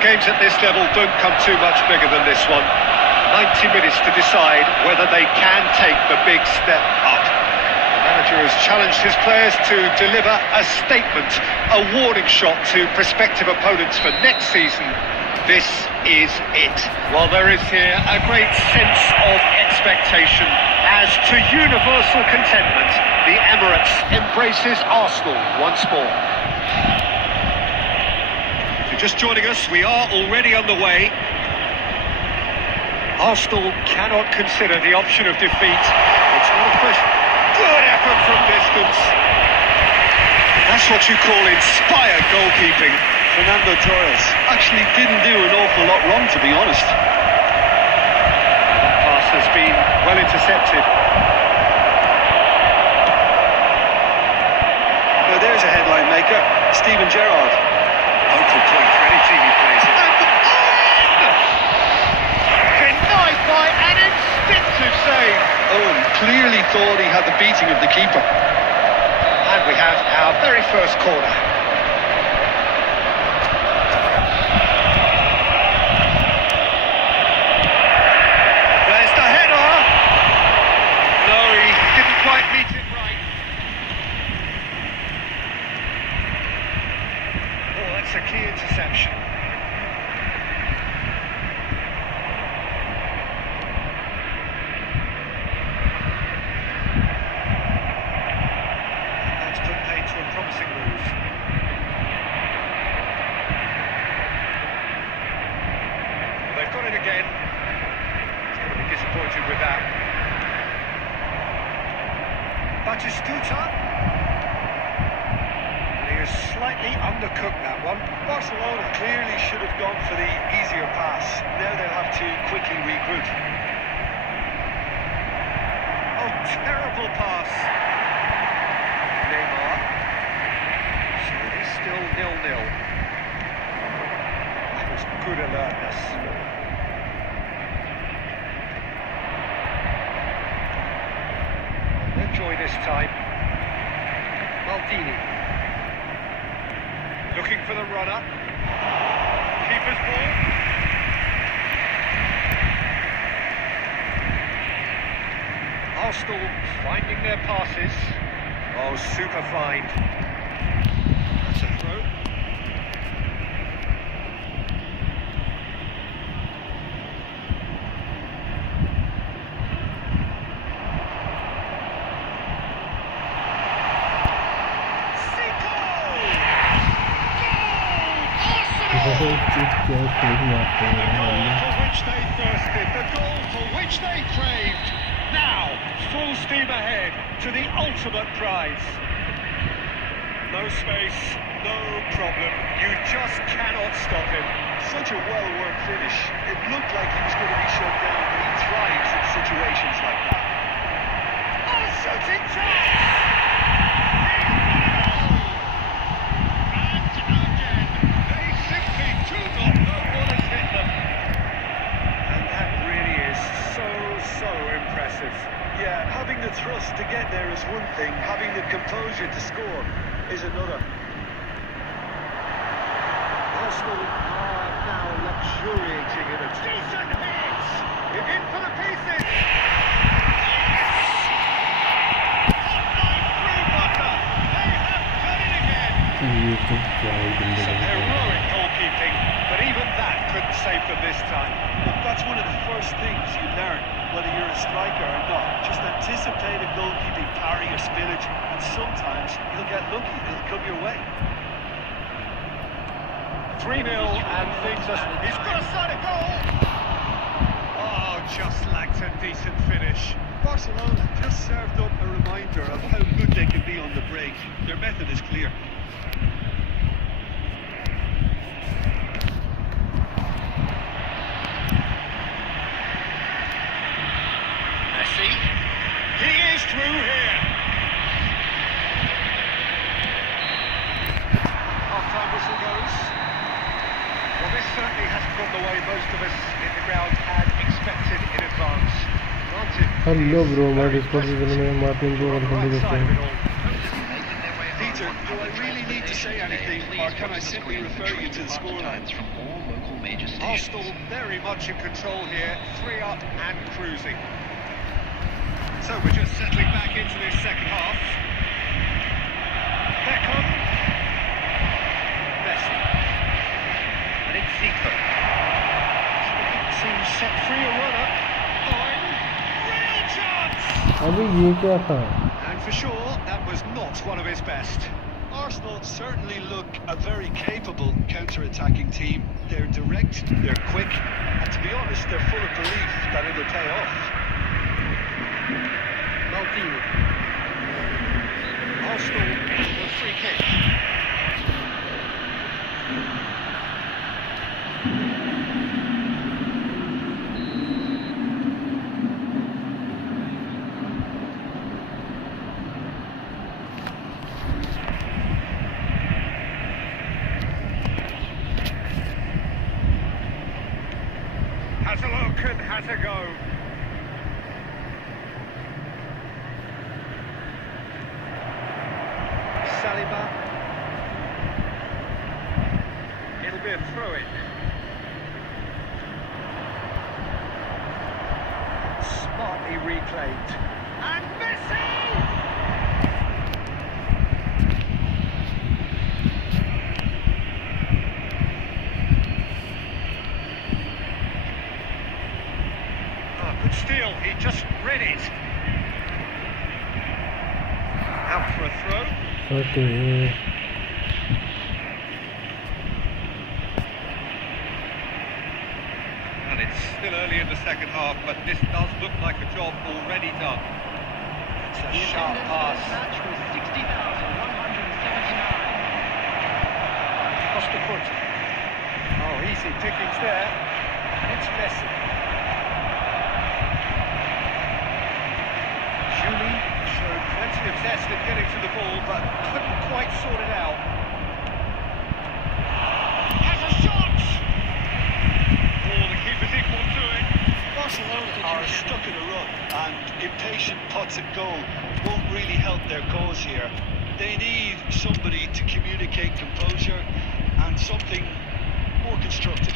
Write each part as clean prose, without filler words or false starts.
games at this level don't come too much bigger than this one. 90 minutes to decide whether they can take the big step up. The manager has challenged his players to deliver a statement, a warning shot to prospective opponents for next season. This is it. Well, there is here a great sense of expectation. As to universal contentment, the Emirates embraces Arsenal once more. If you're just joining us, we are already on the way. Arsenal cannot consider the option of defeat. It's not a question. Good effort from distance. That's what you call inspired goalkeeping. Fernando Torres actually didn't do an awful lot wrong, to be honest. That pass has been well intercepted. Now there's a headline maker, Steven Gerrard. Focal point for any team he plays in. Denied by an instinctive save. Owen clearly thought he had the beating of the keeper. And we have our very first corner. There's the header. No, he didn't quite meet it right. Oh, that's a key interception. Promising move. Well, they've got it again. He's going to be disappointed with that. Batistuta. He has slightly undercooked that one. Barcelona clearly should have gone for the easier pass. Now they'll have to quickly regroup. Oh, terrible pass. Still 0-0. That was good alertness. They'll join this time. Maldini. Looking for the runner. Keeper's ball. Arsenal finding their passes. Oh, super find. That's a throw. बहुत चीज क्या खेलने आते हैं For which they thirsted, the goal for which they craved. Now, full steam ahead to the ultimate prize. No space, no problem. You just cannot stop him. Such a well-worked finish. It looked like he was going to be shut down, but he thrives in situations like that. Oh, shooting chance! And again, they simply do not know what has hit them. And that really is so impressive. Yeah, having the thrust to get there is one thing, having the composure to score is another. Arsenal are now luxuriating in a decent hit. In for the pieces. Yes! Hotline through butter. They have done it again. Some heroic goalkeeping, but even that couldn't save them this time. Look, that's one of the first things you learn, whether you're a striker or not. Just anticipate a goalkeeping parry or spillage, and sometimes you'll get lucky, it'll come your way. 3-0 and things are... He's got a side of goal! Oh, just lacked a decent finish. Barcelona just served up a reminder of how good they can be on the break. Their method is clear. Messi. He is through here. Half-time whistle goes. Well, this certainly hasn't gone the way most of us in the ground had expected in advance. Granted, hello bro मैं Discord पे मैंने Martin को welcome करते हैं Victor, do I really need to say anything, or can I simply refer you to the scoreline? Arsenal very much in control here, 3 up and cruising. So we're just settling back into this second half. Beckham. Messi. And it's Zico. Seems set free a runner. On. Real chance! अभी ये क्या था? And for sure, that was not one of his best. Arsenal certainly look a very capable counter-attacking team. They're direct, they're quick, and to be honest, they're full of belief that it'll pay off. Arsenal with a free kick. Has a look and has a go. Saliba. It'll be a throw-in. Smartly reclaimed. And Messi! Oh, good steal. He just read it. Out for a throw. Okay. And it's still early in the second half, but this does look like a job already done. It's a sharp pass. Match was 60,179. Across the foot. Oh, easy pickings there. And it's Messi. Julie showed plenty of zest in getting to the ball, but couldn't quite sort it out. Has a shot! Oh, the keeper's equal to it. Barcelona are stuck in a rut, and impatient pots at goal won't really help their cause here. They need somebody to communicate composure and something more constructive.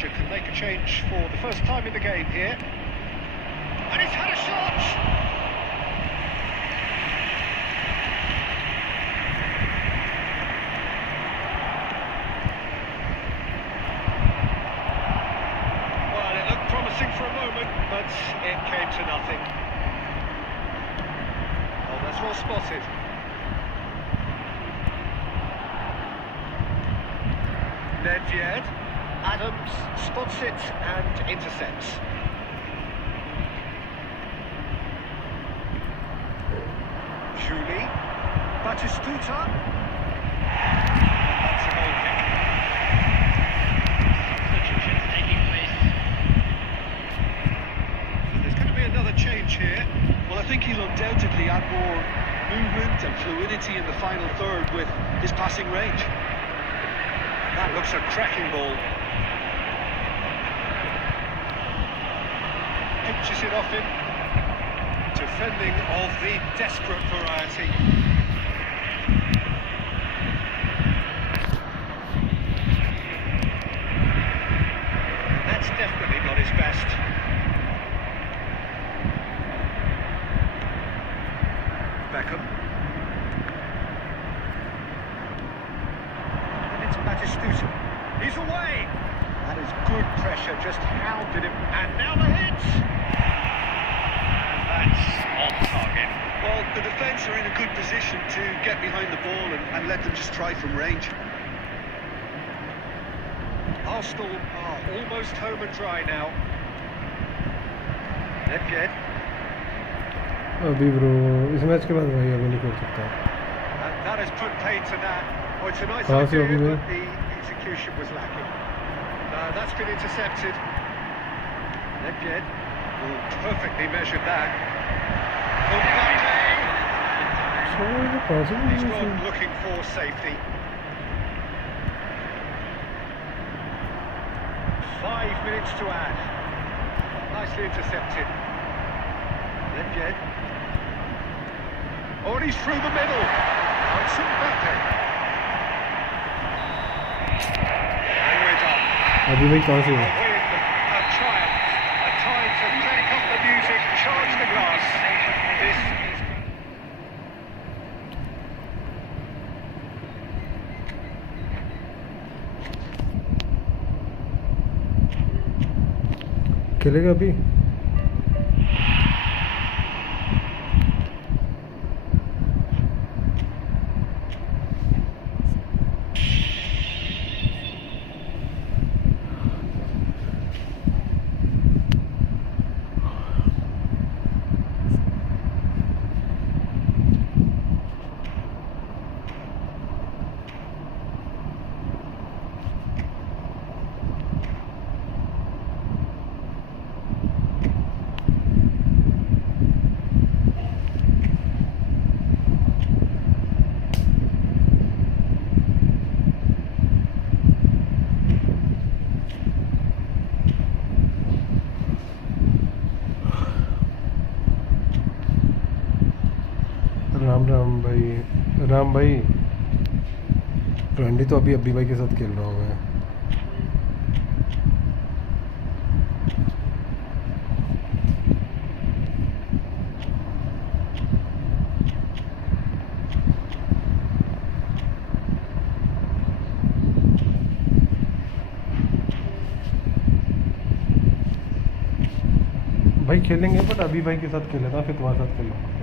Can make a change for the first time in the game here. And he's had a shot! Well, it looked promising for a moment, but it came to nothing. Oh, that's well spotted. Nedved. Adams spots it and intercepts. Julie. Batistuta. That's a goal kick. Substitutions taking place. There's going to be another change here. Well, I think he'll undoubtedly add more movement and fluidity in the final third with his passing range. That looks a cracking ball. Pinches it off him. Defending of the desperate variety. That's definitely not his best. Beckham. And it's Batistuta. He's away! That is good pressure, just hounded him. And now the hit! And that's on target. Well, the defence are in a good position to get behind the ball and let them just try from range. Arsenal are almost home and dry now. Nedved. अभी bro इस match के बाद भाई अभी नहीं खेल सकता. And that has put paid to that. Oh, it's a nice Pass idea, over there. but the execution was lacking. That's been intercepted. Nedved perfectly measured that. He's gone looking for safety. 5 minutes to add. Nicely intercepted. Then oh, and he's through the middle. Oh, it's Mbappe. And we're done. अभी भाई कहाँ से A win, a triumph, a time to take off the music, charge the glass. This is... खेलेगा अभी? राम भाई friendly तो अभी भाई के साथ खेल रहा हूँ मैं। भाई खेलेंगे बट अभी भाई के साथ खेल लेता हूँ, फिर तुम्हारे साथ खेलूँगा।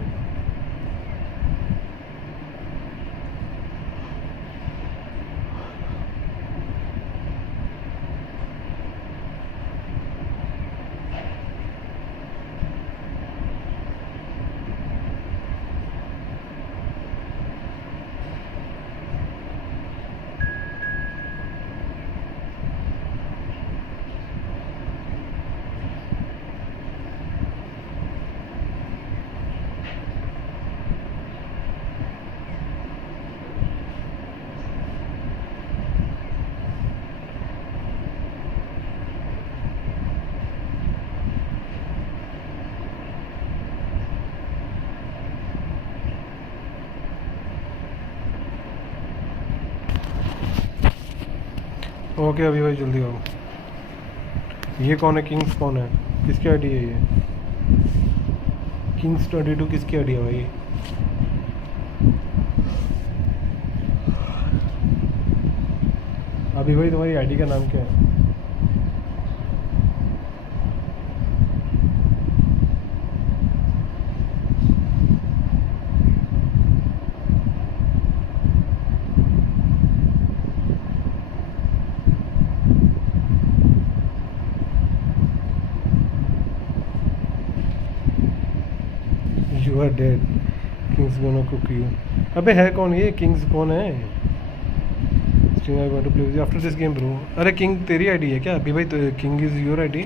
ओके अभी भाई जल्दी आओ। ये कौन है? किंग्स कौन है? किसकी आईडी है ये? किंग्स 22 किसकी आईडी है भाई? अभी भाई तुम्हारी आईडी का नाम क्या है? You are dead. Kings gonna cook you. अबे है कौन ये? किंग्स कौन है? Sting I want to play with you after this game bro. अरे किंग तेरी आईडी है क्या? अभी भाई तो किंग इज योर आईडी।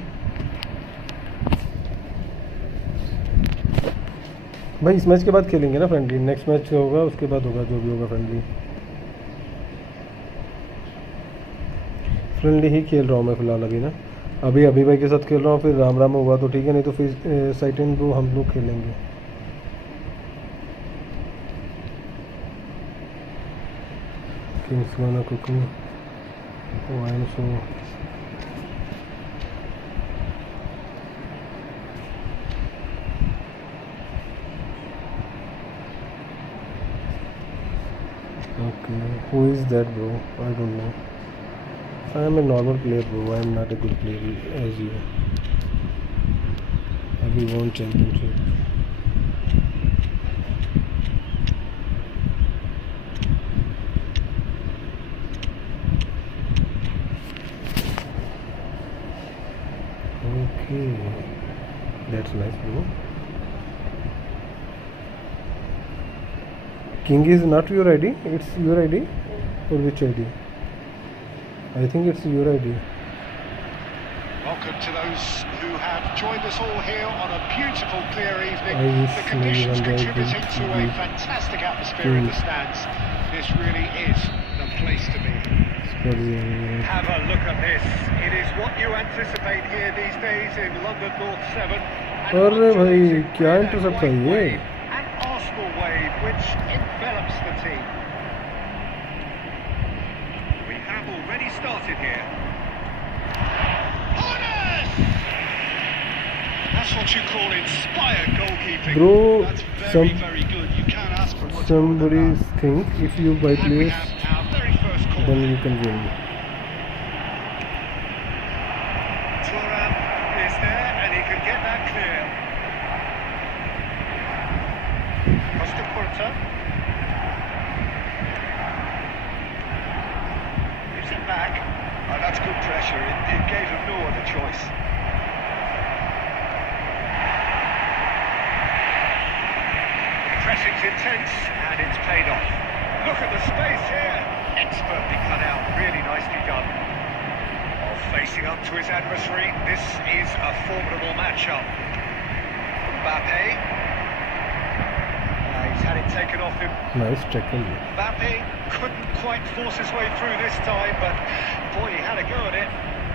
भाई इस मैच के बाद खेलेंगे ना फ्रेंडली। नेक्स्ट मैच होगा उसके बाद होगा जो भी होगा फ्रेंडली। फ्रेंडली ही खेल रहा हूँ मैं फिलहाल अभी ना। अभी भाई के साथ खेल रहा हूँ, फिर राम राम हुआ तो ठीक है, नहीं तो फिर साइटिन को हम लोग खेलेंगे। Kings gonna cook me. Oh, I am so... Okay, who is that bro? I don't know. I am a normal player bro, I am not a good player as you. We won championship. Okay, that's nice bro. King is not your ID, it's your ID or which ID? I think it's your ID. Well, welcome to those who have joined us all here on a beautiful, clear evening. The conditions contributing to a fantastic atmosphere in the stands. This really is the place to be. Have a look at this. It is what you anticipate here these days in London North 7. अरे भाई क्या intercept है ये? An Arsenal wave which envelops the team. We have already started here. That's what you call inspired goalkeeping. Bro, That's very good. You can't ask for much. somebody think if you buy And we players, have our very first corner. then you can win. Turnip is there and he can get that clear. Costa Curta. Gives it back. Oh, that's good pressure. It gave him no other choice. Pressing's intense and it's paid off. Look at the space here. Expertly cut out, really nicely done. While facing up to his adversary, this is a formidable matchup. Mbappe. He's had it taken off him. Nice tackle. Mbappe couldn't quite force his way through this time, but boy, he had a go at it.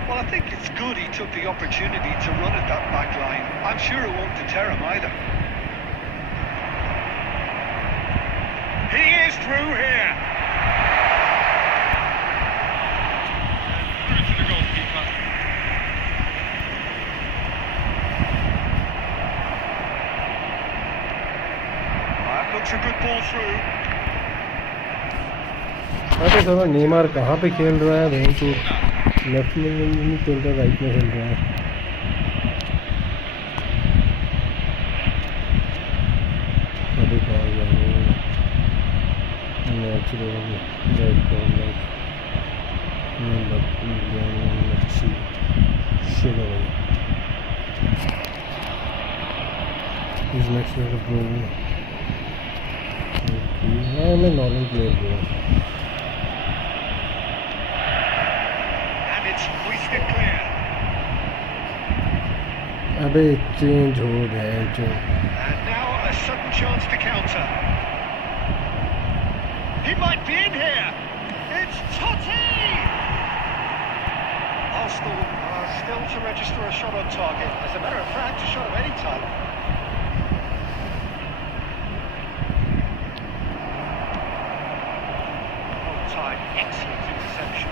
Well, I think it's good he took the opportunity to run at that back line. I'm sure it won't deter him either. He is through here. And through to the goalkeeper. That looks a good ball through. अरे साला Neymar कहाँ पे खेल रहा है भाई? तो left में नहीं खेल रहा, राइट में खेल रहा है. अभी कहाँ गया वो? Natural red ball like let's see. Sugar. He's next to the pro. Okay, I'm a normal player bro. And it's hoisted clear. अबे चेंज हो गया जो. And now a sudden chance to counter. He might be in here. It's Totti! Arsenal are still to register a shot on target. As a matter of fact, a shot of any type. On time, excellent interception.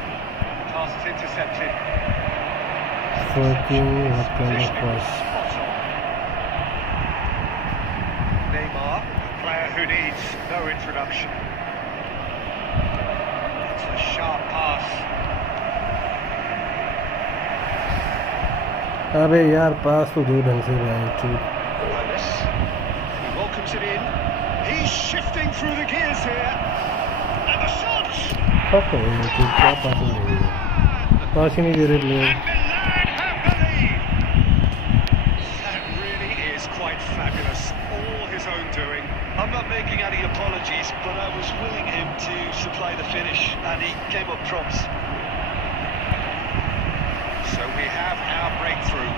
Pass is intercepted. Fucking what kind of pass? Spot on. Neymar, a player who needs no introduction. It's a sharp pass. अबे यार पास तो दो ढंग से रहा है चूत. He welcomes it in. He's shifting through the gears here. And the shot! Fuck है ये चूत, क्या पास नहीं दे रहे. पास ही नहीं दे रहे player. And Milan have the lead. That really is quite fabulous. All his own doing. I'm not making any apologies, but I was willing him to supply the finish, and he came up trumps. So we have our breakthrough.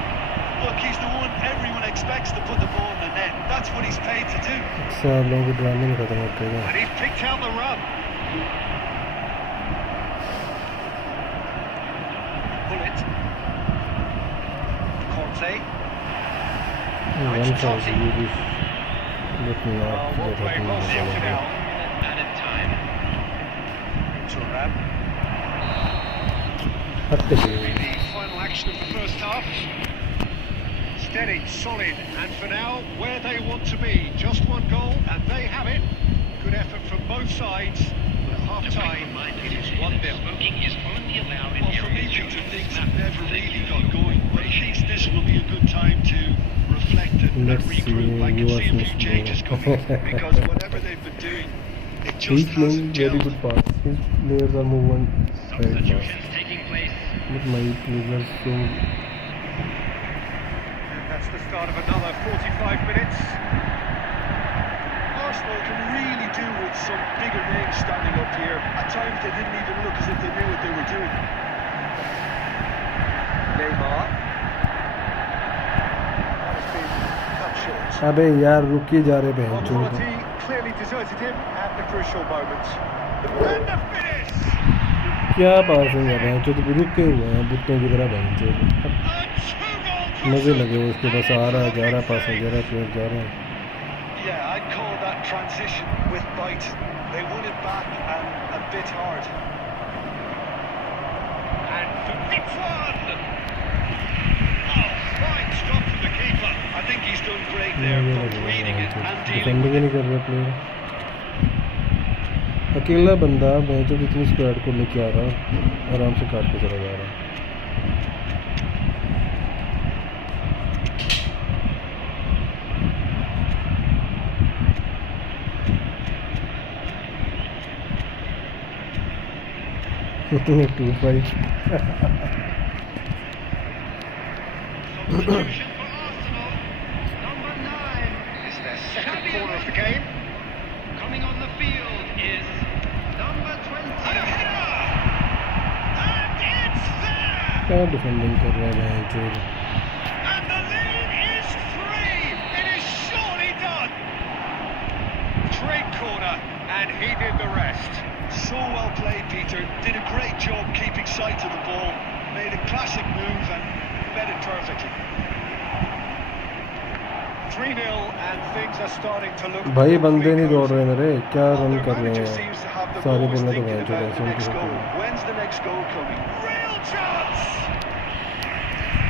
Look, he's the one everyone expects to put the ball in the net. That's what he's paid to do. सब लोगों को ड्रामे नहीं खत्म होते हैं. And he's picked out the run. Bullet. Conte. One side you just looking Oh, at well the played, well sorted out. Added time. Turnip. हटते The हैं. final action of the first half. Steady, solid, and for now, where they want to be. Just one goal, and they have it. Good effort from both sides. But at half-time, it is 1-0. Smoking is only allowed in Well, for me, areas Peter, used things as have never really got going, but at least this will be a good time to reflect and Let's regroup. I see, can you see a are few supposed changes to coming because whatever they've been doing, it He's just playing hasn't very gelled. good pass. His players are moving very fast. substitutions taking place. But my players are so. And that's the start of another 45 minutes. Arsenal can really do with some bigger names standing up here. At times they didn't even look as if they knew what they were doing. Neymar. अबे यार रुक ही जा रहे बहन चोद Quality clearly deserted him at the crucial moment. And the finish! क्या passing है बहन चोद रुके हुए हैं बुट्टों की तरह बहन चोद A two-goal मजे crosser. लगे उसके बस आ रहा है जा रहा है पासिंग दे रहा है प्लेयर जा रहा है Yeah, I'd call that transition with bite. They won it back and a bit hard. And for this one! Oh, fine stop from the keeper. I think he's done great there, both reading it and dealing defending with नहीं it. कर रहा player अकेला बंदा मैं जो इतनी squad को लेके आ रहा आराम से काट के चला जा रहा two five Substitution for Arsenal. Number 9. It's their second corner of the game. Coming on the field is number 20. And a header! And it's there! क्या डिफेंडिंग कर रहा है बहन चोद And the lead is 3! It is surely done! Great corner, and he did the rest. So well played, Peter. Did a great job keeping sight of the ball. Made a classic move and met it perfectly. 3-0 and things are starting to look... भाई बंदे नहीं दौड़ रहे मेरे क्या Well, run their कर रहे manager हैं seems to have the सारे boys बोलने तो thinking बहन चोद about ऐसे the उनकी next goal. होती है When's the next goal coming? Real chance!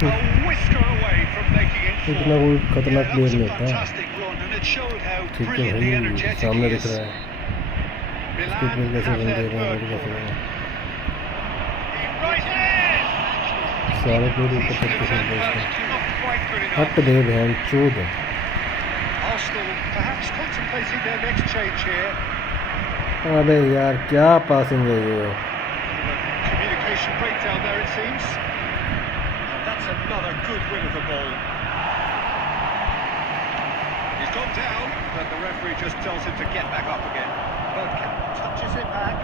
A whisker away from making it 4. इतना कोई Yeah, खतरनाक that प्लेयर was a नहीं होता fantastic run, and it showed how ठीक है brilliantly भाई energetic सामने he दिख is. रहा है Milan इसके प्लेयर कैसे have रन दे their रहे हैं third मेरे कैसे goal. Run Right in! सारे प्लेयर ऊपर तक के चल रहे हैं Not quite good enough. हट दे बहन चोद Arsenal perhaps contemplating their next change here. अबे यार क्या पासिंग है ये Communication breakdown there, it seems. And that's another good win of the ball. He's gone down, but the referee just tells him to get back up again. Bergkamp touches it back.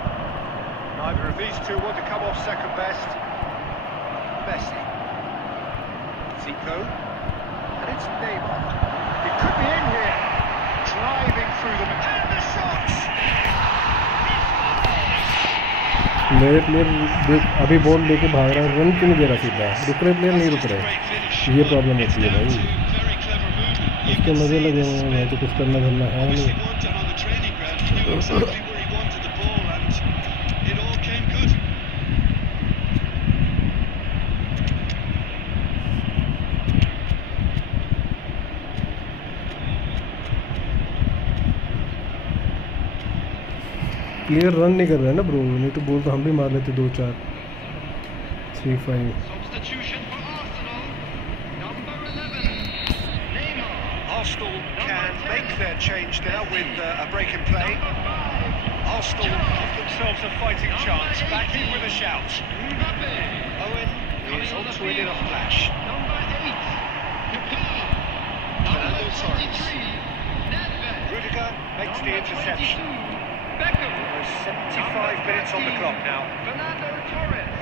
Neither of these two want to come off second best. Messi. Zico. And it's Neymar. It could be in here. Driving through them. And the shots! मेरे player अभी ball लेके भाग रहा है run क्यों नहीं दे रहा सीधा रुक रहे प्लेयर नहीं रुक रहे ये प्रॉब्लम होती है भाई उसके मजे लगे हुए हैं मैं तो कुछ करना धरना है नहीं Obviously one done on the training ground. He knew exactly where he wanted the ball, and it all came good. Player run नहीं कर रहे हैं ना ब्रो नहीं तो बॉल तो हम भी मार लेते 2-4 3-5 Substitution for Arsenal. Number 11. Neymar. Arsenal can make their change now with a break in play. Number 5. Arsenal give themselves a fighting chance. Back in with a shout. Mbappe. Owen is onto it in a flash. Number 8. Kaká. Fernando Number Torres. 23. Nedved. Rudiger makes the Number interception. 22. Beckham. Almost 75 minutes on the clock now. Fernando Torres.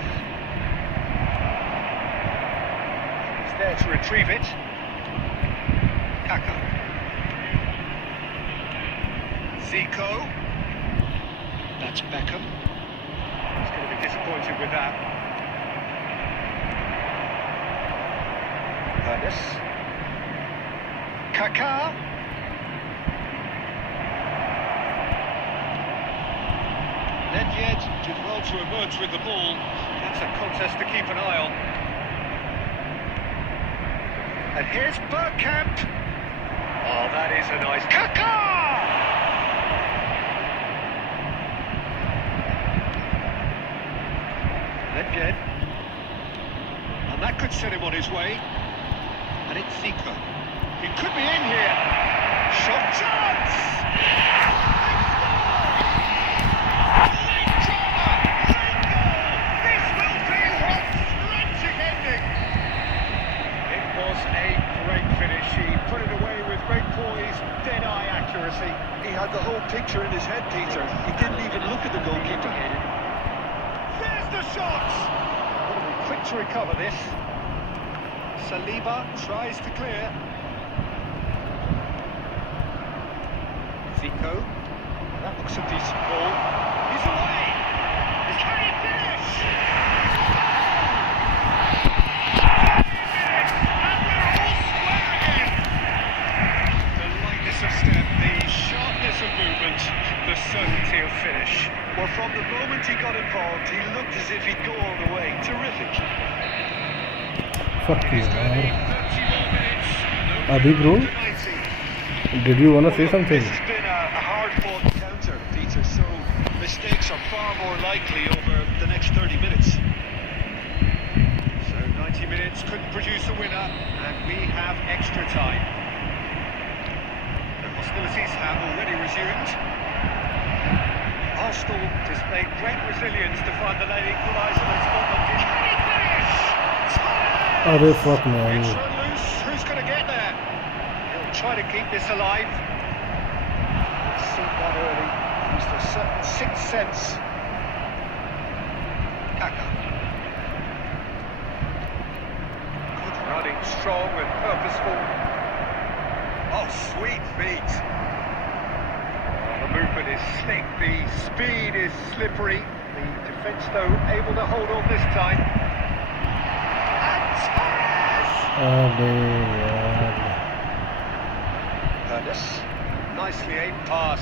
He's there to retrieve it. Kaká. Zico. That's Beckham. He's going to be disappointed with that. Ernest. Kaká. Nedved did well to emerge with the ball. That's a contest to keep an eye on. And here's Bergkamp. Oh, that is a nice... Kaká! Nedved. And that could set him on his way. And it's Zico. He could be in here. Shot chance! He had the whole picture in his head, Peter. He didn't even look at the goalkeeper. There's the shot! Quick to recover this. Saliba tries to clear. Zico. That looks a decent ball. He's away. Can he finish? The lightness of step, the sharpness of movement, the certainty of finish. Well, from the moment he got involved, he looked as if he'd go all the way. Terrific. Fuck you, man. 30 more minutes. Abhi bro, did you wanna say something? This has been a hard-fought counter, Peter, so mistakes are far more likely over the next 30 minutes. So 90 minutes couldn't produce a winner, and we have extra time. The hostilities have already resumed. Arsenal displayed great resilience to find the late equaliser, and Scotland did. Can he finish? Arey fuck man. It's run loose. Who's going to get there? He'll try to keep this alive. He's seen that early. Used a certain sixth sense. Kaka. Good running, strong and purposeful. Oh, sweet feet. The movement is slick, the speed is slippery. The defence, though, able to hold on this time. And Torres! Ernest, nicely aimed pass.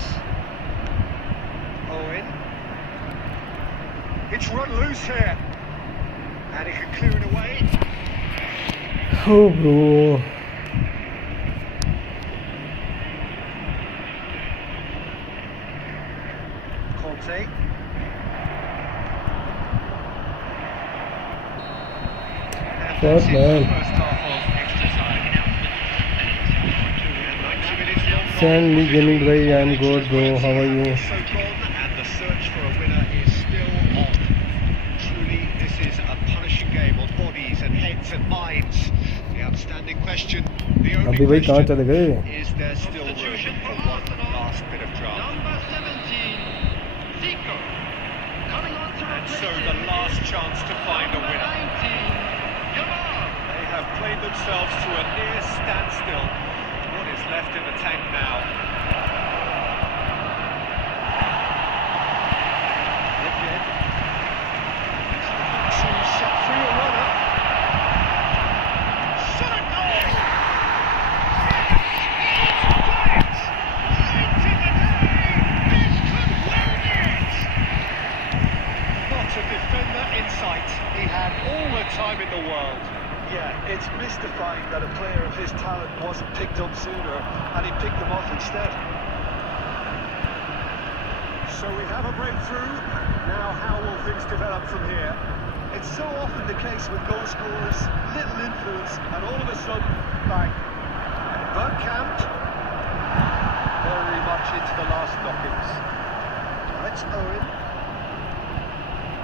Owen. It's run loose here. And he can clear it away. Oh bro. Conte. Fuck man. Send me gaming bhai, I'm good bro, how are you? So gone, and the search for a winner is still on. Truly, this is a punishing game on bodies and heads and minds. The outstanding question, the only Abhi bhai kahan question, chale gaye? is there still room for one last bit of drama? Number 17, Zico. Coming on to And replace so him the is last chance to find a number winner. 19, Yamal. They have played themselves to a near standstill. What is left in the tank now? Again. To set free a runner. Shot a goal! Yes, he's got it! Late in the day, this could well be it! Not a defender in sight. He had all the time in the world. Yeah, it's mystifying that a player of his talent wasn't picked up sooner, and he picked them off instead. So we have a breakthrough. Now how will things develop from here? It's so often the case with goal scorers, little influence, and all of a sudden, bang. Bergkamp. Very much into the last knockings. That's Owen.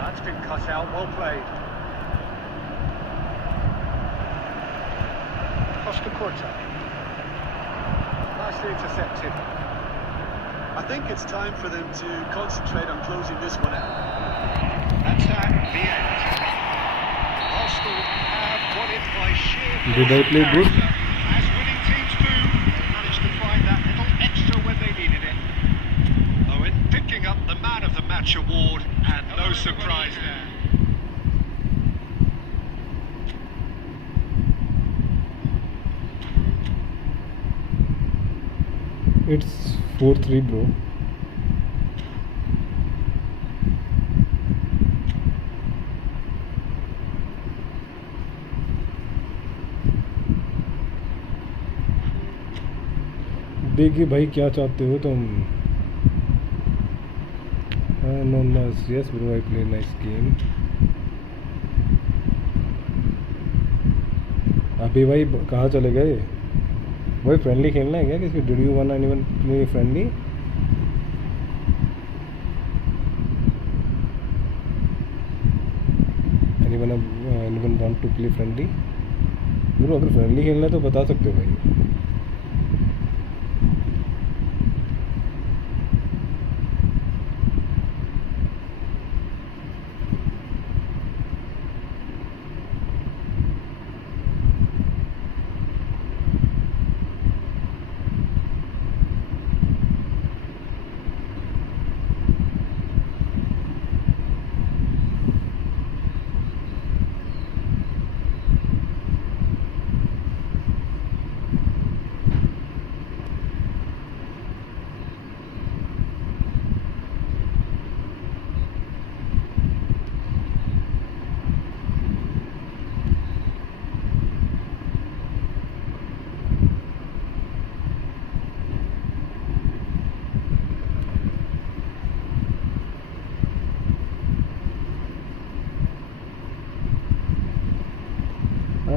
That's been cut out, well played. Costa Curta. Nicely intercepted. I think it's time for them to concentrate on closing this one out. That's at the end. Arsenal have won it by sheer Did I play good? as winning teams do. They managed to find that little extra when they needed it. Owen picking up the Man of the Match award, and no surprise there. It's 4-3 bro. देखिए भाई क्या चाहते हो तुम? Anonymous, yes bro, I play nice game. अभी भाई कहाँ चले गए? भाई फ्रेंडली खेलना है क्या किसी? Did you want anyone play friendly? Anyone want to play friendly? Bro अगर फ्रेंडली खेलना है तो बता सकते हो भाई.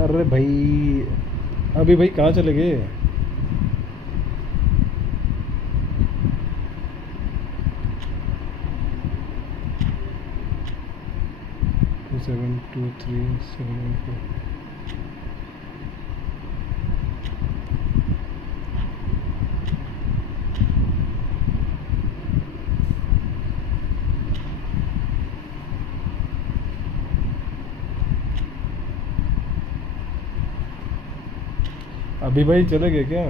अरे भाई अभी भाई कहाँ चले गए? 723 अभी भाई चले गए क्या?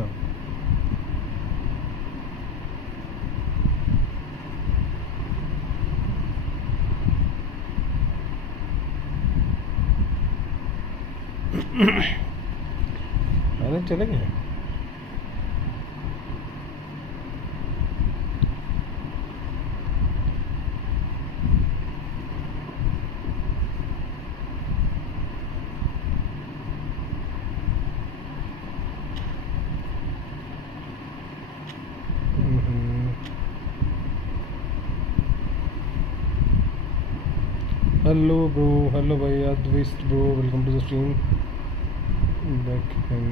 अरे चले गए। हेलो ब्रो, हेलो भाई अद्विस्ट bro, welcome to the stream back in.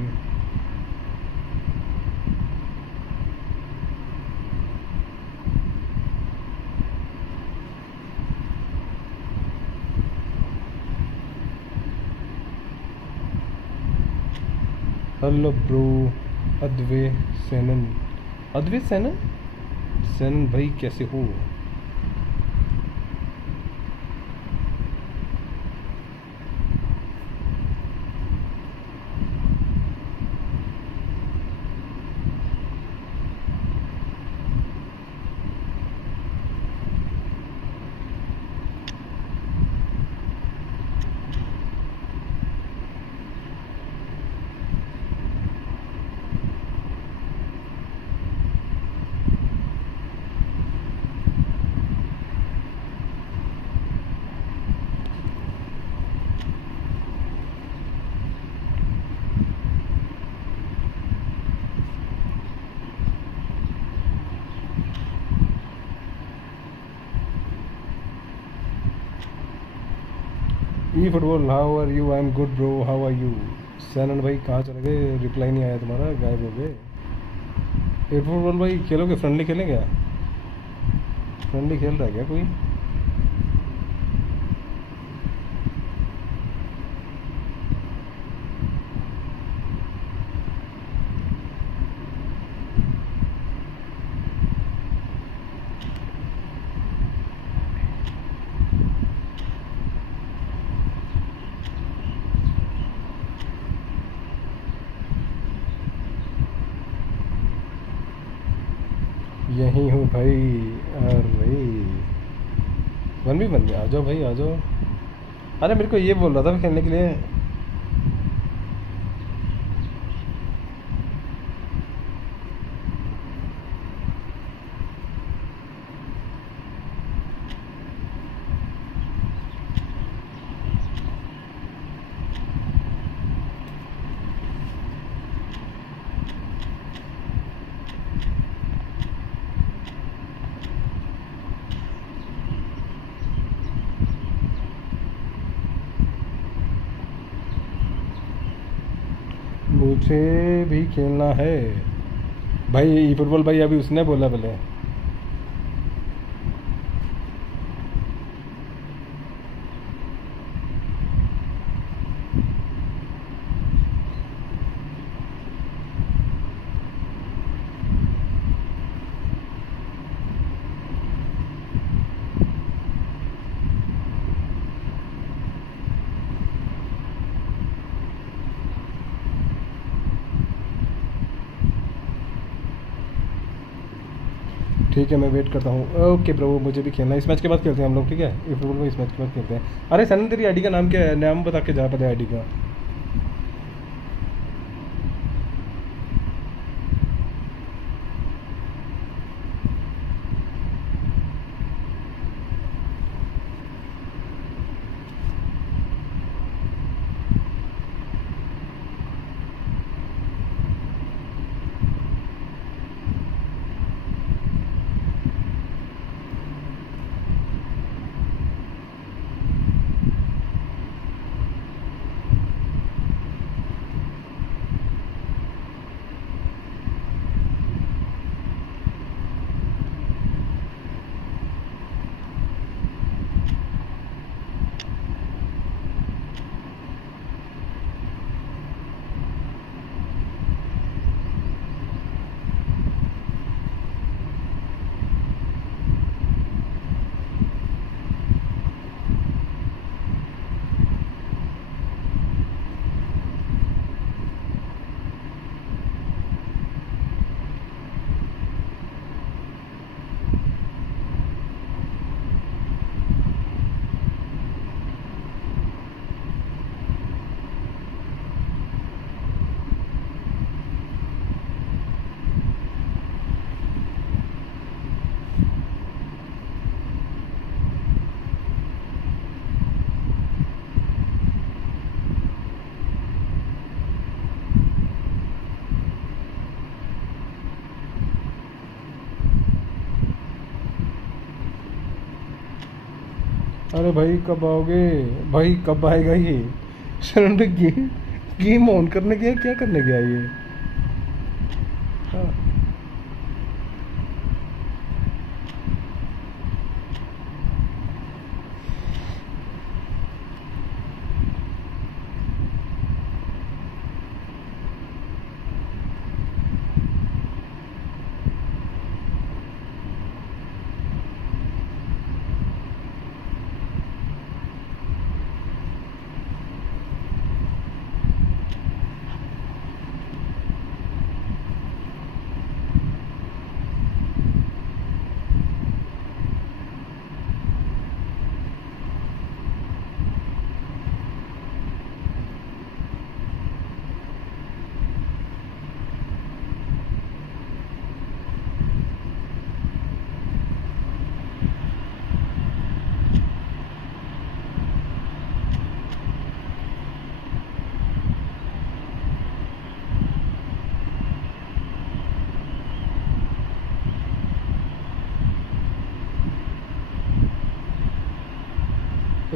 Hello bro Advay Senan, Advay Senan, Senan भाई कैसे हो? eFootball, how are you? I am good bro, how are you? Sanon भाई कहाँ चले गए? रिप्लाई नहीं आया तुम्हारा, गायब हो गए। eFootball भाई खेलोगे? फ्रेंडली खेलें क्या? फ्रेंडली खेल रहा है क्या कोई? यहीं हूँ भाई। अरे 1v1 में आ जाओ भाई, आ जाओ। अरे मेरे को ये बोल रहा था खेलने के लिए। मुझे भी खेलना है भाई eFootball भाई, अभी उसने बोला पहले। ठीक है मैं वेट करता हूँ। ओके ब्रो, मुझे भी खेलना है। इस मैच के बाद खेलते हैं हम लोग, ठीक है? eFootball में इस मैच के बाद खेलते हैं। अरे सनन तेरी आईडी का नाम क्या है? नाम बता के जा पहले आईडी का। अरे भाई कब आओगे भाई, कब आएगा ये? शरण गेम ऑन करने गया, क्या करने गया ये? हाँ।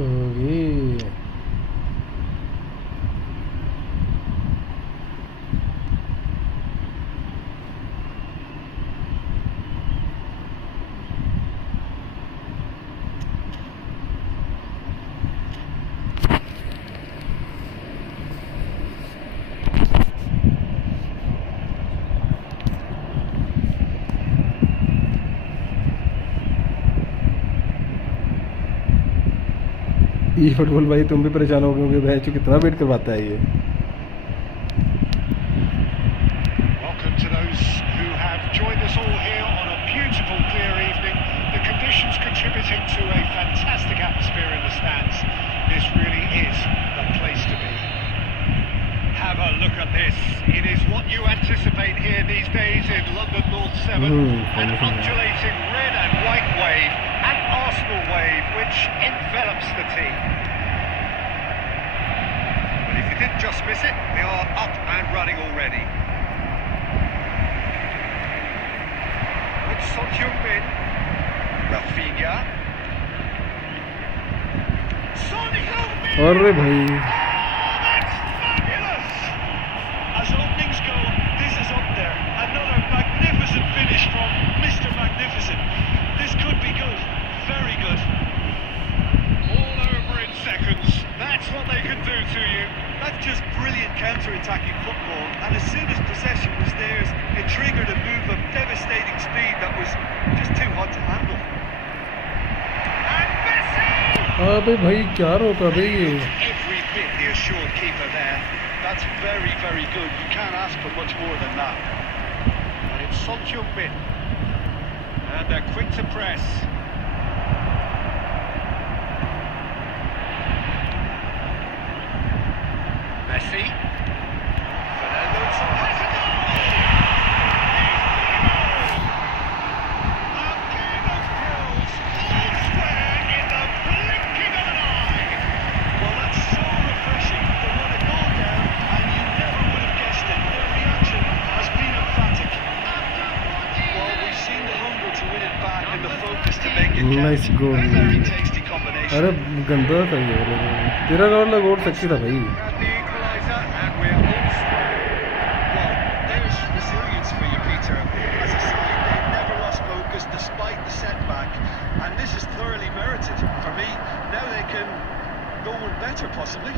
ओके ई फुटबॉल भाई तुम भी परेशान हो गए होंगे, भाई कितना वेट करवाता है ये। Welcome to those who have joined us all here on a beautiful, clear evening. The conditions contributing to a fantastic atmosphere in the stands. This really is the place to be. Have a look at this. It is what you anticipate here these days in London North 7. An undulating red and white wave, an Arsenal wave which envelops the team. But if you didn't just miss it, we are up and running already. With Son Heung-min, Rafinha. Son Heung-min! अरे भाई That's fabulous! As openings go, this is up there. Another magnificent finish from Mr. Magnificent. This could be good. Very good. All over in seconds. That's what they can do to you. That's just brilliant counter-attacking football. And as soon as possession was theirs, it triggered a move of devastating speed that was just too hot to handle. And Messi! अबे भाई क्या रोका भाई ये? Every bit the assured keeper there. That's very, very good. You can't ask for much more than that. And it's Son Heung-min. And they're quick to press. Messi. Fernando has a goal! A game of thrills, all square in the blinking of an eye. Well, that's so refreshing. They run a goal down, and you never would have guessed it. Their reaction has been emphatic. Well, we've seen the hunger to win it back and the focus to make it count. Nice goal. A very tasty combination. अरे गंदा था ये वाला, तेरा वाला गोल sexy था भाई। And the equaliser, and we're all Well, there's resilience for you, Peter. As a side, they've never lost focus despite the setback, and this is thoroughly merited. For me, now they can go one better, possibly.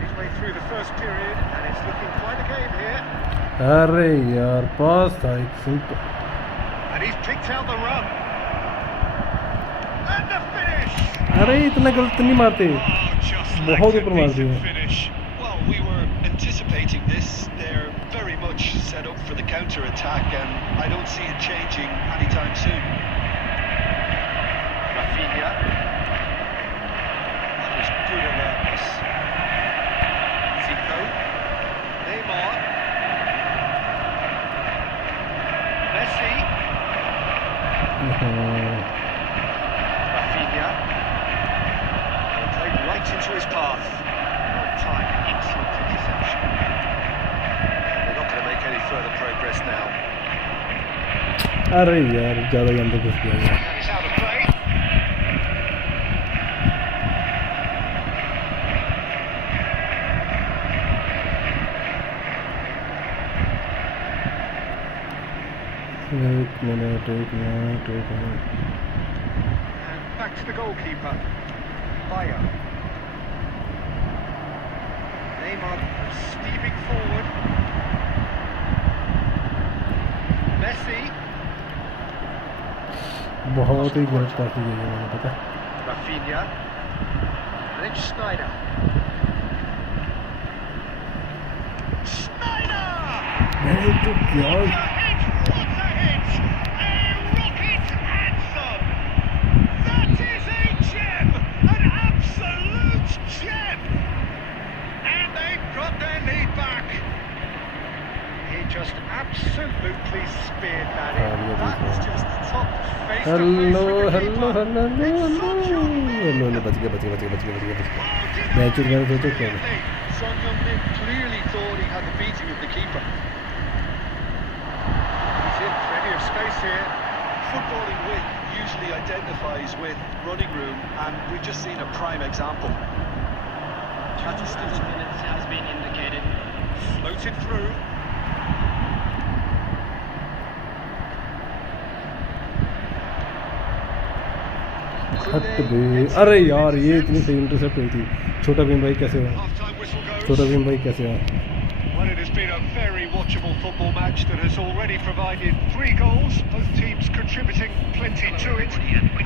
midway through the first period, and it's looking quite a game here. अरे यार पास था एक simple. And he's picked out the run. And the finish! अरे इतना गलत नहीं मारते, Oh, just बहुत like a ऊपर मार decent दिया। finish. Well, we were anticipating this. They're very much set up for the counter-attack, and I don't see it changing anytime soon. Rafinha. That was good alertness. Zico. Neymar. Messi. Rafinha. And played right into his path. Well timed, excellent interception. They're not going to make any further progress now. अरे यार ज़्यादा ही अंदर घुस गया यार। And it's out of play. एक minute And back to the goalkeeper. Bayer. Neymar steaming forward. Messi. बहुत ही गलत पास की गई है, मैंने पता। Rafinha. And it's Schneider. Schneider! मैंने तो क्या What a hit! What a hit! A rocket anthem! That is a gem! An absolute gem! And they've got their lead back. He just absolutely speared that in. That was just top face to face with the keeper. It's such a hello बच गया। Match उड़ गया तो क्या Son Heung-min clearly thought he had the beating of the keeper. He's in plenty of space here. Footballing width usually identifies with running room, and we've just seen a prime example. 2 minutes has been indicated. Floated through. हट बे। अरे यार ये इतनी सही intercept हुई थी। छोटा भीम भाई कैसे हुआ? Half-time whistle goes. छोटा भीम भाई कैसे हुआ? Well, it has been a very watchable football match that has already provided 3 goals, both teams contributing plenty to it.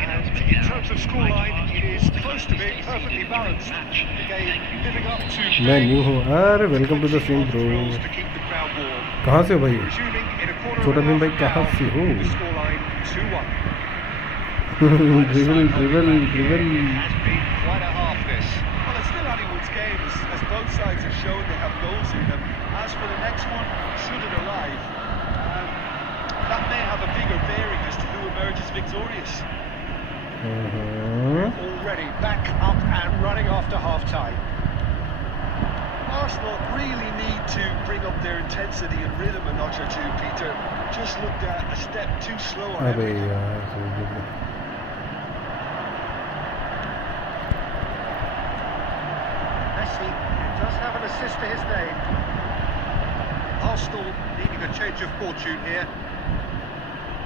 And in terms of scoreline, it is close to being perfectly balanced. The game living up to मैं new हूँ। अरे welcome to the stream bro. rules to keep the crowd warm. कहाँ से हो भाई? Resuming in a quarter छोटा of an Bhim भाई hour कहाँ now, से हो? the scoreline 2-1. Dribble Has been quite a half this. Well, it's still anyone's game, as both sides have shown they have goals in them. As for the next one, should it arrive, that may have a bigger bearing as to who emerges victorious. Already back up and running after half-time. Arsenal really need to bring up their intensity and rhythm a notch or two, Peter. Just looked a step too slow on अबे everything. यार Messi does have an assist to his name. Arsenal needing a change of fortune here.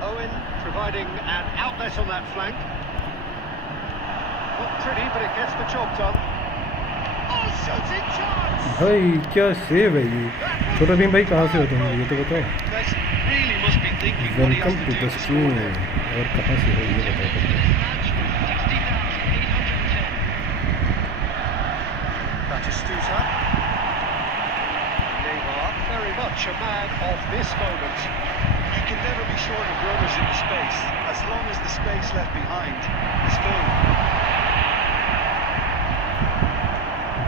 Owen providing an outlet on that flank. Not pretty, but it gets the job done. Oh, shooting chance! भाई क्या save है ये? छोटा भीम भाई कहाँ से हो तुम? ये तो बताओ। Messi really must be thinking what he has welcome to to do the to score stream. there. और कहाँ से हो ये बताओ। Batistuta. Neymar, very much a man of this moment. You can never be short of runners in the space, as long as the space left behind is full.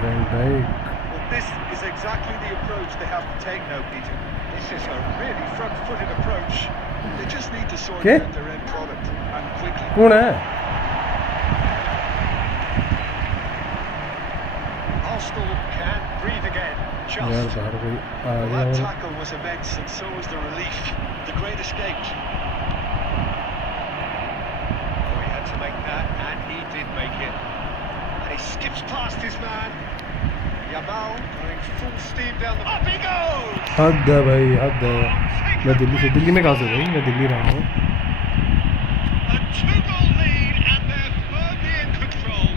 Van Dijk। Well, this is exactly the approach they have to take now, Peter. This is a really front-footed approach. They just need to sort Okay. out their end product, and quickly. कौन है? Arsenal can breathe again. यार Just. बाहर कोई आ Well, गया that और tackle was immense, and so was the relief. The great escape. Oh, he had to make that, and he did make it. And he skips past his man. Yamal going full steam down the... Up he goes! हद है भाई हद है। मैं दिल्ली में कहाँ से भाई? मैं दिल्ली रहा हूँ। A 2-goal lead, and they're firmly in control.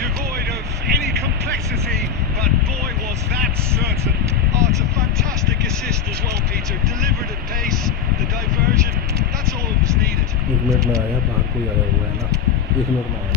Devoid of any complexity, but boy was that certain. Oh, it's a fantastic assist as well, Peter. Delivered at pace, the diversion, that's all that was needed. 1 minute में आया, बाहर कोई आया हुआ है ना। 1 minute में आया।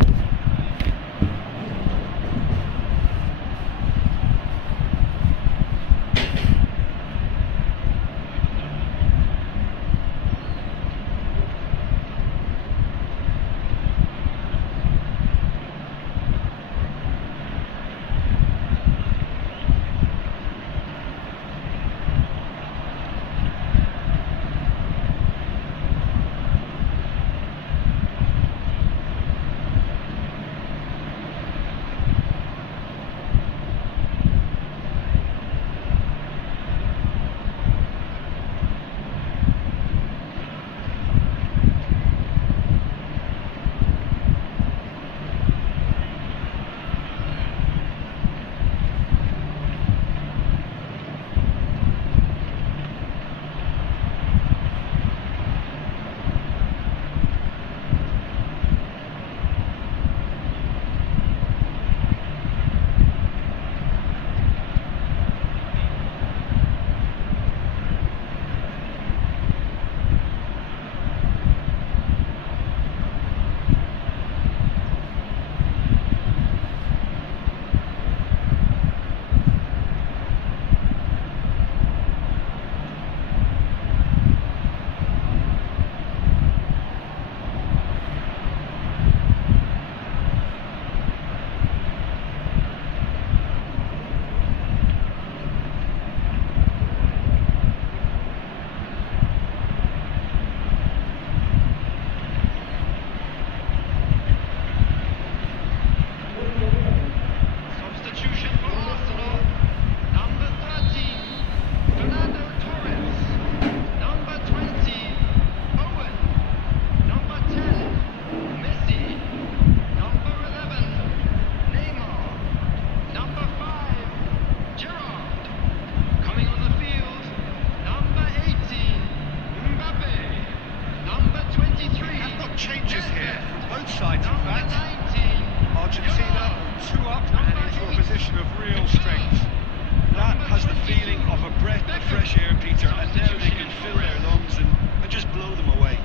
Two up and into a position of real strength. That has the feeling of a breath of fresh air, Peter, and now they can fill their lungs and just blow them away.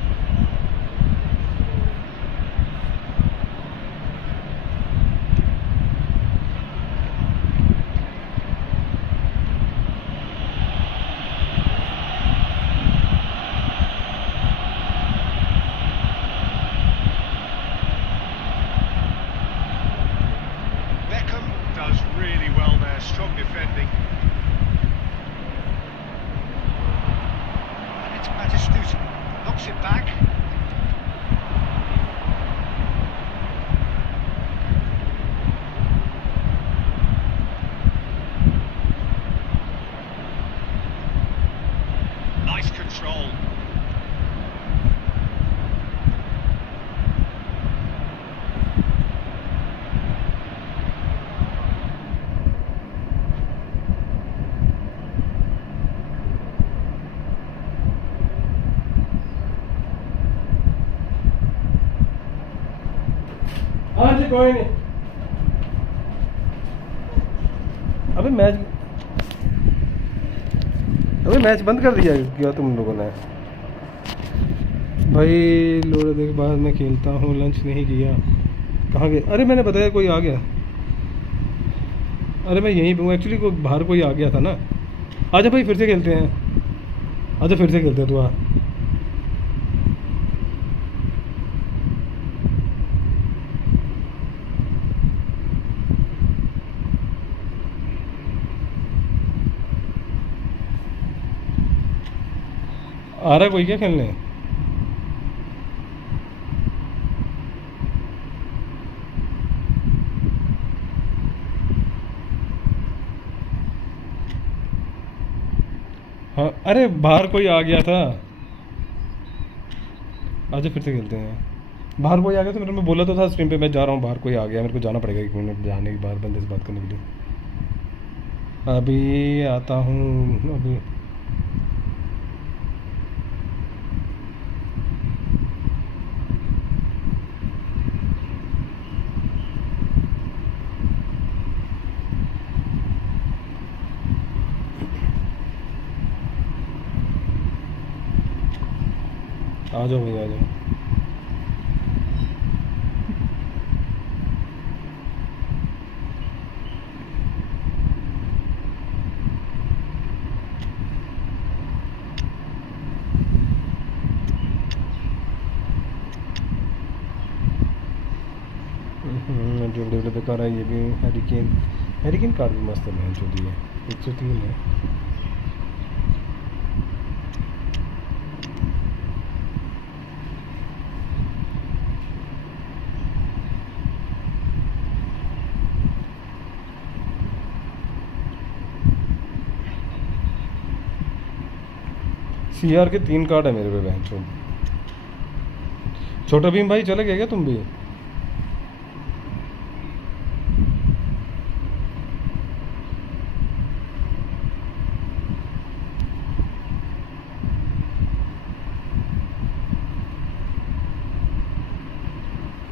Does really well there, strong defending. And it's Matistut, knocks it back. Nice control. हाँ जी कोई नहीं। अबे match बंद कर दिया क्या तुम लोगों ने? भाई लोड़े देख बाद में खेलता हूँ, लंच नहीं किया। कहाँ गए? अरे मैंने बताया कोई आ गया। अरे मैं यहीं पे हूँ एक्चुअली, बाहर कोई आ गया था ना। आजा भाई फिर से खेलते हैं, आजा फिर से खेलते हैं। तू आ। आ रहा है कोई क्या खेलने? हाँ अरे बाहर कोई आ गया था। आज फिर से खेलते हैं। बाहर कोई आ गया तो मेरे में बोला तो था स्ट्रीम पे मैं जा रहा हूँ, बाहर कोई आ गया, मेरे को जाना पड़ेगा 1 मिनट जाने के बाद बंदे से बात करने के लिए। अभी आता हूँ अभी। आ जाओ भैया आ जाओ। जो बेकार है ये भी। हैरिकेन कार्ड भी मस्त है, जो दी है 103 है। CR के 3 कार्ड है मेरे पे बहन। छोटा भीम भाई चले गए क्या तुम भी?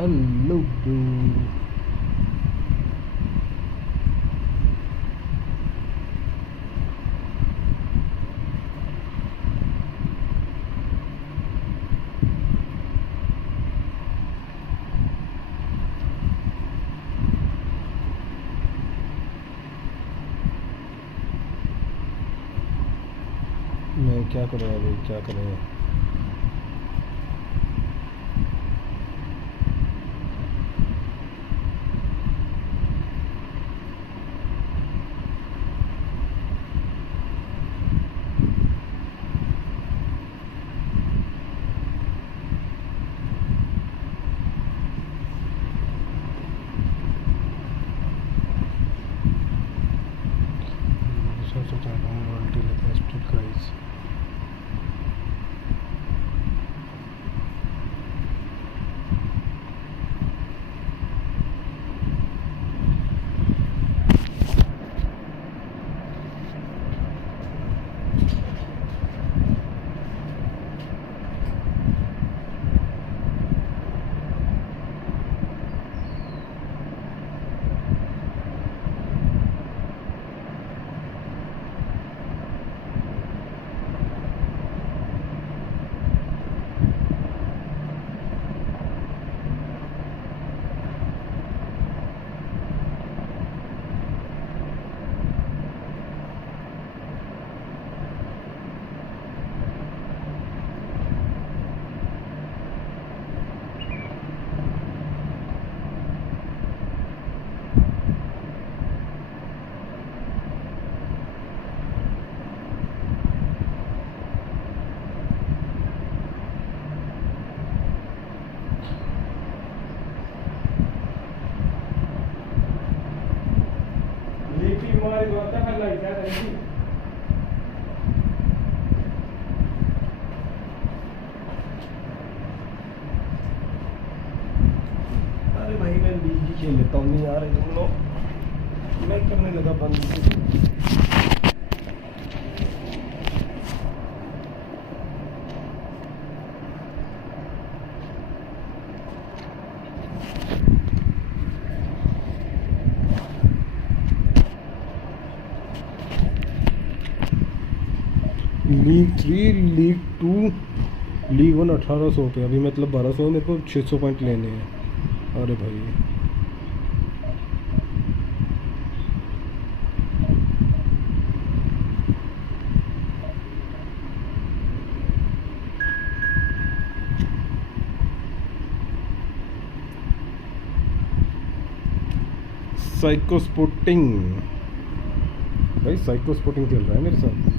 हेलो मैं क्या करूँ अभी, क्या करें? अरे भाई मैं लीग ही खेल लेता हूँ, नहीं आ रहे तुम लोग, मैं करने लगा बंद। लीग 3, लीग 2, लीग 1 1800 पे, अभी मतलब 1200, मेरे को 600 पॉइंट लेने हैं। अरे भाई साइको स्पोर्टिंग, भाई साइको स्पोर्टिंग खेल रहा है मेरे साथ।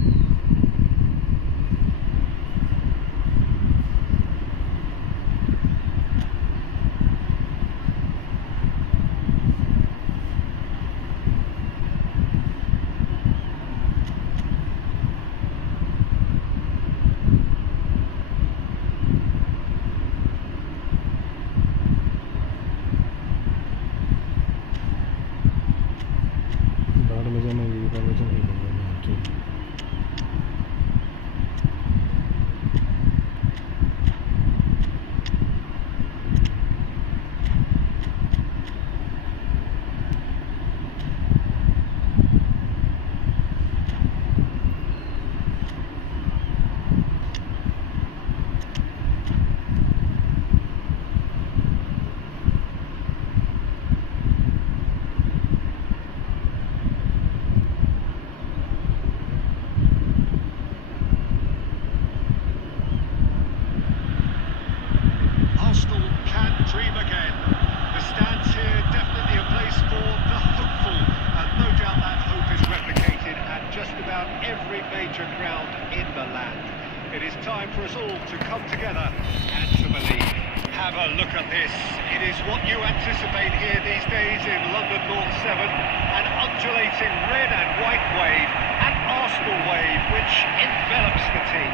It is time for us all to come together and to believe. Have a look at this. It is what you anticipate here these days in London North 7. An undulating red and white wave, an Arsenal wave which envelops the team.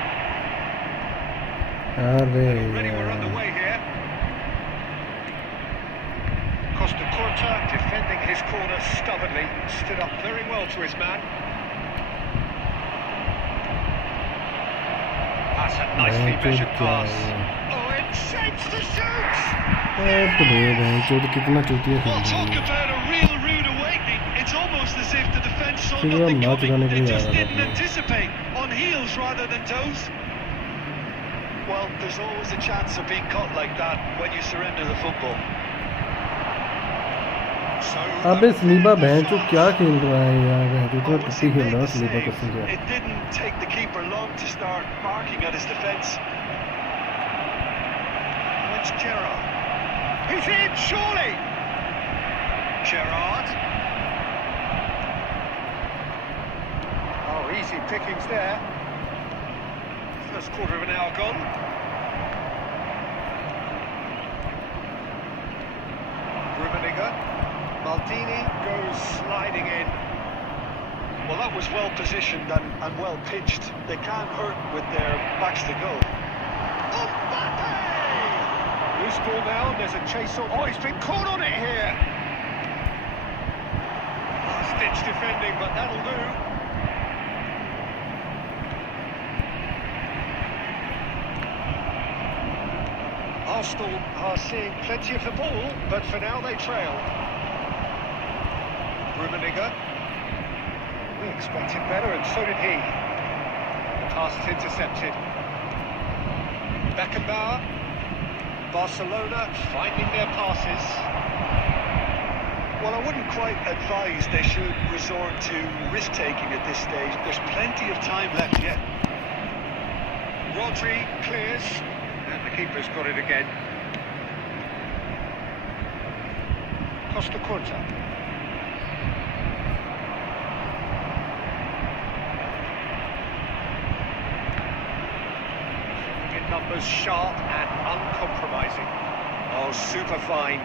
Already we're underway here. Costa Curta defending his corner stubbornly, stood up very well to his man. That's a nicely measured pass. Oh, it shapes the shoots! Well, talk about a real rude awakening. It's almost as if the defence saw nothing coming. They just didn't anticipate. On heels rather than toes. Well, there's always a chance of being caught like that when you surrender the football. अबे स्लीबा बहन चो क्या खेल रहा है यार, इतना टट्टी खेल रहा है स्लीबा कसम से। It didn't take the keeper long to start barking at his defence. It's Gerrard. He's in, surely! Gerrard. Oh, easy pickings there. First quarter of an hour gone. Rummenigge. Maldini goes sliding in. Well, that was well positioned and well pitched. They can't hurt with their backs to goal. Oh, Mbappe! Loose ball now, there's a chase on. Oh, he's been caught on it here. Last-ditch defending, but that'll do. Arsenal are seeing plenty of the ball, but for now they trail. Rummenigge. We expected better, and so did he. The pass is intercepted. Beckenbauer. Barcelona finding their passes. Well, I wouldn't quite advise they should resort to risk-taking at this stage. There's plenty of time left yet. Rodri clears, and the keeper's got it again. Costa Curta. Numbers sharp and uncompromising. Oh, super find.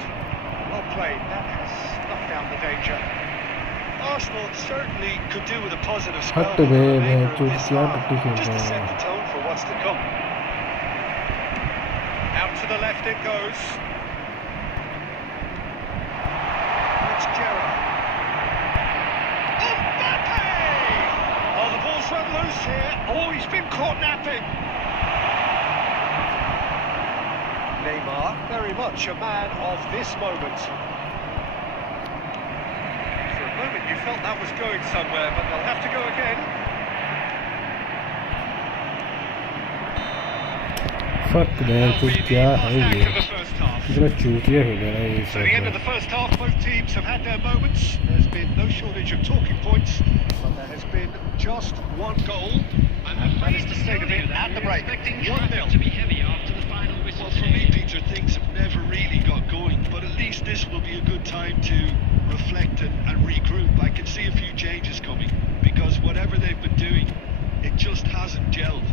Well played. That has snuffed out the danger. Arsenal certainly could do with a positive spell हट in the bay remainder मैं of चुप this क्या half, टट्टी खेल just to रहा set हूँ the tone for what's to come. Out to the left it goes. It's Gerrard. Mbappe! Oh, the ball's run loose here. Oh, he's been caught napping. Neymar, very much a man of this moment. For a moment you felt that was going somewhere, but they'll have to go again. Fuck man तो क्या है ये Back of the first half. कितना चूतिया खेल रहा है ये So the end of सब the first half, both teams have had their moments. There's been no shortage of talking points, but there has been just one goal, and that is the state of it at the break. 1-0. To be heavy after the final whistle. Well, for me, Peter, things have never really got going, but at least this will be a good time to reflect and regroup. I can see a few changes coming, because whatever they've been doing, it just hasn't gelled.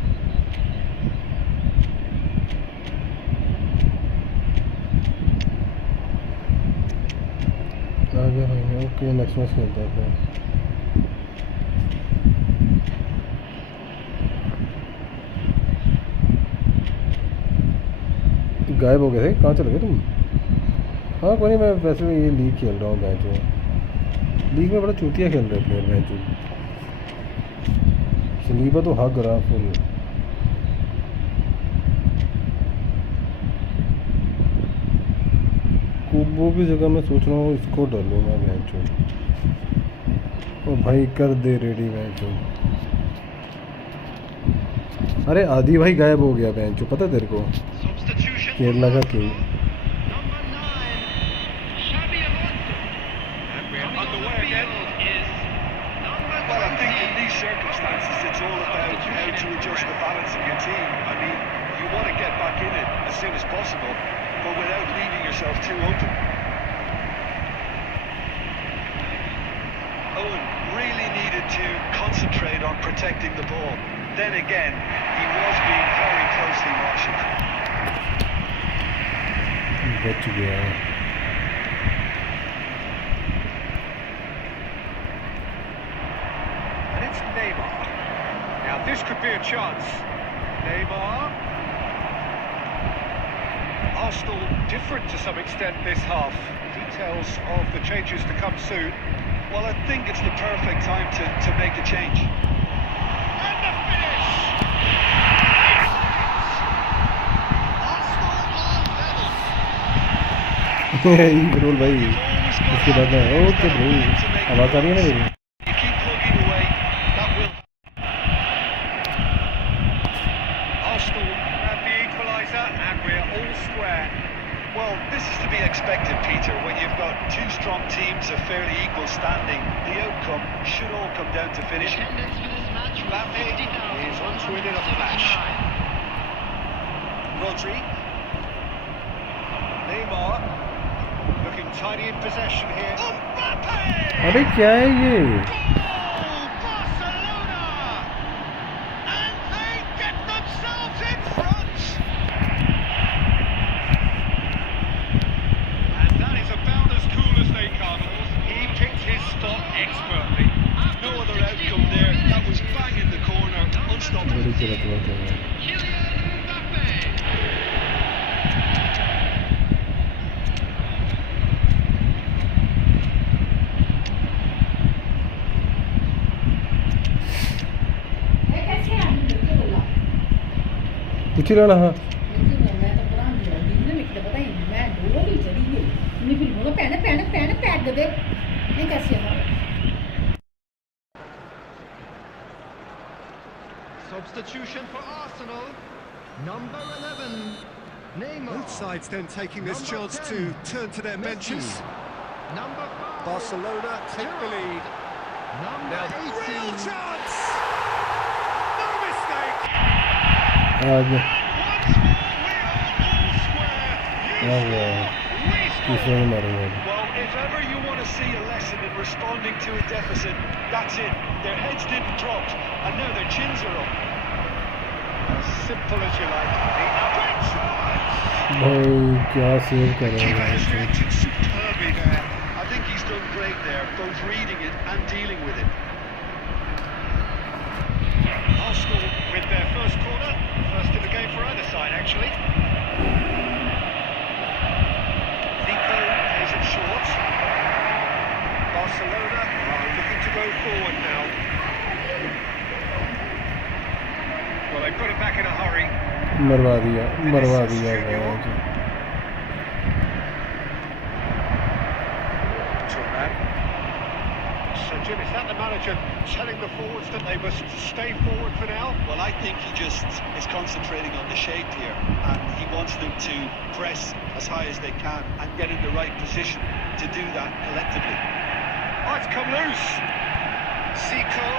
आ गया भाई okay next match खेलते हैं फिर गायब हो गए थे कहाँ चले गए तुम हाँ कोई नहीं मैं वैसे भी ये लीग खेल रहा हूँ मैच लीग में बड़ा चूतिया खेल रहे प्लेयर मैच सलीबा तो हक रहा फुल कुबो की जगह मैं सोच रहा हूँ इसको डालूँ मैं मैच ओ भाई कर दे रेडी मैच अरे आदि भाई गायब हो गया मैच पता तेरे को केरला का king Well, I think in these circumstances, it's all about how to adjust the balance of your team. I mean, you want to get back in it as soon as possible, but without leaving yourself too open. Owen really needed to concentrate on protecting the ball. Then again, he was being very closely marshalled. बच गया And it's Neymar. Now this could be a chance. Neymar. Arsenal different to some extent this half. Details of the changes to come soon. Well, I think it's the perfect time to make a change. And the finish! Arsenal are level. Roll भाई इसके बाद में okay भाई आवाज़ आ रही है ना मेरी You keep plugging away, that will... Arsenal grab the equaliser and we're all square. Well, this is to be expected, Peter. When you've got two strong teams of fairly equal standing, the outcome should all come down to finishing. Mbappe is onto it in a flash. Rodri. Neymar. Looking tiny in possession here. Mbappe! अबे क्या है ये Goal, Barcelona! And they get themselves in front! And that is about as cool as they come. He picked his stop expertly. No other outcome there. That was bang in the corner, unstoppable. बड़ी गलत बात है पूछ लेना हाँ Substitution for Arsenal. Number 11, Neymar. Both sides then taking this chance to turn to their benches. Number 5, Barcelona take the lead. Number Now, 18. real chance! No mistake! आगे Once more, we are all square. You आगे we तीसरा score. ही मारेंगे Well, if ever you want to see a lesson in responding to a deficit, that's it. Their heads didn't drop, and now their chins are up. As simple as you like. The quick chance! भाई क्या save कर रहे Keeper हैं has reacted superbly there. I think he's done great there, both reading it and dealing with it. Arsenal with their first corner, first in the game for either side actually. Zico plays it short. Barcelona are looking to go forward now. Well, they put it back in a hurry. मरवा दिया Turnip. So Jim, is that the manager telling the forwards that they must stay forward for now? Well, I think he just is concentrating on the shape here, and he wants them to press as high as they can and get in the right position to do that collectively. Oh, it's come loose. Zico.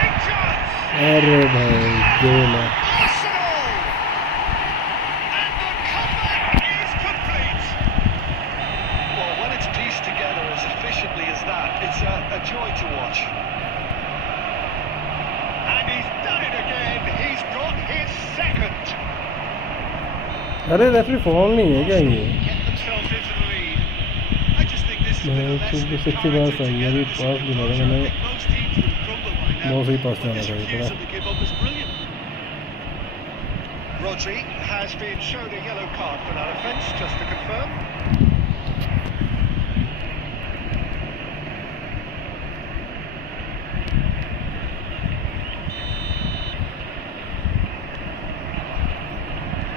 Big chance. अरे भाई गोल है Arsenal! And the comeback is complete. Well, when it's pieced together as efficiently as that, it's a joy to watch. And he's done it again. He's got his second. अरे referee fall नहीं है क्या ये Get themselves into the lead. I just think this is a bit of lesson in सबसे बात सही है अभी पास भी लगा मैंने most teams would crumble by now. बहुत सही पास But जाना this चाहिए refusal था to give up is brilliant. Rodri has been shown a yellow card for that offence, just to confirm.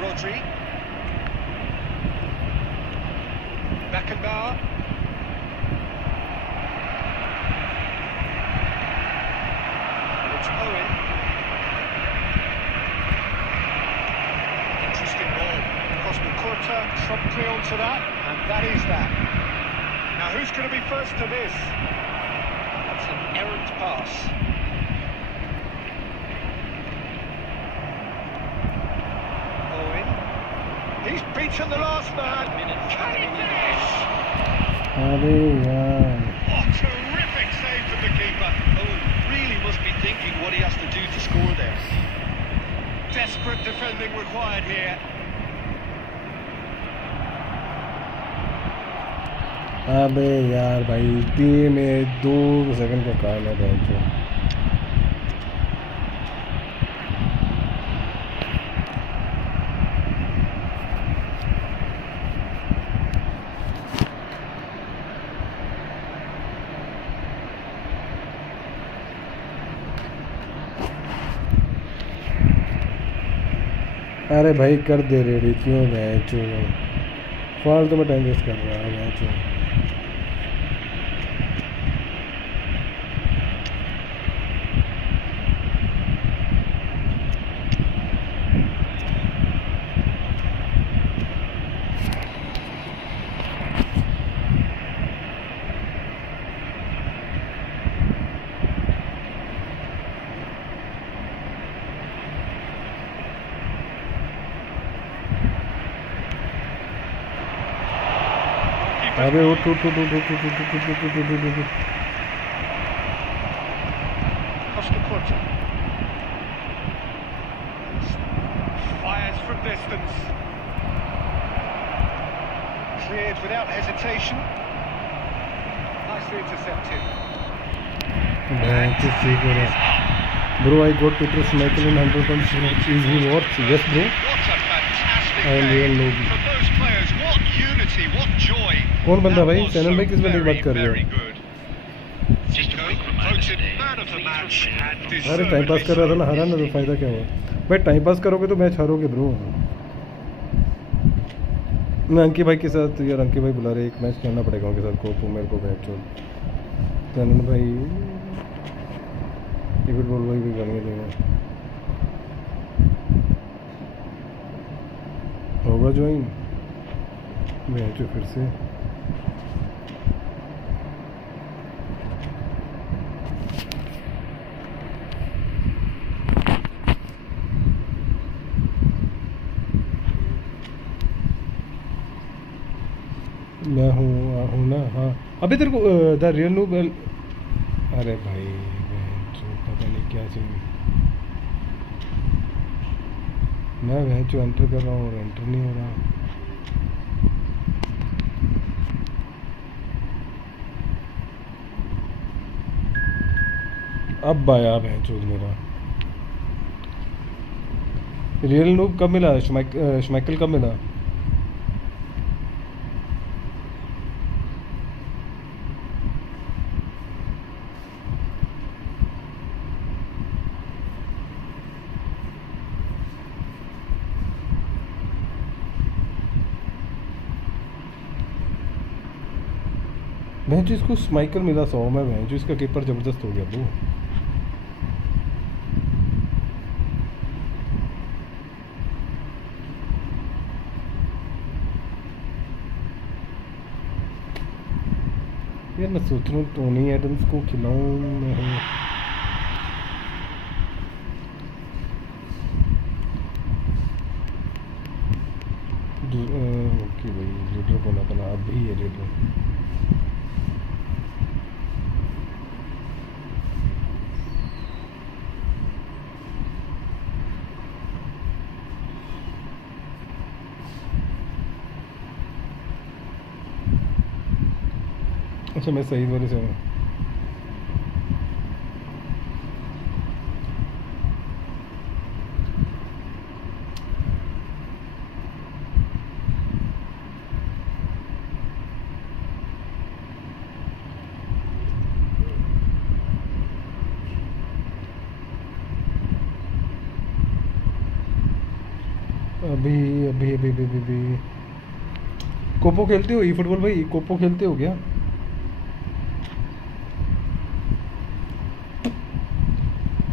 Rodri. Beckenbauer. It's Owen. Interesting ball. Cosmo-Corta, promptly onto that, and that is that. Now who's going to be first to this? That's an errant pass. Owen. He's beaten the last man. Can he finish? अरे यार What terrific save from the keeper. Owen really must be thinking what he has to do to score there. Desperate defending required here. अबे यार भाई team में 2 second का काम है भाई जो अरे भाई कर दे रेडी क्यों मैच फालतू में टाइम वेस्ट कर रहा है मैच अबे उठ Cosmo-Corta. Fires from distance. Cleared without hesitation. Nicely intercepted. Bro, I got to trust Michael in 100%. Is he what? Yes, bro. What a fantastic I am real game noob. from those players. What unity, what joy. कौन बंदा That भाई was channel so भाई किस बंदे की बात कर रहे very हो good. Zico, voted man of the match and अरे टाइम पास कर रहा था ना हरा ना तो फायदा क्या हुआ भाई टाइम पास करोगे तो मैच हारोगे ब्रो मैं अंकी भाई के साथ यार अंकी भाई बुला रहे एक मैच खेलना पड़ेगा उनके साथ को मेरे को मैच चल चैनल भाई eFootball भाई भी गालियाँ देंगे होगा ज्वाइन मैच फिर से मैं हूँ ना हाँ अभी तेरे को द रियल नूब अरे भाई पता नहीं क्या सीन मैं वह जो एंटर कर रहा हूँ और एंटर नहीं हो रहा अब आया भैंचोद मेरा रियल नूब कब मिला? श्माइकल कब मिला? भैंचो इसको श्माइकल मिला 100 में। भैंचो इसका कीपर ज़बरदस्त हो गया वो। यार मैं सोच रहा हूँ टोनी एडम्स को खिलाऊँ मैं। ओके भाई लीडर को ना करना, अब भी है लीडर। अच्छा मैं सही वाले से हूँ। अभी कोपो खेलते हो? ई फुटबॉल भाई कोपो खेलते हो क्या?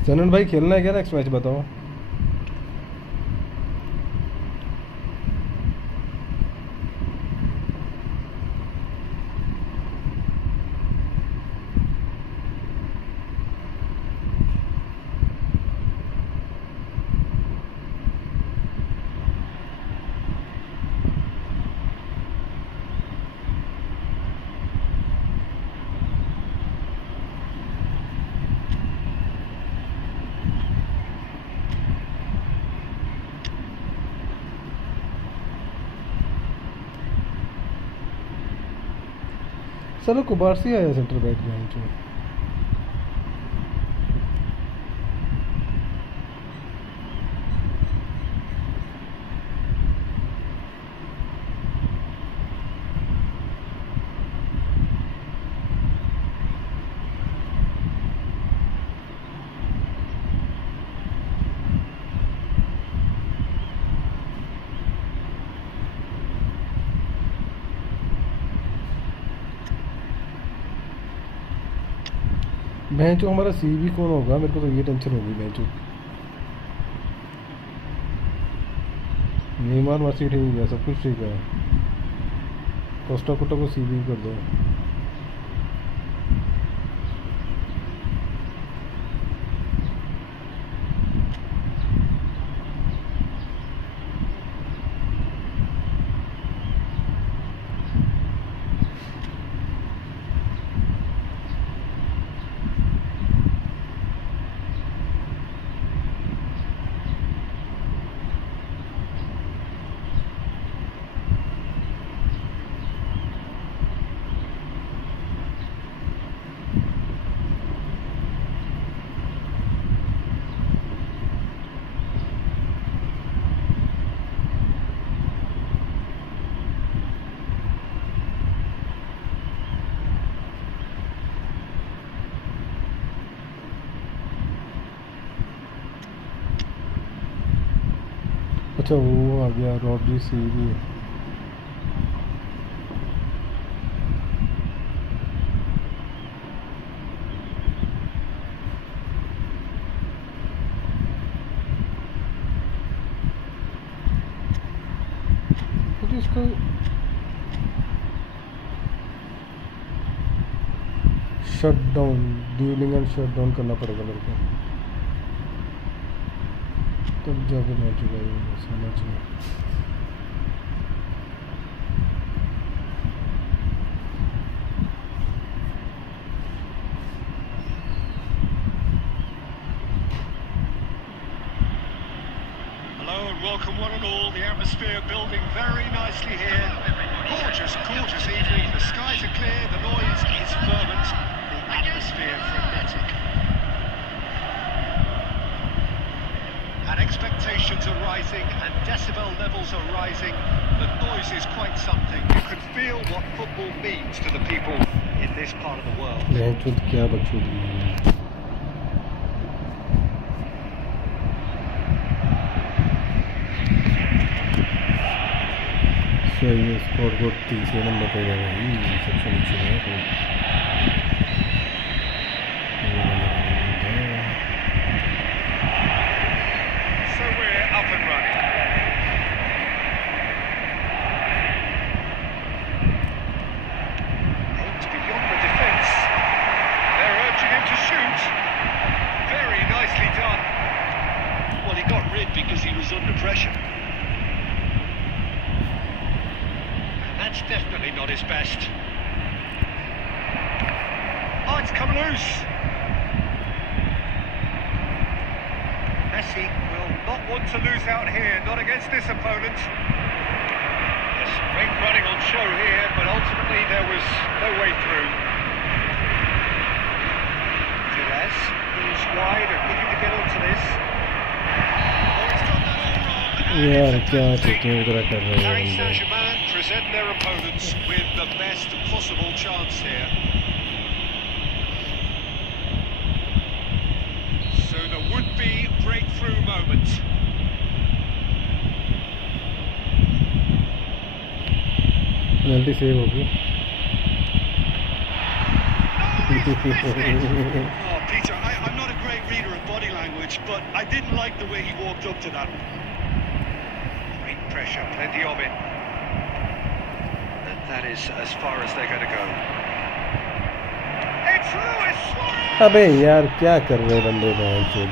सनन भाई खेलना है क्या नेक्स्ट मैच बताओ? चलो कुबारसी आया सेंटर बैक में। भैंचो हमारा सीवी कौन होगा? मेरे को तो ये टेंशन होगी भैंचो। नेमार मासी ठीक है, सब कुछ ठीक है। कोस्टा कोटा को सीवी कर दो। अच्छा वो आ गया रॉड्री सीवी। इसको shut down duelling and shut down करना पड़ेगा मेरे को, तब जाके मैच होगा ये समझ में। Welcome one and all, the atmosphere building very nicely here. Gorgeous, gorgeous evening, the skies are clear, the noise is fervent, the atmosphere frenetic. decibel levels are rising. The noise is quite something. You can feel what football means to the people in this part of the world. क्या बकचोदी है ये score को तीसरे number पे गया भाई सबसे नीचे है तो So we're up and running. Aimed beyond the defence. They're urging him to shoot. Very nicely done. Well, he got rid because he was under pressure. That's definitely not his best. Oh, it's come loose. Messi will not want to lose out here, not against this opponent. Yes, great running on show here, but ultimately there was no way through. Diaz is wide and looking to get onto this. Oh, he's got that all wrong. यार क्या cheating वगैरह कर रहे हैं Paris बंदे Saint-Germain present their opponents with the best possible chance here. So the would-be breakthrough moment. Penalty save होगी Oh, Peter, I'm not a great reader of body language, but I didn't like the way he walked up to that. Great pressure, plenty of it. And that is as far as they're going to go. It's Luis Suarez! अबे यार क्या कर रहे हैं बंदे भाई खुद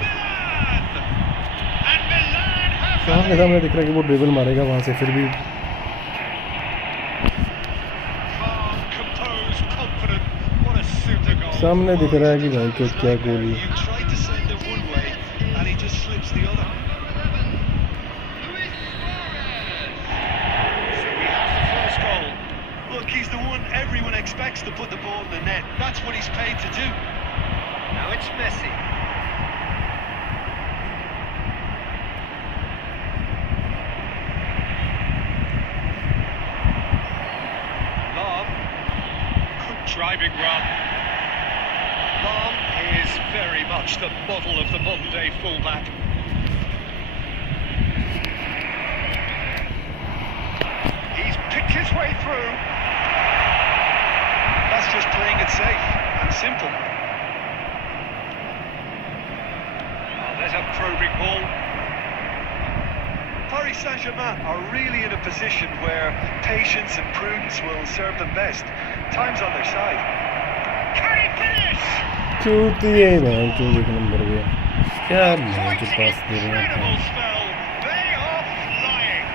And Milan have सामने दिख रहा है कि वो ड्रिबल मारेगा वहां से फिर भी calm, composed, confident. What a super goal. सामने दिख रहा है कि भाई खुद क्या गोली You tried to send him one way, and he just slips the other. So we have the first goal. Look, he's the one everyone expects to put the ball in the net. That's what he's paid to do. Now it's Messi. Lam. Good driving run. Lam is very much the model of the modern-day fullback. He's picked his way through. That's just playing it safe and simple. Oh, there's a probing ball. Paris Saint-Germain are really in a position where patience and prudence will serve them best. Time's on their side. Can he finish? चूती है भाई क्यों एक number गया क्या match pass दे रहे हैं Incredible spell. They are flying.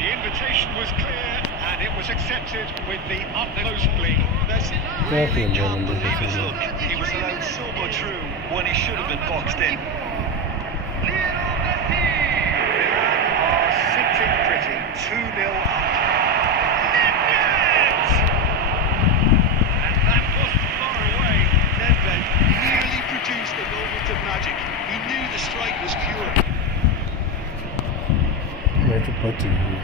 The invitation was clear and it was accepted with the utmost glee. Messi क्या really खेल रहे हैं can't बंदे believe his कैसे luck. He was allowed so much room when he should have been boxed in. Milan are sitting pretty. 2-0 up. And that wasn't far away. Nedved really produced a moment of magic. He knew the strike was pure. Match बच गई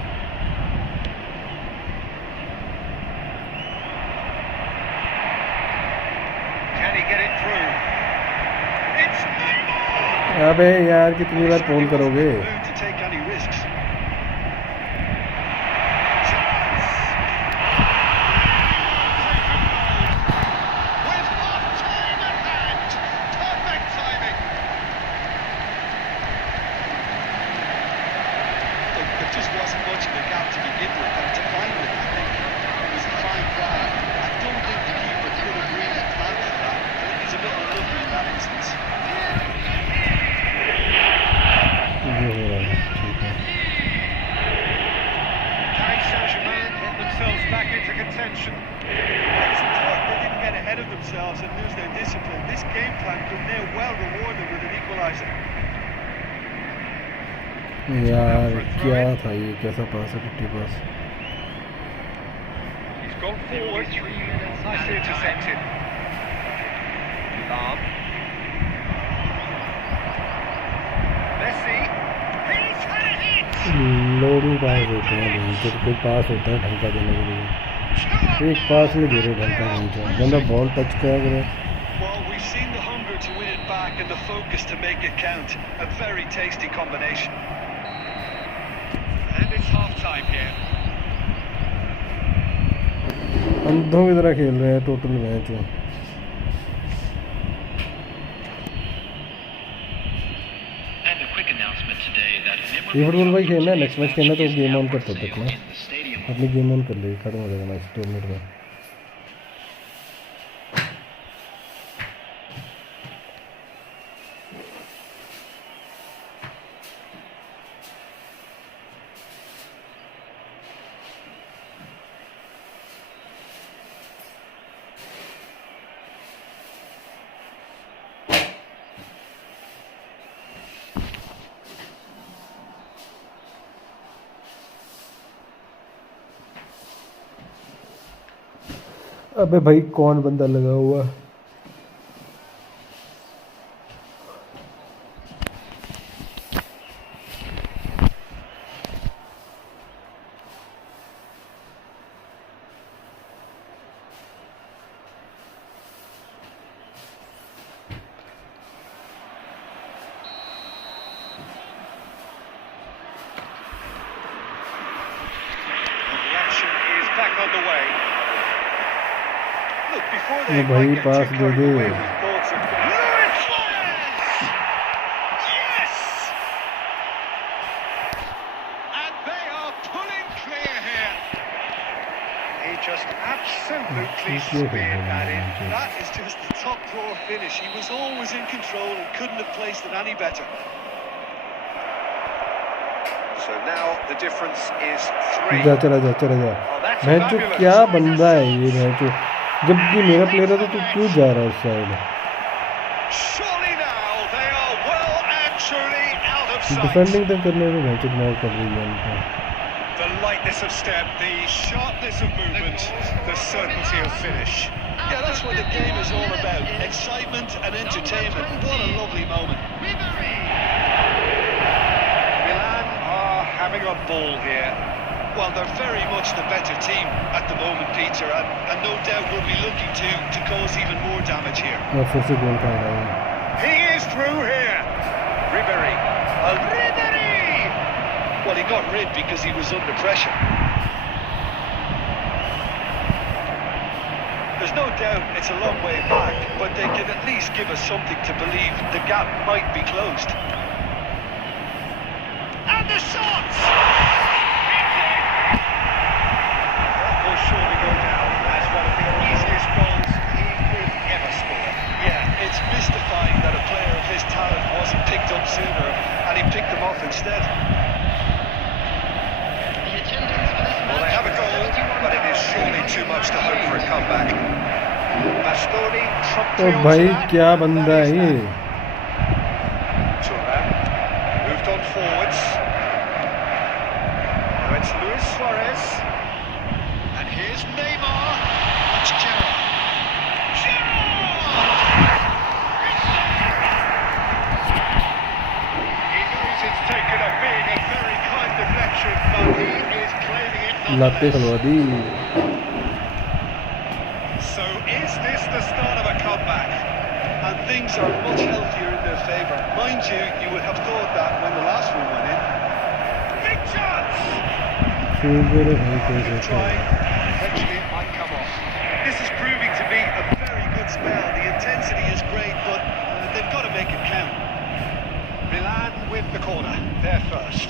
Can he get it through? It's Neymar! अबे यार कितनी बार पोल करोगे Mood to take any risks. With half time at hand. Perfect timing. Look, there just wasn't much of a gap to begin with, and to find it, I think, was a fine plan. I don't think the keeper could have really planned for that. I think he's a bit unlucky in that instance. ये हो रहा है ठीक है Paris Saint-Germain get themselves back into contention. It's important they didn't get ahead of themselves and lose their discipline. This game plan could now well reward them with an equaliser. यार क्या था ये कैसा पास है 50 pass He's gone forward. Nicely intercepted. Lam. Messi. Loading pass होते हैं जब कोई पास होता है ढंग का देने के लिए एक पास नहीं दे रहे ढंग का बंदा बॉल टच कर रहे Well, we've seen the hunger to win it back and the focus to make it count. A very tasty combination. And it's half-time here. अंधों की तरह खेल रहे हैं टोटल मैच ये फुटबॉल भाई खेलना है नेक्स्ट मैच खेलना तो गेम ऑन करते तक ना अपनी गेम ऑन कर ले खत्म हो जाएगा मैच 2 मिनट में अबे भाई कौन बंदा लगा हुआ The action is back underway. Look, before O they भाई might get pass too they carried they away with thoughts of Luis Suarez! Yes! And they are pulling clear here. He just absolutely speared that in. That is just the top drawer finish. He was always in control and couldn't have placed it any better. So now the difference is 3. जा चला जा Oh, that's मैं जो fabulous. क्या बंदा है ये मैं जो जबकि मेरा प्लेयर है तो तू क्यों जा रहा है उस side Surely now they are well and truly out of sight. Defending तक करने में मैं जो मार कर रही है उनको The lightness of step, the sharpness of movement, the certainty of finish. Yeah, that's what the game is all about. Excitement and entertainment. What a lovely moment. Milan are having a ball here. Well, they're very much the better team at the moment, Peter, and no doubt will be looking to cause even more damage here. और फिर से गोल कर रहा है He is through here. Ribery. Ribery! Well, he got rid because he was under pressure. There's no doubt it's a long way back, but they can at least give us something to believe the gap might be closed. And the shots! That will surely go down as one of the easiest goals he could ever score. Yeah, it's mystifying that a player of his talent wasn't picked up sooner, and he picked them off instead. Well, they have a goal, but it is surely too much to hope for a comeback. Bastoni trumped ओ भाई क्या बंदा है ये Turnip moved on forwards. Now it's Luis Suarez. And here's Neymar. Watch Gerrard. He knows it's taken a big and very kind deflection, but he is claiming it latte nonetheless. खलवा the So is this the start of a comeback? And things are much healthier in their favour. Mind you, you would have thought that when the last one went in. Big chance! Sugar है कोई Trying, and eventually it might come off. This is proving to be a very good spell. The intensity is great, but they've got to make it count. Milan with the corner, they're first.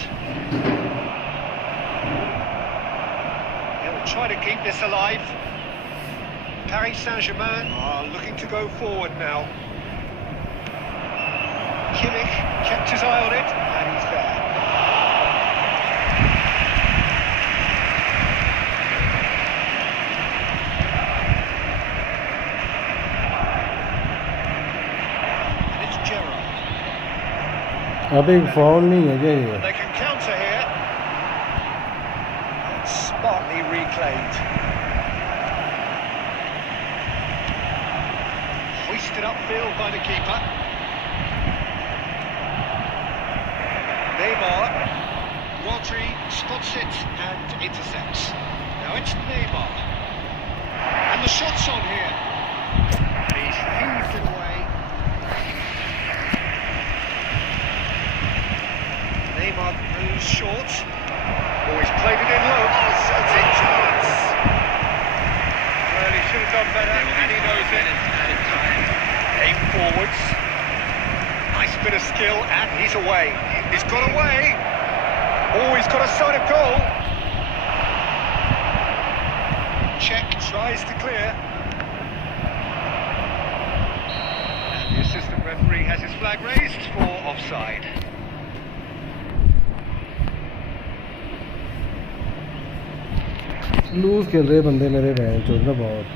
He'll try to keep this alive. Paris Saint-Germain are looking to go forward now. Kimmich kept his eye on it, and he's there. And it's Gerrard. अबे foul नहीं है क्या ये They can counter here. It's smartly reclaimed. Hoisted upfield by the keeper. Neymar. Rodri spots it and intercepts. Now it's Neymar. And the shot's on here. And he's heaved it away. Neymar moves short. Oh, he's played it in low. Oh, such a chance! Well, he should have done better, and he knows it. Aim forwards. Nice bit of skill, and he's away. He's got away. Oh, he's got a sign of goal. Cech tries to clear. And the assistant referee has his flag raised for offside. Loose खेल रहे बंदे मेरे बहन चोद ना बहुत.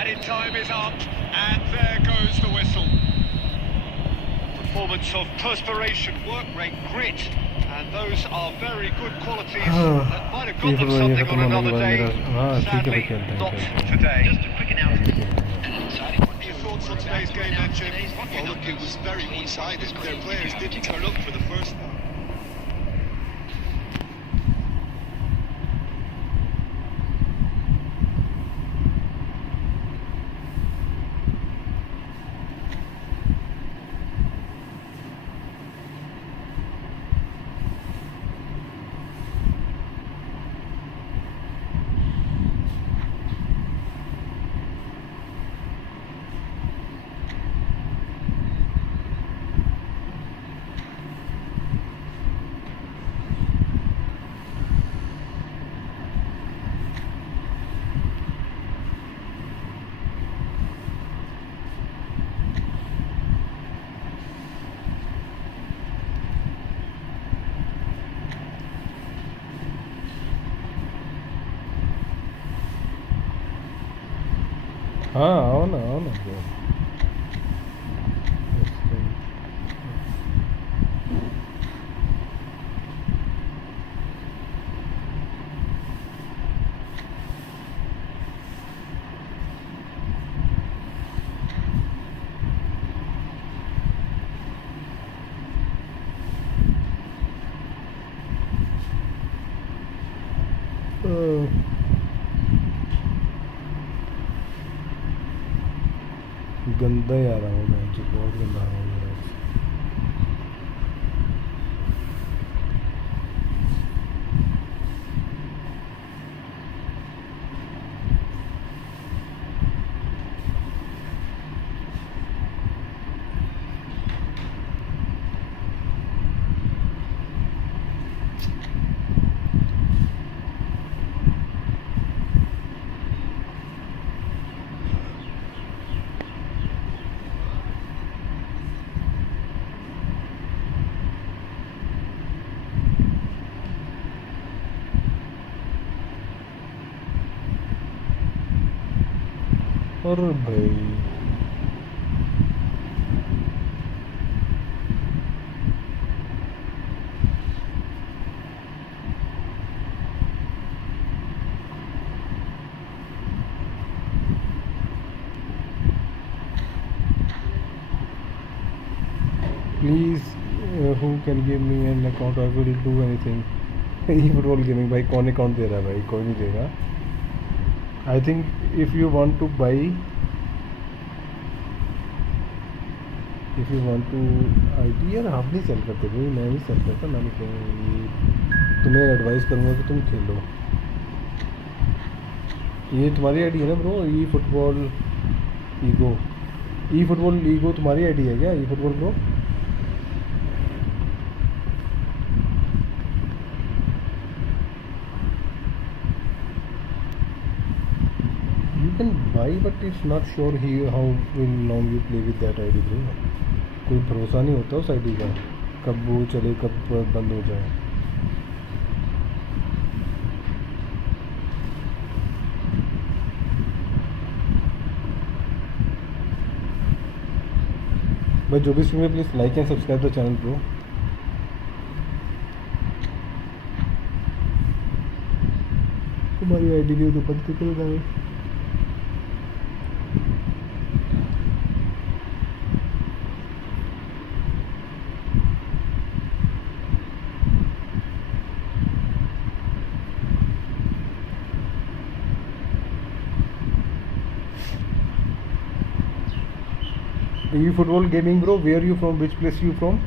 Added time is up, and there goes the whistle. Performance of perspiration, work rate, grit, and those are very good qualities that might have got them something on another day. Sadly, not today. Just a quick announcement. Your thoughts on today's game, then, Jim? Well, look, it was very one-sided. Their players didn't turn up for the first half. हाँ आओ ना bro. गंदा ही आ रहा हूँ मैं जी, बहुत गंदा आ रहा हूँ मेरा. और भाई please who can give me an account? I will do anything. eFootball gaming भाई कौन अकाउंट दे रहा है भाई? कोई नहीं देगा. I think if you want to buy, if you want to ID यार आप नहीं सेल करते भाई, मैं नहीं सेल करता. मैं तुम्हें एडवाइस करूँगा कि तुम खेलो. ये तुम्हारी आईडी है ना bro? eFootball ego. eFootball ego तुम्हारी आईडी है क्या? eFootball bro can buy, but it's not sure how long you play with that ID bro. कोई भरोसा नहीं होता उस आईडी का, कब वो चले कब बंद हो जाए. भाई जो भी स्ट्रीम है please like and subscribe the channel bro. तुम्हारी आईडी नहीं तो बंद कर दो. eFootball gaming bro, where you from, which place you from?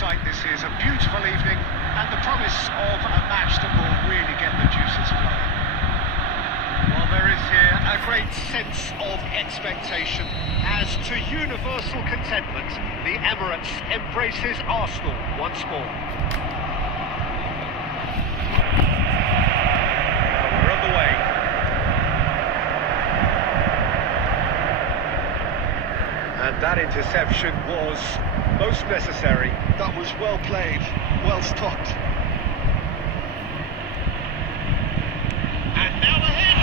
Sight this is, a beautiful evening and the promise of a match that will really get the juices flowing. Well, there is here a great sense of expectation as to universal contentment the Emirates embraces Arsenal once more. We're on the way. And that interception was most necessary. That was well played, well stopped. And now the hit!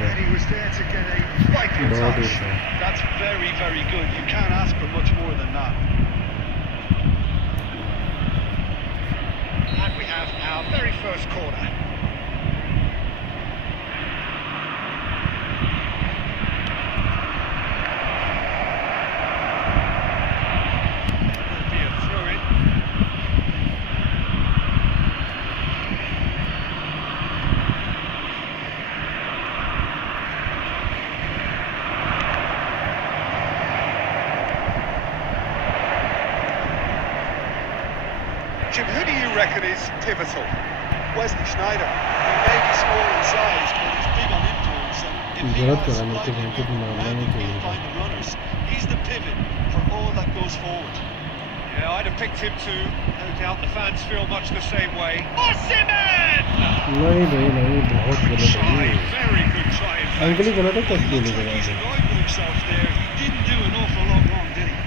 And he was there to get a vital touch. That's very, very good. You can't ask for much more than that. And we have our very first corner. Jim, who do you reckon is pivotal? Wesley Sneijder. He may be small in size, but he's big on influence. And if he has slightly helping find the runners, he's the pivot for all that goes forward. Yeah, I'd have picked him too. No doubt the fans feel much the same way. Osimhen! नहीं बहुत गलत है ये Very good try. Uncle ही गलत है कैसे He बोलेगा looks like he's annoyed with himself there. He didn't do an awful lot wrong, did he?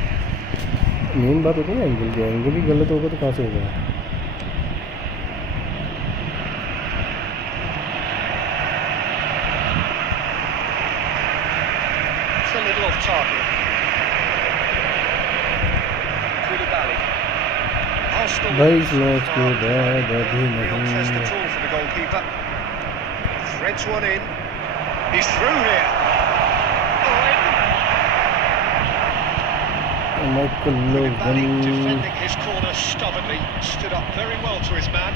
Main बात होती है ना एंगल की, एंगल ही गलत होगा तो कहाँ से होगा. It's a little off target. भाई इस मैच के बाद अभी Real test नहीं at all for the goalkeeper. Threads one in. He's through here. Michael Bally लोगन defending his corner stubbornly, stood up very well to his man.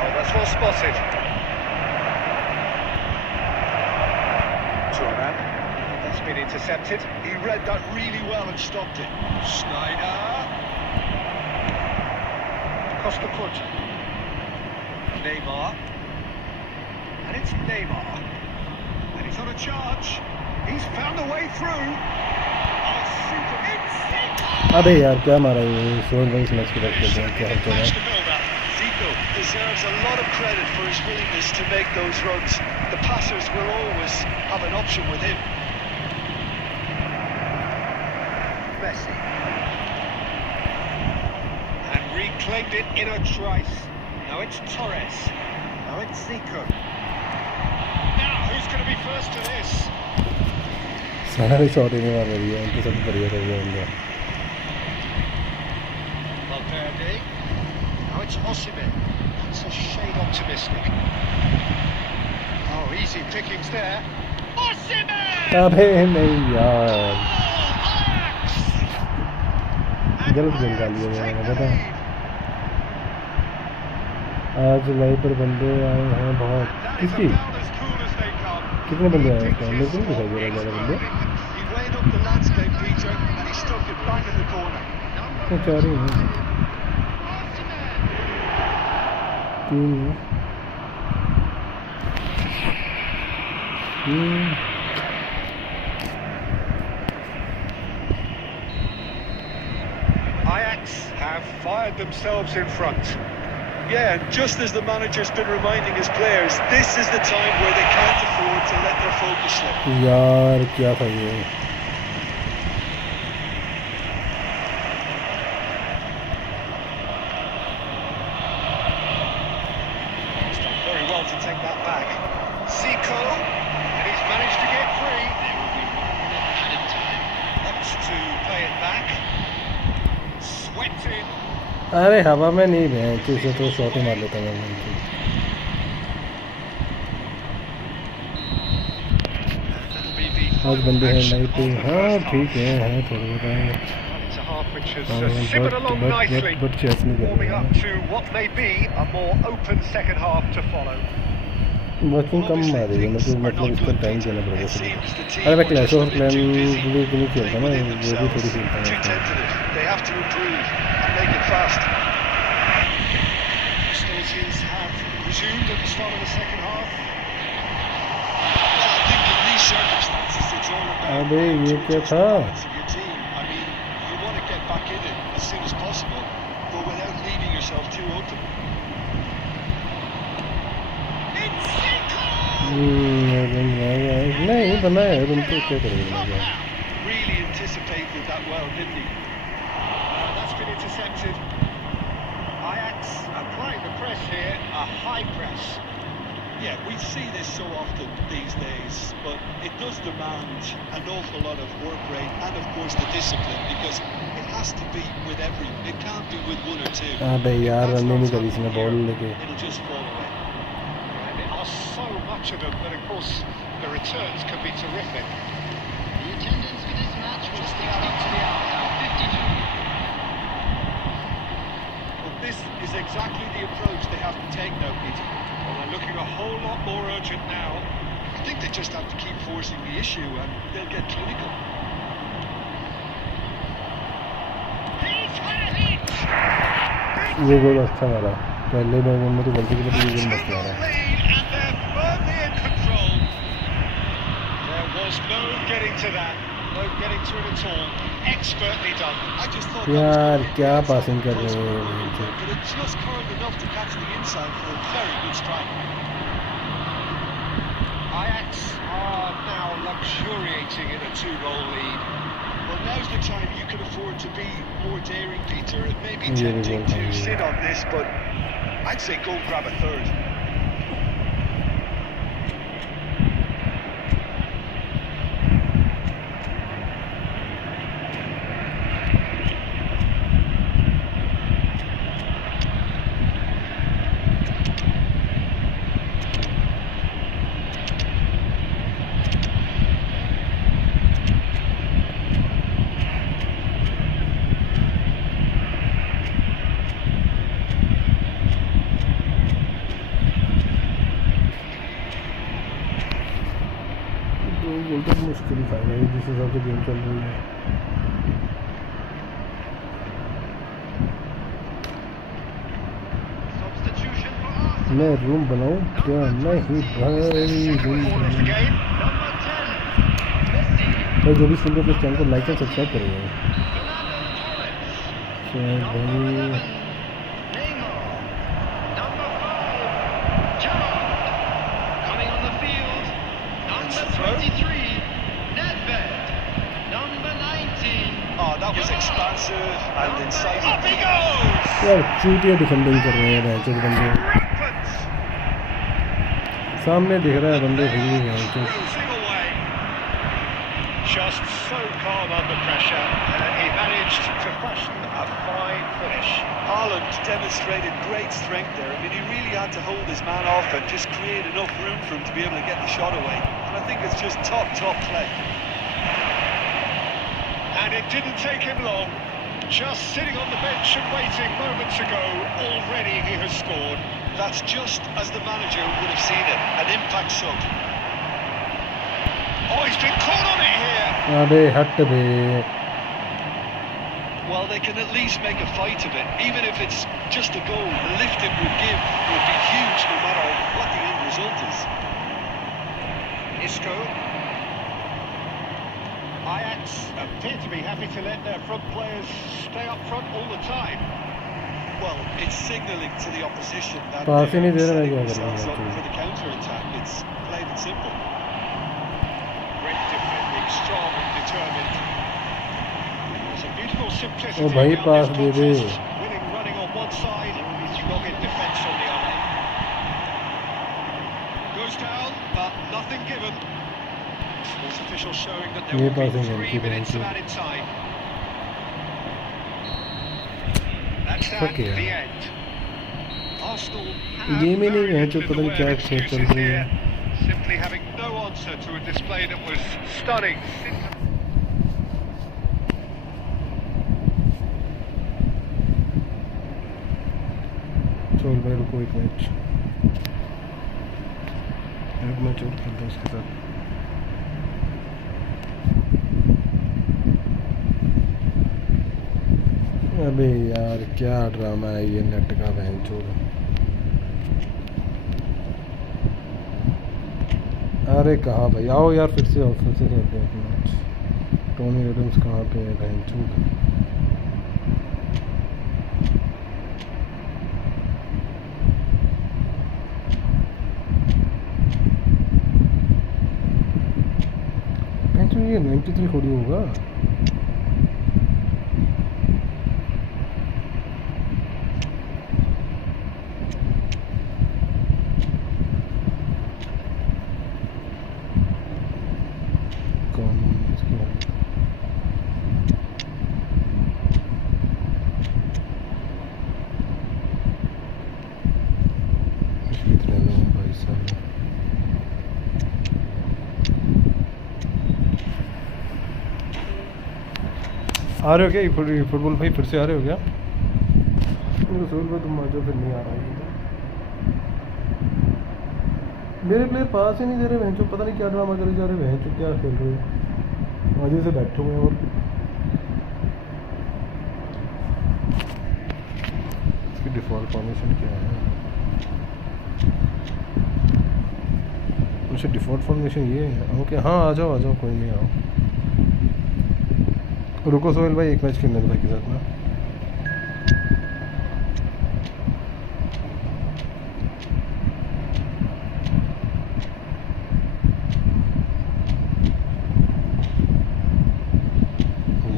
Oh, that's well spotted. Turnip, that's been intercepted. He read that really well and stopped it. Sneijder. Costa Curta. Neymar. And it's Neymar. And he's on a charge. He's found a way through. Oh, super. It's Zico! अबे यार क्या मारा ये शोर भाई इस match के बाद क्या होता है. Zico deserves a lot of credit for his willingness to make those runs. The passers will always have an option with him. Messi. And reclaimed it in a trice. Now it's Torres. Now it's Zico. Now who's going to be first to this? सारे shot ही नहीं मार रही है, उनके साथ बढ़िया कर रहा है. Valverde. Now it's Osimhen. That's a shade optimistic. Oh, easy pickings there. Osimhen! अबे नहीं यार, गलत गेम डाल दिया मैंने, पता है. आज लाइव पर बंदे आए हैं बहुत. किसकी? कितने बंदे आए हैं? मेरे को नहीं दिखाई दे रहा ज़्यादा बंदे. तो 4 ही हैं, 3 हैं. fired themselves in front. Yeah, and just as the manager's been reminding his players, this is the time where they can't afford to let their focus slip. यार क्या था ये? He's done very well to take that back. Zico, and he's managed to get free. Opts to play it back. Swept in. अरे हवा में नहीं है, तुझे तो शॉट ही मार लेता मैं। आज बंदे हैं लाइट पे, हाँ ठीक है थोड़ा बहुत बट चेस नहीं कर Warming रहा up to what may be a more open second half to follow. Working कम मारेगी मतलब इसका टाइम देना पड़ेगा। अरे मैं क्लैश ऑफ क्लैन भी नहीं खेलता ना, वो भी थोड़ी खेलता हूँ। They have to improve and make it fast. Hostilities have resumed at the start of the second half. Well, I think in these circumstances, it's all about अबे ये क्या था? your team. I mean, you want to get back in it as soon as possible, but without leaving yourself too open. नहीं बनाया है, तुम तो क्या करोगे? Really anticipated that well, didn't he? That's been intercepted. Ajax applying the press here, a high press. Yeah, we see this so often these days, but it does demand an awful lot of work rate and, of course, the discipline, because it has to be with everyone. It can't be with one or two. अबे यार run नहीं करी इसने ball लेके। It'll just fall away. And there are so much of them that, of course, the returns can be terrific. The attendance for this match was just about up to the hour now, 52. But this is exactly the approach they have to take now, Peter. Well, they're looking a whole lot more urgent now. I think they just have to keep forcing the issue and they'll get clinical. ये गोल अच्छा मारा, पहले मैं तो गलती की वजह से ये मत मारा। And they're firmly in control. There was no getting to that, no getting to it at all. Expertly done. I just thought यार that was क्या going पासिंग कर रहे but हो? it just curled enough to catch the inside for a very good strike. Ajax are now luxuriating in a 2-goal lead. Well, now's the time you can afford to be more daring, Peter. It may be Yeah, tempting yeah, to yeah. sit on this, but I'd say go grab a third. गोल तो मुश्किल ही था भाई, जिस हिसाब से game चल रही है। Substitution for Arsenal. मैं रूम बनाऊं क्या? नहीं भाई room Corner of the game. Number 10, Messi. भाई जो भी सुन रहे हो चैनल को लाइक एंड सब्सक्राइब करेंगे। Fernando Torres. Number 11, भाई Neymar. Number 5, Gerrard. Coming on the field, number 23, Nedved. Number 19. Oh, that was expansive and incisive. Up he goes! यार चूतिया डिफेंडिंग कर रहे हैं मैच बंदे, Rampant! सामने दिख रहा है बंदे फिर भी match. Cruising away. Just so calm under pressure. He managed to fashion a fine finish. Haaland demonstrated great strength there. I mean, he really had to hold his man off and just create enough room for him to be able to get the shot away. And I think it's just top play. And it didn't take him long. Just sitting on the bench and waiting moments ago, already he has scored. That's just as the manager would have seen it, an impact sub. Oh, he's been caught on it here. अबे हट बे। Well, they can at least make a fight of it, even if it's just a goal. The lift it would give would be huge no matter what the end result is. Isco. Ajax appear to be happy to let their front players stay up front all the time. Well, it's signalling to the opposition that पास ही नहीं दे रहा है, setting क्या कर themselves रहा up है? for the counter-attack. It's plain and simple. Great defending, strong and determined. There's a beautiful simplicity ओ भाई around pass this they they. contest. Winning running on one side, strong in defence on the other. Goes down, but nothing given. Sports officials showing that there ये will be passing है 3 इनकी minutes of बहन added time. That's Fuck at yeah. the end. Arsenal Game ही नहीं है, have जो very पता little नहीं क्या in the way of खेल चल excuses रही है। here. Simply having no answer to a display that was stunning. चल भाई रुको एक मैच और खेलता हूँ उसके साथ। अबे यार क्या ड्रामा है ये नेट का बहनचोद। अरे कहाँ भाई, आओ यार फिर से खेलते हैं मैच। टोनी एडम्स कहाँ पे है बहनचोद? ये 93 खोड़ी होगा। कौन इसके कितने लोग भाई साहब? आ रहे हो क्या फुटबॉल भाई? फिर से आ रहे हो क्या? रसूल भाई तुम आ जाओ, फिर नहीं आ रहा है। मेरे प्लेयर पास ही नहीं दे रहे बहनचोद, पता नहीं क्या ड्रामा करे जा रहे बहनचोद, क्या खेल रहे हो? मजे से बैठे हुए हैं। और इसकी डिफ़ॉल्ट फॉर्मेशन क्या है? अच्छा डिफ़ॉल्ट फॉर्मेशन ये है। ओके हाँ आ जाओ कोई नहीं, आओ। रुको सोहेल भाई, एक मैच खेलने दो भाई के साथ ना।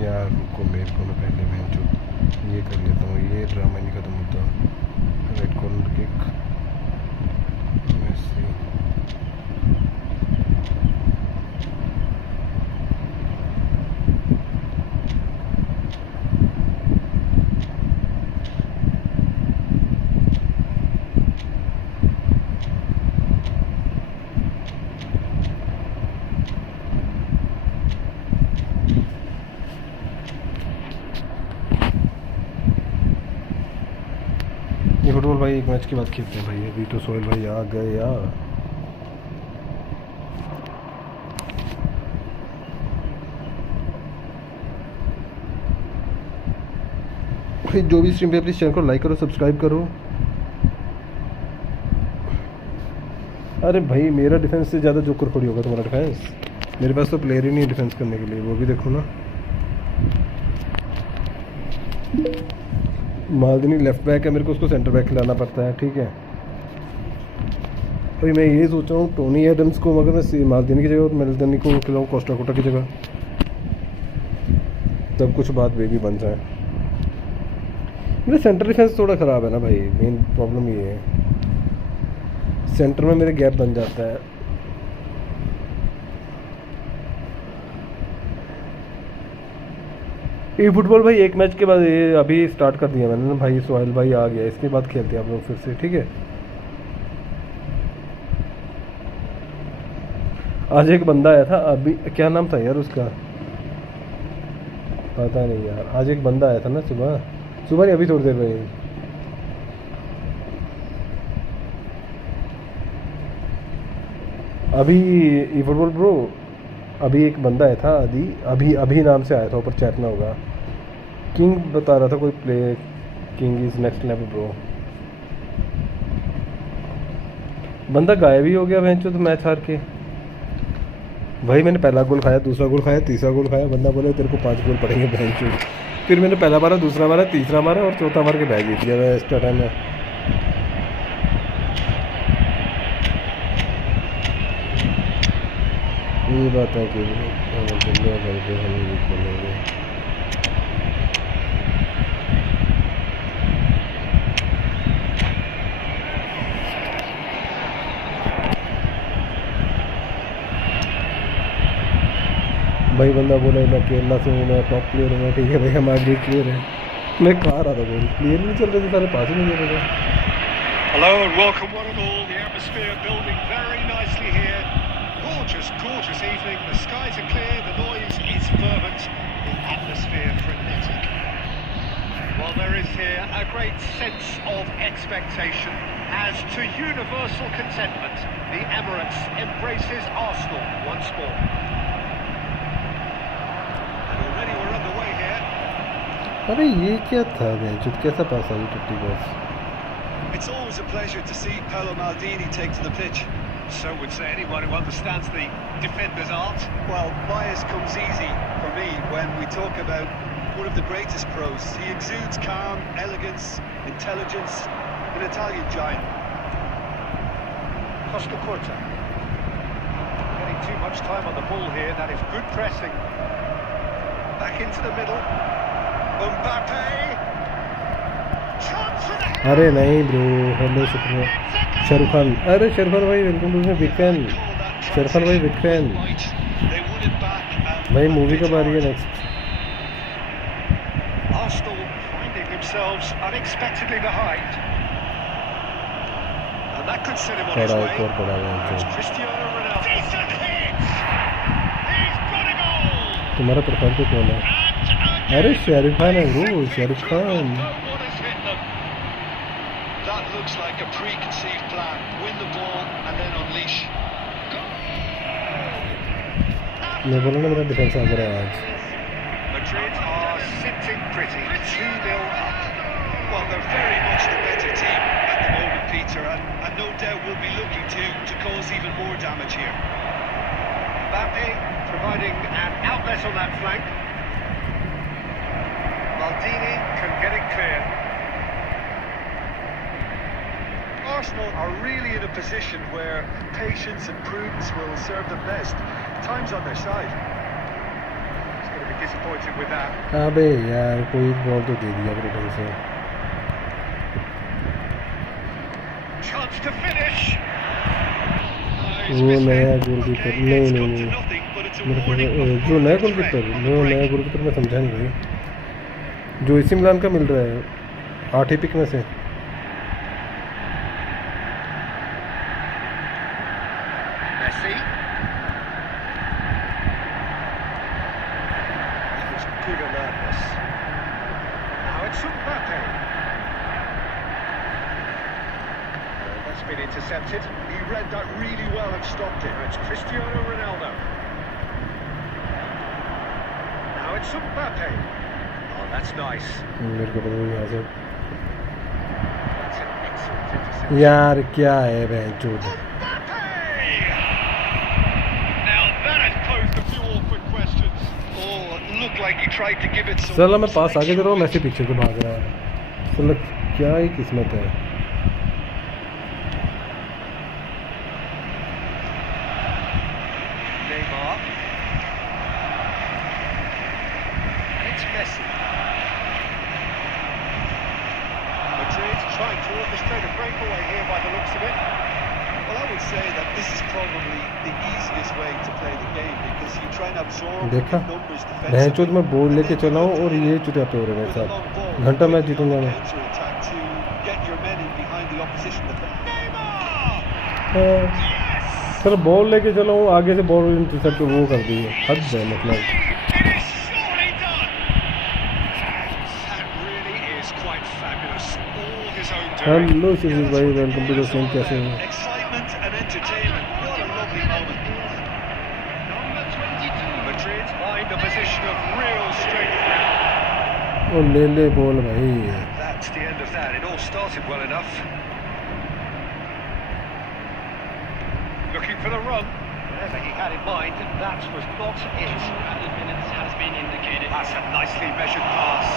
यार रुको, मेरे को ना पहले मैं जो ये कर लेता हूँ, ये ड्रामा नहीं खत्म होता। Red corner kick, Messi. ये फुटबॉल भाई एक मैच के बाद खेलते हैं भाई। अभी तो सोहेल भाई आ गए यार। भाई जो भी स्ट्रीम पे प्लीज चैनल को लाइक करो, सब्सक्राइब करो। अरे भाई मेरा डिफेंस से ज़्यादा जोकर खड़ी होगा तुम्हारा डिफेंस। मेरे पास तो प्लेयर ही नहीं है डिफेंस करने के लिए, वो भी देखो ना। मालदनी लेफ्ट बैक है, मेरे को उसको सेंटर बैक खिलाना पड़ता है, ठीक है। भाई मैं ये सोच रहा हूँ टोनी एडम्स को अगर मैं मालदनी की जगह और मालदनी को खिलाऊँ कोस्टा कोटा की जगह, तब कुछ बात बेबी बन जाए। मेरा सेंटर डिफेंस थोड़ा ख़राब है ना भाई, मेन प्रॉब्लम ये है। सेंटर में मेरे गैप बन जाता है। ये फुटबॉल भाई एक मैच के बाद ये अभी स्टार्ट कर दिया मैंने ना भाई। सोहेल भाई आ गया, इसके बाद खेलते हैं आप लोग फिर से, ठीक है। आज एक बंदा आया था, अभी क्या नाम था यार उसका, पता नहीं यार। आज एक बंदा आया था ना सुबह नहीं, अभी थोड़ी देर पहले। अभी ई फुटबॉल ब्रो, अभी एक बंदा आया था अभी नाम से आया था, ऊपर चैट में होगा। किंग बता रहा था कोई play, king is next level bro. बंदा गायब ही हो गया भैंचो तो मैच हार के। भाई मैंने पहला गोल खाया, दूसरा गोल खाया, तीसरा गोल खाया, बंदा बोले तेरे को 5 गोल पड़ेंगे भैंचो। फिर मैंने पहला मारा, दूसरा मारा, तीसरा मारा और चौथा मार के बैग जीत गया मैं एक्स्ट्रा टाइम में। ये बात है कि भाई बंदा बोला मैं केरला से हूँ, मैं टॉप प्लेयर हूँ। मैं ठीक है भैया, हमारा ग्रेट प्लेयर है। मैं कहा रहा था बोल प्लेयर नहीं चल रहे थे सारे, पास ही नहीं चल रहे थे। Hello and welcome one and all. The atmosphere building very nicely here. Gorgeous, gorgeous evening. The skies are clear, the noise is fervent, the atmosphere frenetic. Well, there is here a great sense of expectation as to universal contentment. The Emirates embraces Arsenal once more. And already we're underway here. अरे ये क्या था बेंचुत, कैसा पास आई टट्टी boss. It's always a pleasure to see Paolo Maldini take to the pitch. So would say anyone who understands the defender's art. Well, bias comes easy for me when we talk about one of the greatest pros. He exudes calm, elegance, intelligence, an Italian giant. Costa Curta. Getting too much time on the ball here, that is good pressing. Back into the middle. Mbappe. Chance for the head. अरे नहीं bro, hello शुक्रिया शाहरुख खान। अरे शाहरुख खान भाई welcome to the weekend. Shahrukh Khan भाई weekend भाई, movie कब आ रही है next? Arsenal finding themselves unexpectedly behind. And that could set him on his बड़ा way. एक और बड़ा है। It's Cristiano Ronaldo. Decent hit. He's got a goal. तुम्हारा प्रोफाइल पे कौन है? अरे शाहरुख खान है bro, Shahrukh Khan. What has hit them? That looks like a preconceived plan. Win the ball and then unleash. मैं बोला ना मेरा डिफेंस आ रहा है आज। Madrid are sitting pretty. 2-0 up. Well, they're very much the better team at the moment, Peter, and no doubt will be looking to cause even more damage here. Mbappe providing an outlet on that flank. Maldini can get it clear. Arsenal are really in a position where patience and prudence will serve them best. Time's on their side. He's going to be disappointed with that. अबे यार कोई ball तो दे दिया bro ढंग से। Chance to finish. वो नया goalkeeper नहीं मेरे को जो नया गोलकीपर मैं समझा नहीं भाई, जो इसी मिलान का मिल रहा है 8 पिक में से। Messi. That was good alertness. Now it's Mbappe. That's been intercepted. He read that really well and stopped it. It's Cristiano Ronaldo. Now it's Mbappe. Oh, that's nice. मेरे को पता नहीं यहाँ से That's an excellent interception. यार क्या है बेंचुत। Now that has posed a few awkward questions. Oh, it looked like he tried to give it some... साला मैं पास आगे कर रहा हूँ, मैसी पीछे को भाग रहा है। साला क्या ही किस्मत है। Neymar. And it's Messi. Madrid trying to orchestrate a breakaway here by the looks of it. Well, I would say that this is probably the easiest way to play the game because you try and absorb देखा the numbers बेंचुत defensively. मैं ball लेके चला हूँ और ये चुटाते हो रहे मेरे With a long साथ। ball, घंटा मैच जीतूंगा मैं। counter-attack to get your men in behind the opposition defender. Neymar! Sir ball लेके चला हूँ, आगे से बॉल इंटरसेप्ट वो कर दी है, हद है मतलब। It is surely done! That really is quite fabulous. All his own doing. Hello Shishir भाई, वेलकम टू द स्ट्रीम। कैसे हो? Excitement and entertainment. What a lovely moment. Number 22. Madrid find a position of real strength now. और ले ले ball भाई। That's the end of that. It all started well enough. Looking for the run. Whatever he had in mind, that was not it. Added minutes has been indicated. That's a nicely measured pass.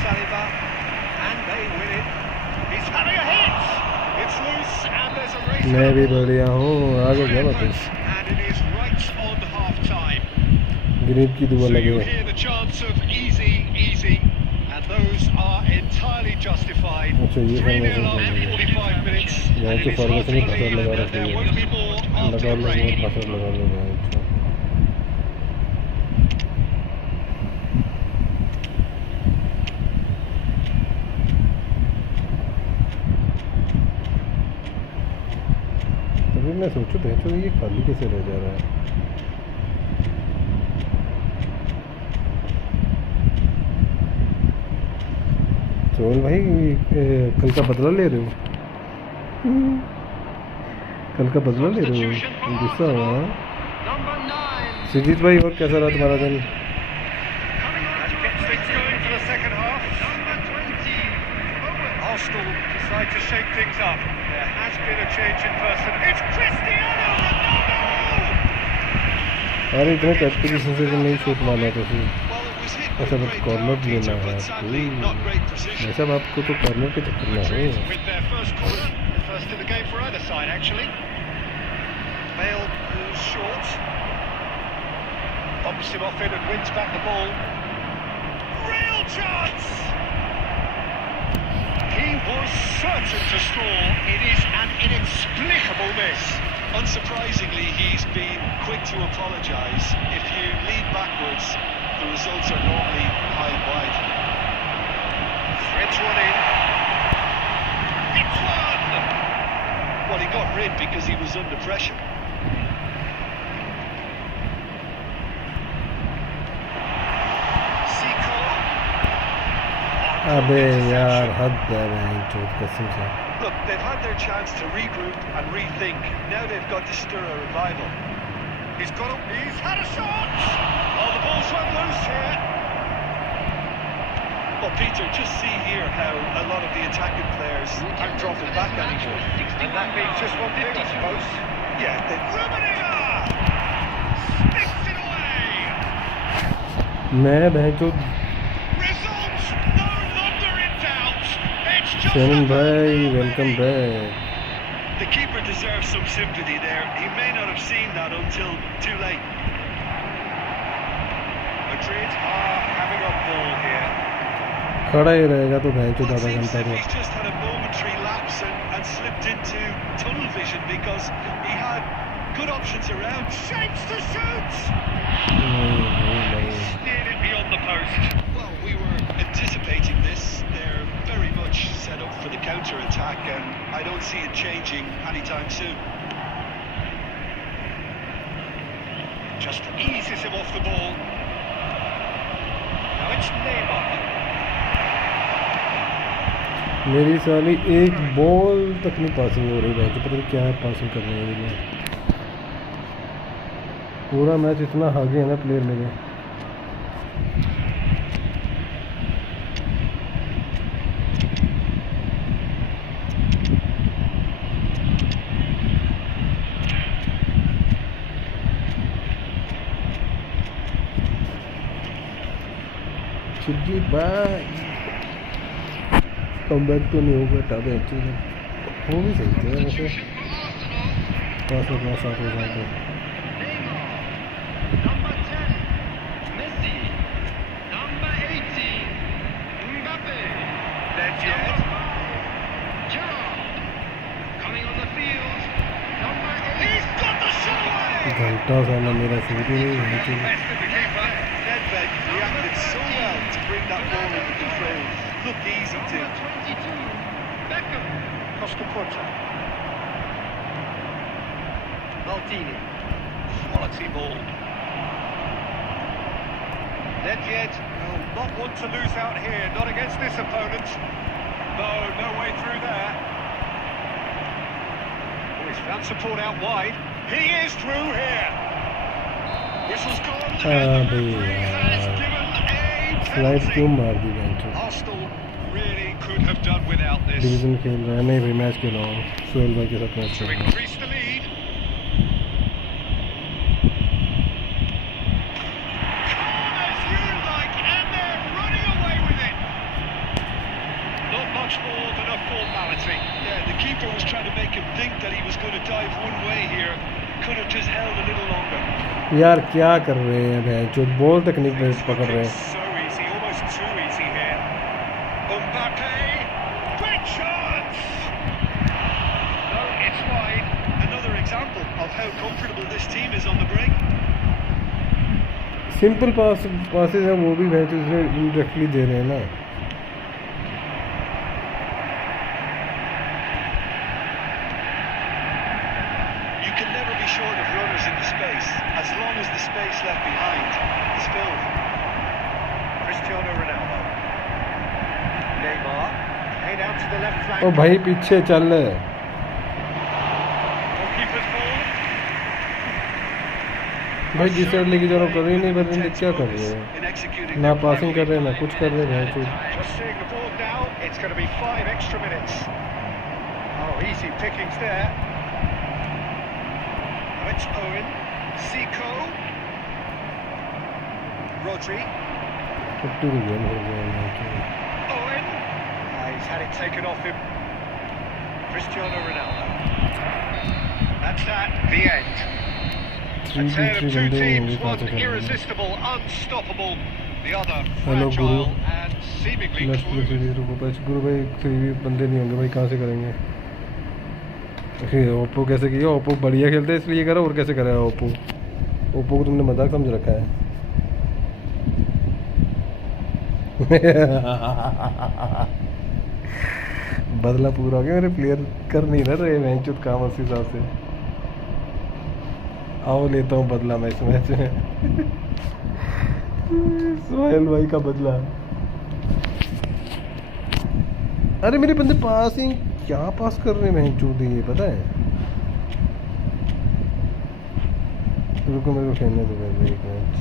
Saliba, and they win it. He's having a hit! It's loose, and there's a race. मैं भी बढ़िया हूँ आगे क्या बात है And it is right on half-time. Green की दुआ So लगे you hear the chants of easy, easy, and those are entirely justified. अच्छा ये 3-0 फॉर्मेशन after 45 minutes, यहाँ and के it is hard formation to में पसंद believe लगा that रखी there है won't be more after लगा the लो break. पसंद लगा लो अच्छा अभी मैं सोचूं भेजो ये खाली कैसे रह जा रहा है चोल भाई कल का बदला ले रहे हो कल का बदला ले रहे हो गुस्सा हुआ हाँ? Number 9. सुजीत भाई और कैसा रहा तुम्हारा दिन That gets things going for the second half. Number 20. Arsenal decide to shake things up. There has been a change in person. It's Cristiano Ronaldo! अरे इतने टच पोजीशन से नहीं शूट मारना तो फिर Well, it was hit अच्छा with बस great corner power, लेना Peter, है but sadly not great precision. वैसे आपको तो कॉर्नर के चक्कर में है Madrid with their first corner. The first in the game for either side, actually. Bale moves short. Bumps him off in and wins back the ball. Real chance! He was certain to score. It is an inexplicable miss. Unsurprisingly, he's been quick to apologise. If you lean backwards, the results are normally high and wide. Threads one in. It's one! Well, he got rid because he was under pressure. Zico. अबे यार हद है भाई चोट कसम से Look, they've had their chance to regroup and rethink. Now they've got to stir a revival. He's had a shot! Oh, the ball's run loose here. Well, Peter, just see here how a lot of the attacking players aren't dropping back anymore. And that means just one thing, I suppose. Yeah, they, Rummenigge! Sticks it away! मैं भाई तो Results no longer in doubt. It's just शरण भाई welcome back the keeper deserves some sympathy there. He may not have seen that until too late. Madrid are having a ball here. खड़ा ही रहेगा तो भाई तो Well, it आधा seems घंटा that तो he's just had a momentary lapse and slipped into tunnel vision because he had good options around. Shapes to shoot! नहीं Steered it beyond the post. Well, we were anticipating this. They're very much set up for the counter-attack, and I don't see it changing anytime soon. Just eases him off the ball. Now it's Neymar. मेरी साली एक ball तक नहीं passing हो रही भाई तो पता नहीं क्या है पासिंग कर रहे हैं ये लोग पूरा मैच इतना आगे है ना प्लेयर मेरे चिट्ठी बाय कम बैक तो नहीं होगा तब एक्चुअली हो भी सकते हैं वैसे पास में पास आते जाते Number 10. Messi. Number 18. Mbappe. That's Number it. 5. Gerrard. Coming on the field. Number 8. He's got the shot away! घंटा साला मेरा शूट ही नहीं है कि Best of the keeper. Nedved reacted so well to bring that ball into control. Looked easy too. Number 22. Beckham. Costa Porta. Maldini. Quality ball. Nedved will not want to lose out here, not against this opponent. No, no way through there. Oh, he's found support out wide. He is through here. Whistle's gone, and the referee has given a slide क्यों penalty. मार दी गई Arsenal really could have done without this. Division खेल रहा है नहीं भाई match खेल रहा हूँ सोहेल भाई के साथ मैच To खेल रहा हूँ increase the lead. much more than a formality. Yeah, the keeper was trying to make him think that he was going to dive one way here. Could have just held a little longer. यार क्या कर रहे हैं भाई, जो ball तक नहीं पकड़ रहे हैं। So easy, almost too easy here. Mbappe, quick chance. No, it's wide. Another example of how comfortable this team is on the break. Simple passes हैं वो भी भाई तो इसमें इनडायरेक्टली दे रहे हैं ना। You can never be short of runners in the space, as long as the space left behind is filled. Cristiano Ronaldo. Neymar. Head out to the left flank. ओ भाई पीछे चल। Goalkeeper's ball. भाई जिस side लेके जा रहा हूँ कर ही नहीं, बदले क्या कर रहे हैं, In executing ना their पासिंग कर रहे हैं ना कुछ कर रहे हैं। Just seeing the board now, it's going to be 5 extra minutes. Oh, easy pickings there. Oh, it's Owen. Zico. Rodri. छुट्टी की गेम हो गया। Owen. He's had it taken off him. Cristiano Ronaldo. That's that, the end. A tale of two teams, one irresistible, unstoppable, the other Hello, fragile Guru. and seemingly let's play clueless. Series रुको patch गुरु भाई, 3 बंदे नहीं होंगे भाई, कहाँ से करेंगे। Oppo कैसे किया, ओप्पो बढ़िया खेलते हैं इसलिए करा, और कैसे करा ओप्पो को तुमने मजाक समझ रखा है। बदला पूरा हो गया, मेरे प्लेयर कर नहीं रहे मैच काम उस हिसाब से। आओ लेता हूँ बदला मैं इस मैच में। सोहेल भाई का बदला। अरे मेरे बंदे पासिंग क्या पास कर रहे हैं मैं चूती, ये पता है। रुको मेरे को खेलने दो पहले एक मैच।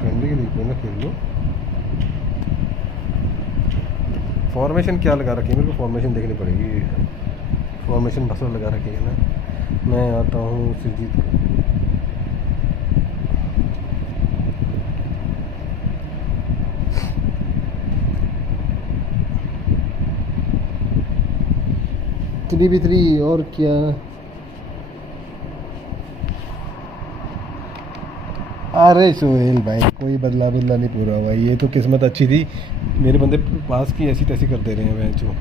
फ्रेंडली के लिए ना खेल लो। फॉर्मेशन क्या लगा रखी है, मेरे को फॉर्मेशन देखनी पड़ेगी। फॉर्मेशन बसर लगा रखी है ना। मैं आता हूँ सुरजीत को। थ्री बी थ्री और क्या। अरे सोहेल भाई कोई बदला नहीं पूरा हुआ, ये तो किस्मत अच्छी थी, मेरे बंदे पास की ऐसी तैसी कर दे रहे हैं मैच को।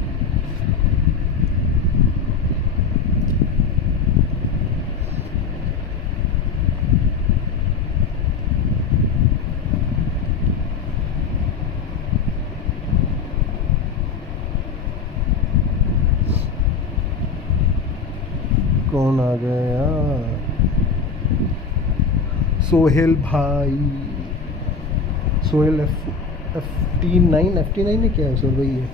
कौन आ गया, सोहेल भाई। सोहेल FT9 है क्या है सोहेल भाई ये।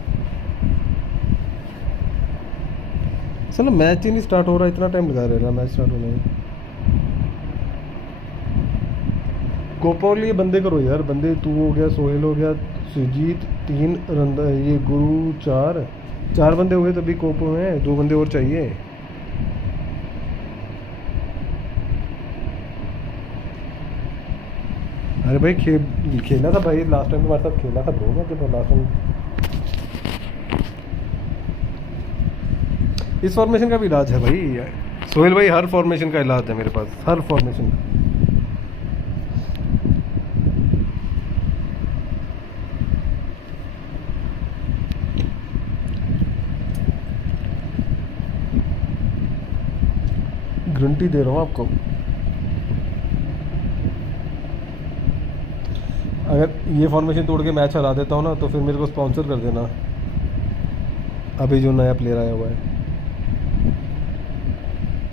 चलो मैच ही नहीं स्टार्ट हो रहा, इतना टाइम लगा रहेगा मैच स्टार्ट होने में। कोपा लिए बंदे करो यार, बंदे तू हो गया, सोहेल हो गया, सुजीत 3 रंदा, ये गुरु 4 बंदे हुए तभी कोपो में, 2 बंदे और चाहिए। अरे भाई खेला था भाई, लास्ट टाइम तुम्हारे साथ खेला था ब्रो, मैं तो लास्ट टाइम। इस फॉर्मेशन का भी इलाज है भाई सोहेल भाई, हर फॉर्मेशन का इलाज है मेरे पास, हर फॉर्मेशन का। गारंटी दे रहा हूँ आपको। अगर ये फॉर्मेशन तोड़ के मैच हरा देता हूँ ना, तो फिर मेरे को स्पॉन्सर कर देना, अभी जो नया प्लेयर आया हुआ है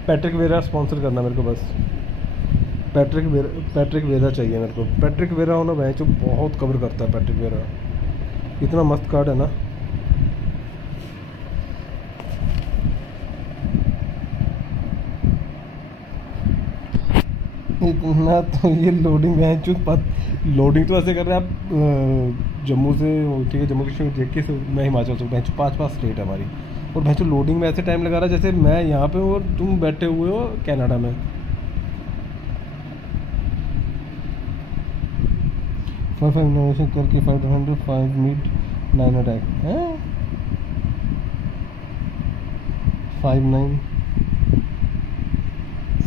पैट्रिक वेरा, स्पॉन्सर करना मेरे को बस। पैट्रिक वेरा चाहिए मेरे को। पैट्रिक वेरा हो ना मैच जो बहुत कवर करता है, पैट्रिक वेरा इतना मस्त कार्ड है ना। इतना तो ये लोडिंग मैच लोडिंग तो ऐसे कर रहे हैं आप, जम्मू से ठीक है, जम्मू कश्मीर देख के मैं हिमाचल से मैच 5 स्टेट है हमारी, और भाई तो लोडिंग में ऐसे टाइम लगा रहा है जैसे मैं यहाँ पे हूँ और तुम बैठे हुए हो कनाडा में। 5 इनोवेशन करके 505 मिड 9 अटैक हैं 5-9।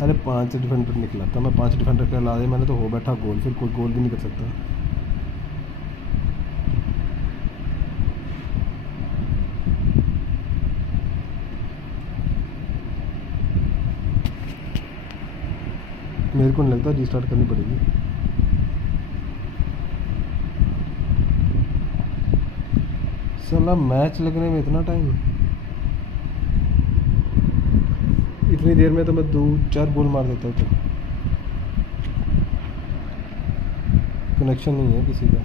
अरे 5 डिफेंडर निकला था, मैं 5 डिफेंडर का ला दे, मैंने तो हो बैठा गोल, फिर कोई गोल भी नहीं कर सकता। मेरे को नहीं लगता, रीस्टार्ट करनी पड़ेगी। साला मैच लगने में इतना टाइम, इतनी देर में तो मैं 2-4 गोल मार देता हूँ। तो कनेक्शन नहीं है किसी का।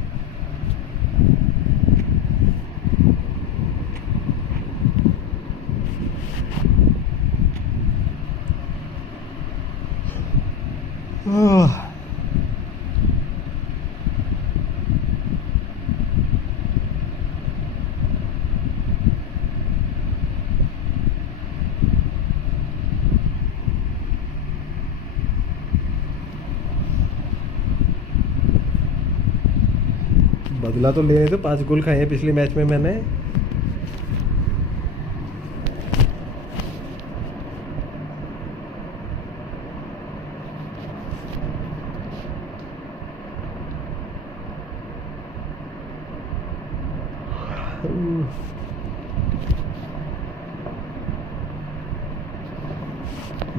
बदला तो ले रहे थे, 5 गोल खाए हैं पिछले मैच में मैंने।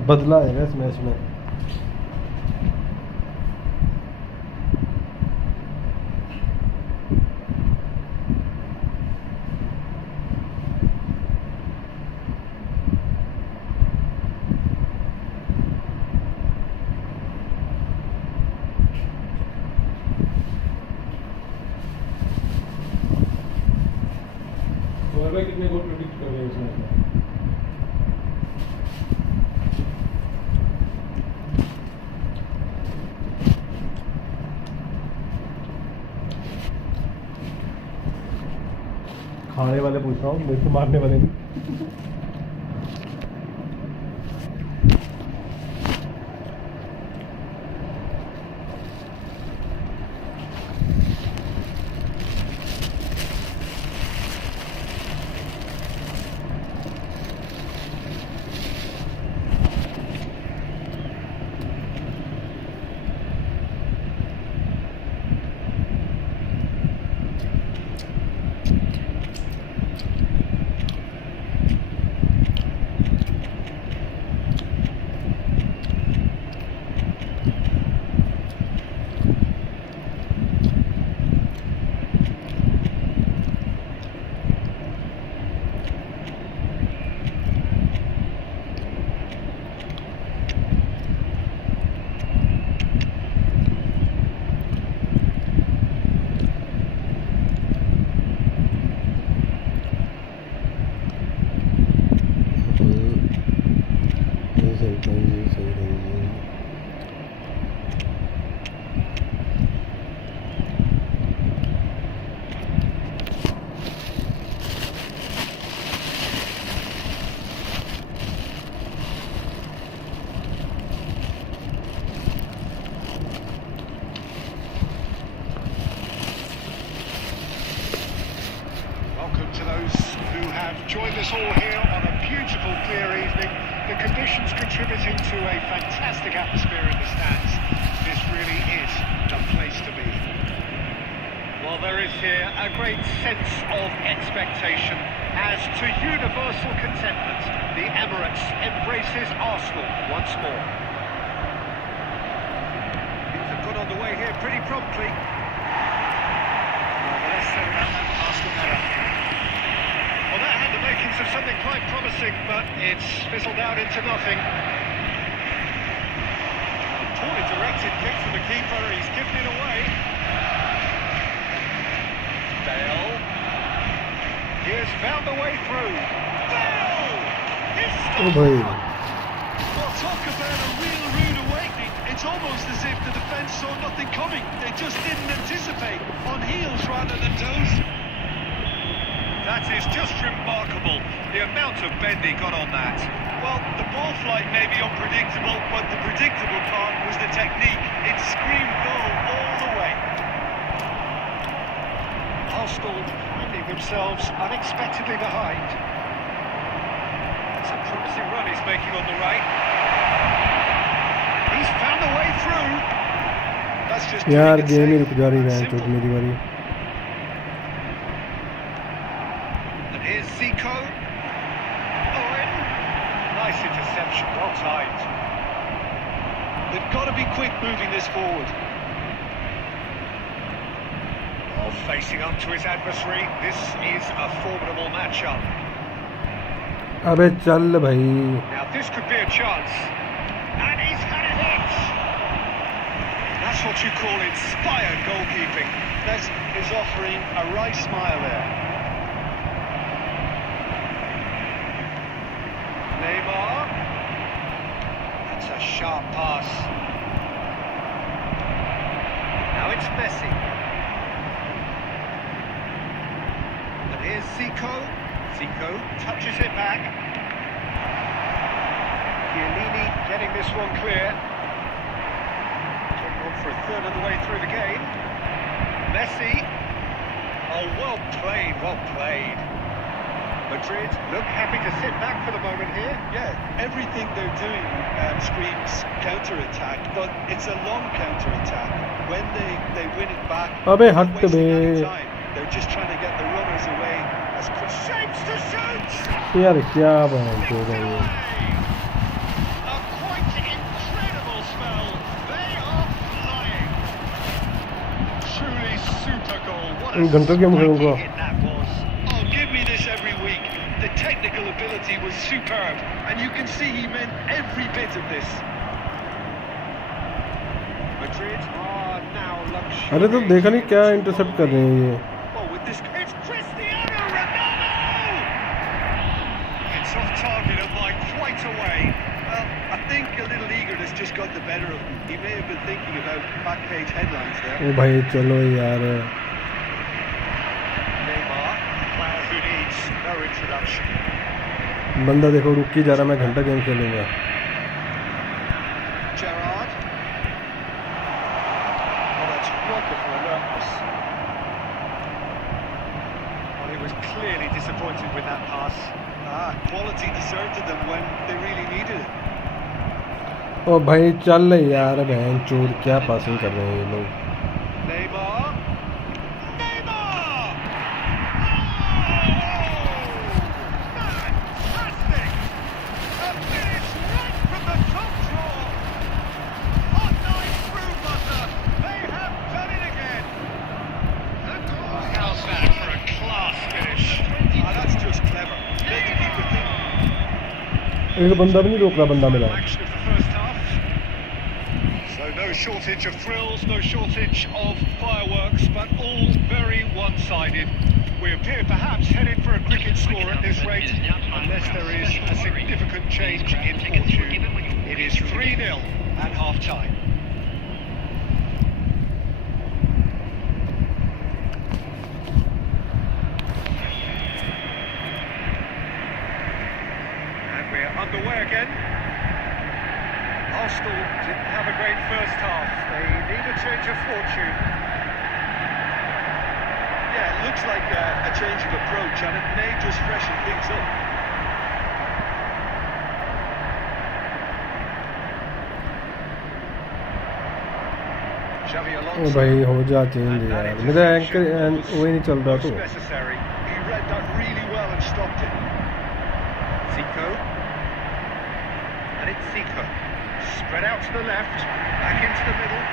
बदला है इस मैच में। कितने गोल प्रेडिक्ट कर रहे हैं इस मैच में? खाने वाले पूछ रहा हूँ, मेरे को मारने वाले नहीं। Joined us all here on a beautiful, clear evening. The conditions contributing to a fantastic atmosphere in the stands. This really is the place to be. Well, there is here a great sense of expectation. As to universal contentment, the Emirates embraces Arsenal once more. Things have got underway here pretty promptly. The less said about that Arsenal error. Well, that had the makings of something quite promising, but it's fizzled out into nothing. A poorly directed kick from the keeper, he's given it away. Dale. He has found the way through. Dale! Oh boy. Well, talk about a real rude awakening. It's almost as if the defence saw nothing coming. They just didn't anticipate. On heels rather than toes. That is just remarkable, the amount of bend he got on that. Well, the ball flight may be unpredictable, but the predictable part was the technique. It screamed goal all the way. Arsenal finding themselves unexpectedly behind. It's a promising run he's making on the right. He's found the way through. That's just यार doing it game he safe रुक जा रही है and तो simple. मेरी बारी And here's Zico. Owen. Nice interception, well timed. They've got to be quick moving this forward. Oh, facing up to his adversary. This is a formidable matchup. अबे चल भाई Now this could be a chance. And he's had it once. That's what you call inspired goalkeeping. That is offering a right smile there. Neymar. That's a sharp pass. Now it's Messi. And here's Zico. Zico touches it back. Chiellini getting this one clear. Getting on for a third of the way through the game. Messi. Oh, well played, well played. Madrid look happy to sit back for the moment here. Yeah, everything they're doing screams counter-attack, but it's a long counter-attack. When they win it back, अबे they're not हट wasting bay any time. They're just trying to get the runners away as quick. Shapes to shoot! यार क्या बात हो रही है A quite incredible spell. They are flying. Truly super goal. What a घंटों की हम खेलूंगा hit that was. Oh, give me this every week. The technical ability was superb, and you can see he meant every bit of this. Madrid are now luxury. अरे तो देखा नहीं क्या intercept कर रहे हैं ये Oh, with this. It's Cristiano Ronaldo! It's off target and by quite a way. Well, I think a little eagerness just got the better of him. He may have been thinking about back page headlines there. ओ भाई चलो यार Neymar, player who needs no introduction. बंदा देखो रुक ही जा रहा मैं घंटा गेम खेलूंगा Gerrard. Oh, that's wonderful alertness. Well, he was clearly disappointed with that pass. Quality deserted them when they really needed it. ओ भाई चल यार बहन चोर क्या पासिंग कर रहे हैं ये लोग Neymar. Neymar! Oh! Fantastic! A finish right from the top draw. Hot knife through butter. They have done it again. How's that for a class finish? That's just clever. Let the keeper think. एक बंदा भी नहीं रोक रहा बंदा मिला Action of the first half. So no shortage of thrills, no shortage of fireworks, but all very one-sided. We appear perhaps headed for a cricket score at this rate, unless there is a significant change in fortune. It is 3-0 at half-time. And we're underway again. Arsenal didn't have a great first half. They need a change of fortune. Yeah, it looks like a change of approach, and it may just freshen things up. Xavi O Alonso. भाई हो जा change यार मेरा anchor वो ही नहीं चल रहा Most तो necessary. He read that really well and stopped it. Zico. And it's Zico. Spread out to the left, back into the middle.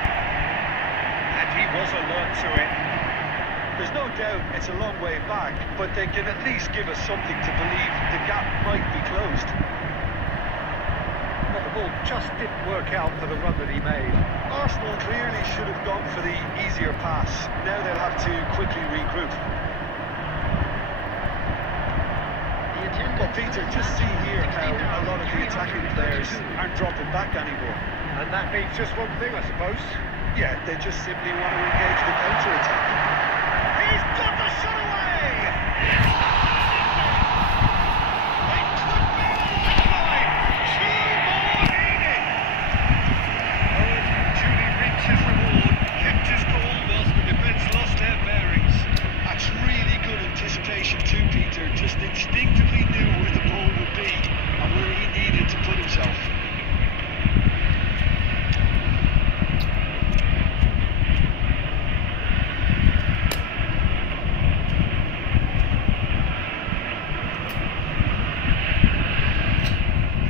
And he was alert to it. There's no doubt it's a long way back, but they can at least give us something to believe the gap might be closed. But the ball just didn't work out for the run that he made. Arsenal clearly should have gone for the easier pass. Now they'll have to quickly regroup. Well, Peter, just see here how a lot of the attacking players aren't dropping back anymore. And that means just one thing, I suppose. Yeah, they just simply want to engage the counter-attack. He He's got the shot away! It could be a lifeline! Two more needed! Judy reaps his reward, kept his cool whilst the defence lost their bearings. That's really good anticipation too, Peter. Just instinctively knew where the ball would be and where he needed to put himself.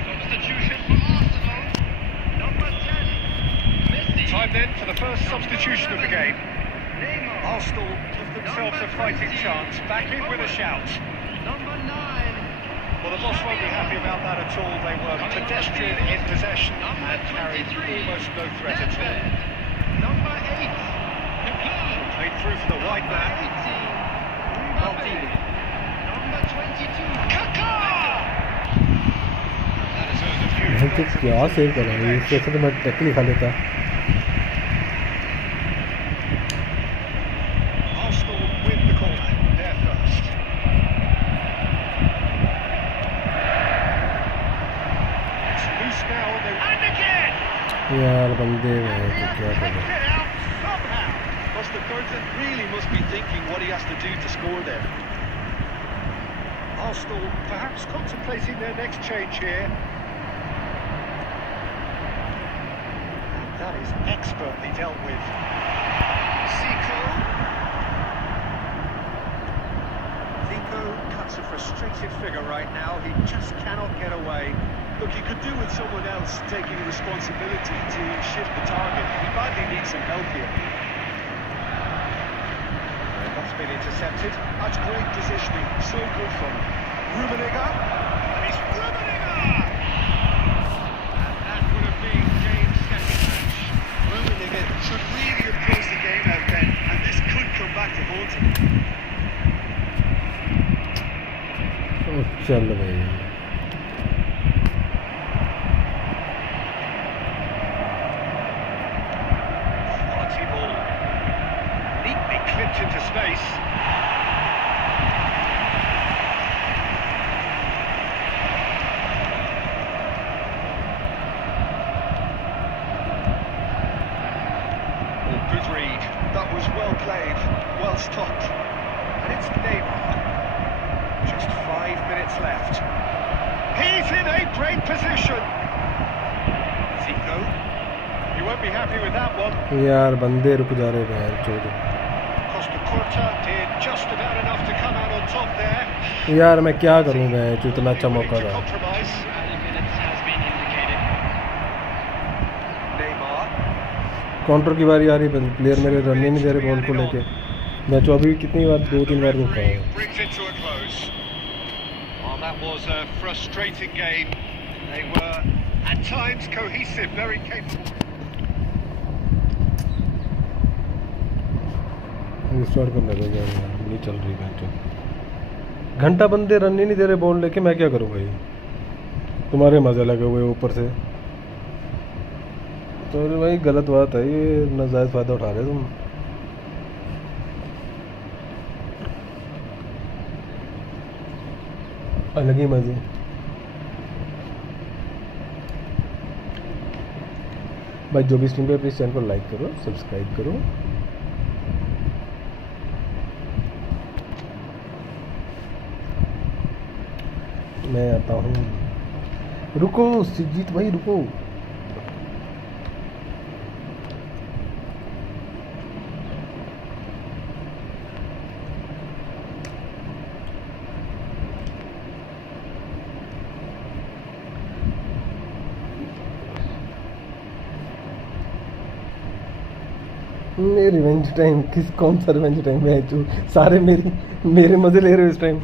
Substitution for Arsenal. Number 10. Messi. Time then for the first substitution of the game. Neymar. Arsenal give themselves a fighting chance, back in with a shout. Number 9. Well, the boss won't be happy about that at all. They were pedestrian in possession and carried almost no threat at all. Number 8. Played through for the wide man. 18. Maldini. Number 22. Kaka! That has earned a few. क्या save कर रहा है इससे अच्छा तो मैं tackle ही खा लेता. Arsenal win the corner. They're first. It's loose now and again! यार बंदे में तो क्या Picked करें. it out somehow. Buster Curtin really must be thinking what he has to do to score there. Arsenal perhaps contemplating their next change here. And that is expertly dealt with. Zico. Zico cuts a frustrated figure right now. He just cannot get away. Look, he could do with someone else taking responsibility to shift the target. He badly needs some help here. That's been intercepted. That's great positioning. So good from him. Rummenigge. And he's Rummenigge! And that would have been James' second match. Rummenigge should really have closed the game out then, and this could come back to haunt him. ओ चल भाई. Quality ball. Neatly clipped into space. Oh, good read. That was well played, well stopped. And it's Neymar. Just 5 minutes left. He's in a great position. Zico. You won't be happy with that one. यार बंदे रुक जा रहे हैं चोद. Costa Curta did just about enough to come out on top there. यार मैं क्या करूँ मैं जो इतना अच्छा मौका Willing to था. compromise. Neymar. काउंटर की बारी आ रही है. प्लेयर मेरे रन ही नहीं दे रहे बॉल को लेके. मैं तो अभी कितनी बार 2-3 बार रुका हूँ. Brings it to a close. Well, that was a frustrating game. They were at times cohesive, very capable. Restart करने दो यार. नहीं चल रही मैच. घंटा बंदे रन ही नहीं दे रहे बॉल लेके. मैं क्या करूँ भाई. तुम्हारे मजे लगे हुए ऊपर से. तो भाई गलत बात है ये. नाजायज़ फ़ायदा उठा रहे तुम. अलग ही मजे. भाई जो भी स्ट्रीम पे प्लीज़ चैनल को लाइक करो, सब्सक्राइब करो. मैं आता हूँ. रुको सिजीत भाई रुको. रिवेंज टाइम कौन सा रिवेंज टाइम है जो सारे मेरे मजे ले रहे हो इस टाइम.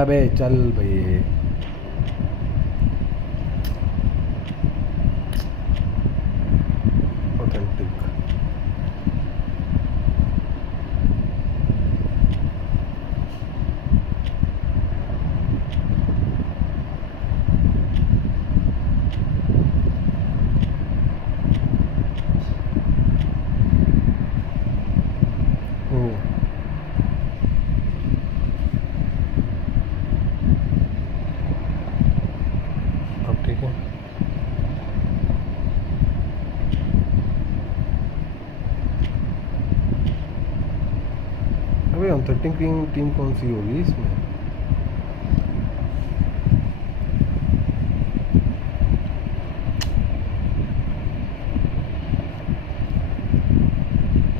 अबे चल भाई. अबे अनथर्टिंग टीम कौन सी होगी इसमें?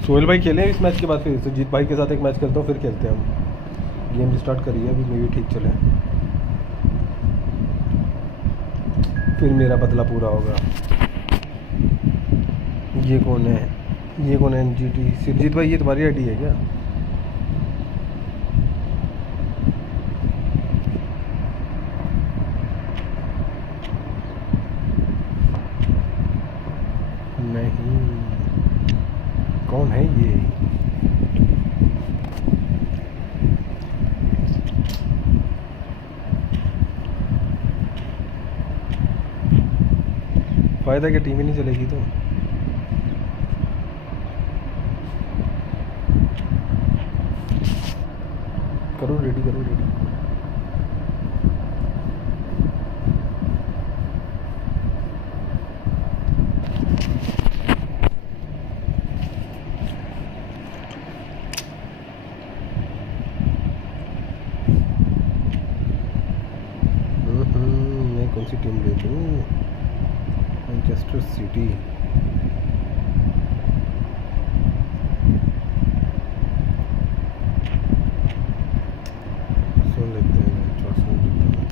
सोहेल भाई खेलें इस मैच के बाद, फिर सुजीत भाई के साथ एक मैच खेलता हूँ, फिर खेलते हैं हम। गेम स्टार्ट करिए अभी, मे भी ठीक चले, फिर मेरा बदला पूरा होगा। ये कौन है? ये कौन है? NGT सुजीत भाई, ये तुम्हारी आईडी है क्या? नहीं, कौन है ये? फायदा क्या, टीम ही नहीं चलेगी तो। करो रेडी, करो रेडी। मैं कौन सी टीम ले लूँ? Manchester city. सुन लेते हैं, सुन लेते हैं।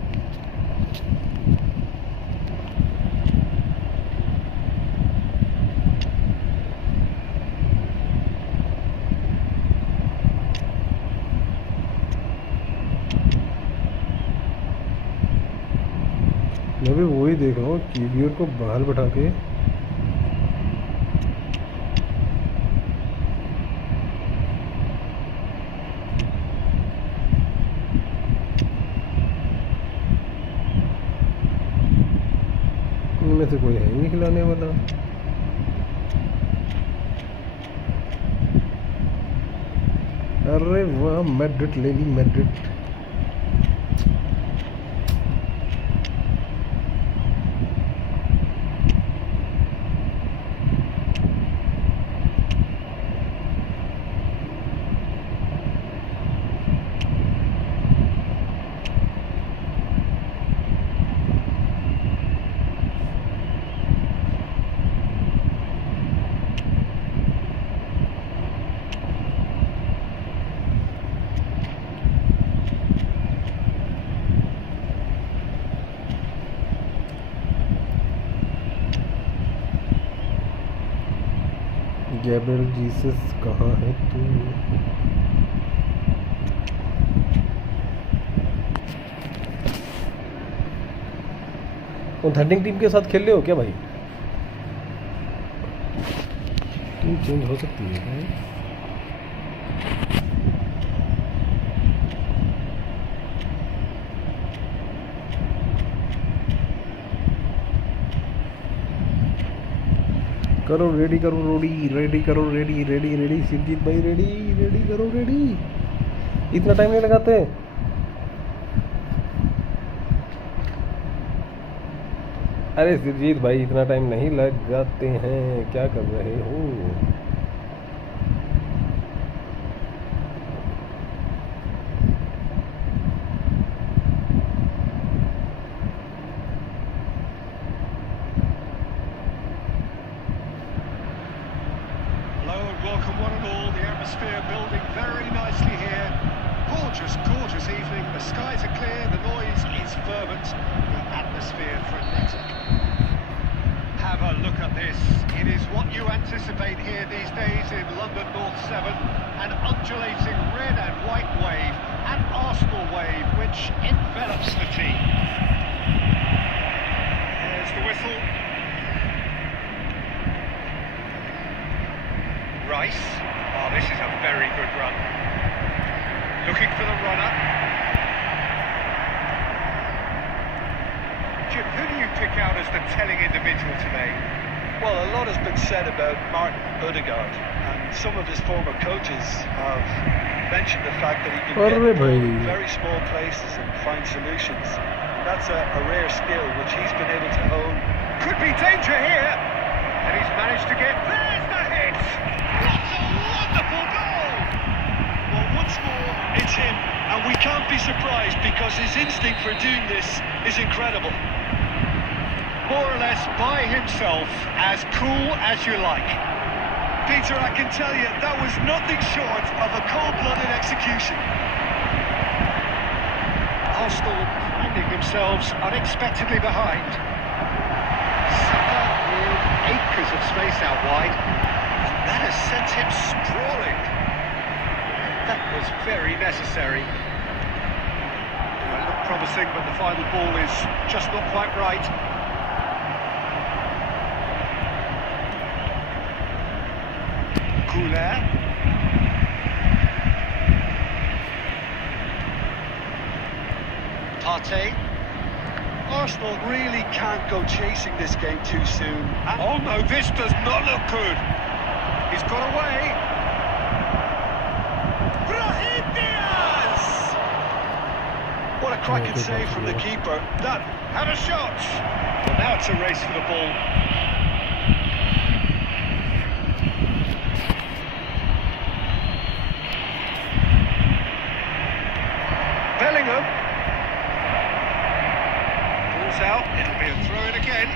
मैं भी वही देख रहा हूँ, कीवियर को बाहर बैठा के इनमें से कोई है ही नहीं खिलाने वाला। अरे वाह, मैड्रिड ले ली, मैड्रिड। गैब्रियल जीसस कहाँ है तू? ऑथेंटिक टीम के साथ खेल रहे हो क्या भाई? टीम चेंज हो सकती है भाई। करो रेडी, करो रेडी, रेडी करो, रेडी रेडी रेडी। सुरजीत भाई रेडी, रेडी करो, रेडी। इतना टाइम नहीं लगाते। अरे सुरजीत भाई, इतना टाइम नहीं लगाते हैं, क्या कर रहे हो? Welcome one and all, the atmosphere building very nicely here. Gorgeous, gorgeous evening, the skies are clear, the noise is fervent, the atmosphere frenetic. Have a look at this, it is what you anticipate here these days in London North 7, an undulating red and white wave, an Arsenal wave which envelops the team. There's the whistle. Rice. Oh, this is a very good run. Looking for the runner. Jim, who do you pick out as the telling individual today? Well, a lot has been said about Martin Odegaard, and some of his former coaches have mentioned the fact that he can get into very small places and find solutions. And that's a rare skill which he's been able to hone. Could be danger here, and he's managed to get. There's the hit. What a wonderful goal! Well, once once more, it's him. And we can't be surprised because his instinct for doing this is incredible. More or less by himself, as cool as you like. Peter, I can tell you, that was nothing short of a cold-blooded execution. Arsenal finding themselves unexpectedly behind. Saka with acres of space out wide. And that has sent him sprawling. That was very necessary. It looked promising, but the final ball is just not quite right. Partey. Arsenal really can't go chasing this game too soon. Oh no, this does not look good. He's got away. Brahim Diaz! What a cracking save from the keeper. That had a shot. Well, now it's a race for the ball. Bellingham. Ball's out, it'll be a throw-in again.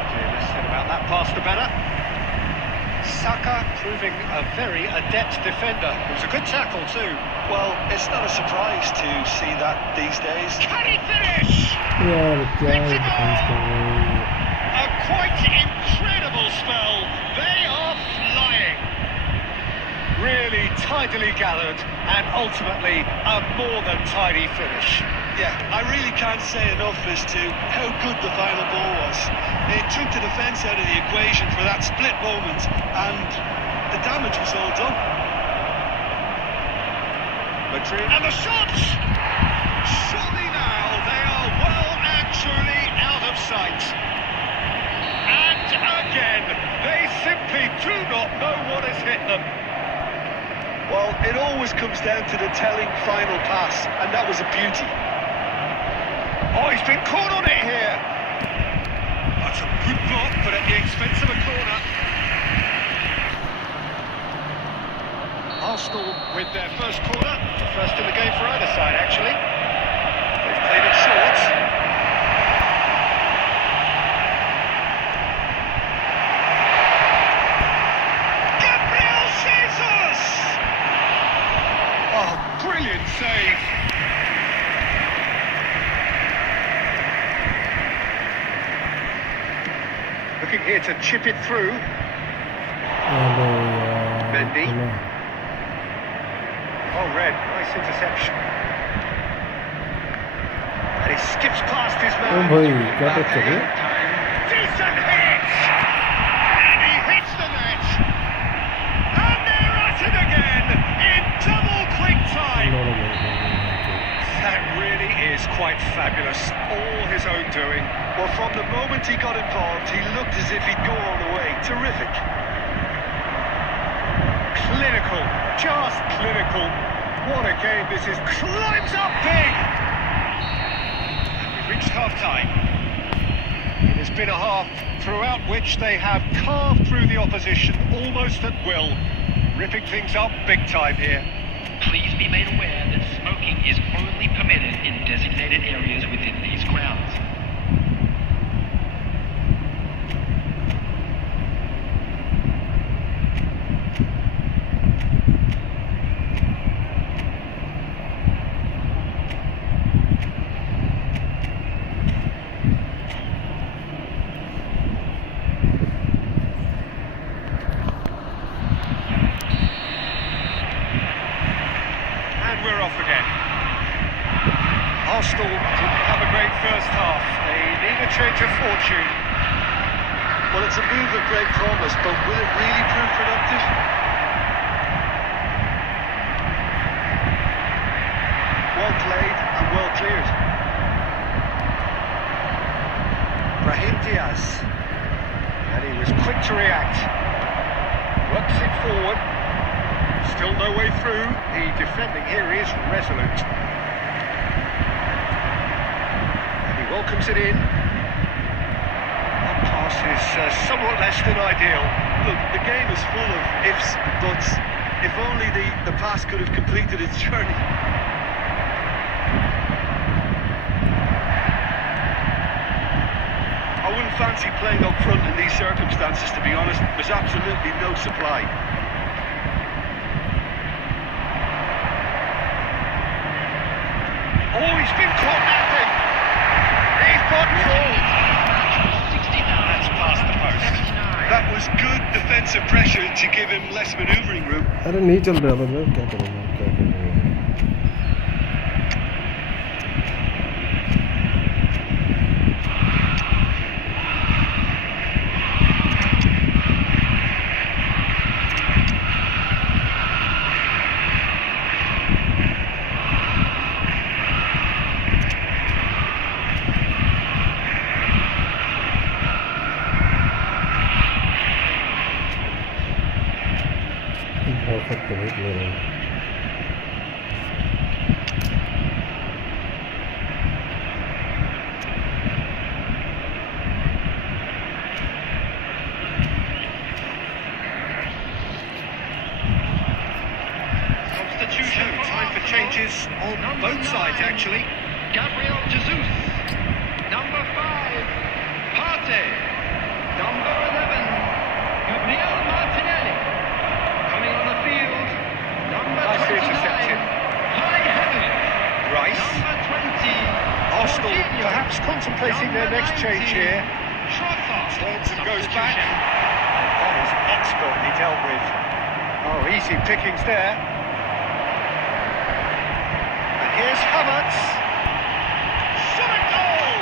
Okay, less said about that pass, the better. Saka proving a very adept defender. It was a good tackle too. well, it's not a surprise to see that these days. Can he finish? A quite incredible spell. They are flying. Really tidily gathered and ultimately a more than tidy finish. Yeah, I really can't say enough as to how good the final ball was. It took the defence out of the equation for that split moment, and the damage was all done. Madrid. And the shots! Surely now they are well and truly out of sight. And again, they simply do not know what has hit them. Well, it always comes down to the telling final pass, and that was a beauty. Oh, he's been caught on it here. That's a good block, but at the expense of a corner. Arsenal with their first corner, the first in the game for either side, actually. They've played it short. Gabriel Jesus! Oh, brilliant save. Looking here to chip it through. Mendy. Oh, red. Nice interception. And he skips past his man. Decent hit! And he hits the net. And they're at it again in double quick time. That really is quite fabulous. All his own doing. Well, from the moment he got involved, he looked as if he'd go all the way. Terrific. Clinical, just clinical. What a game this is. Climbs up big. We've reached half-time. It has been a half throughout which they have carved through the opposition almost at will. Ripping things up big time here. Please be made aware that smoking is only permitted in designated areas within these grounds. Arsenal didn't have a great first half. They need a change of fortune. Well, it's a move of great promise, but will it really prove productive? Well played and well cleared. Brahim Diaz. And he was quick to react. Works it forward. Still no way through. The defending here is resolute. Welcomes it in. course, is somewhat less than ideal. Look, the game is full of ifs and buts. If only the pass could have completed its journey. I wouldn't fancy playing up front in these circumstances, to be honest. There's absolutely no supply. Oh, he's been caught napping. He's got called. That's past the post. That was good defensive pressure to give him less manoeuvring room. अरे नहीं चल रहा था, क्या करूँगा, क्या करूँगा। Time for changes on both sides, actually. Gabriel Jesus. Number 5, Partey. Number 11, Gabriel Martinelli. Coming on the field, number Nicely 29, intercepted. High Heaven. Rice. Number 20, Arsenal Jorginho. perhaps contemplating their Number next change 19, here. Trossard. Turns and goes back. Substitution. That is expertly dealt with. Oh, easy pickings there. And here's Havertz. Shot a goal!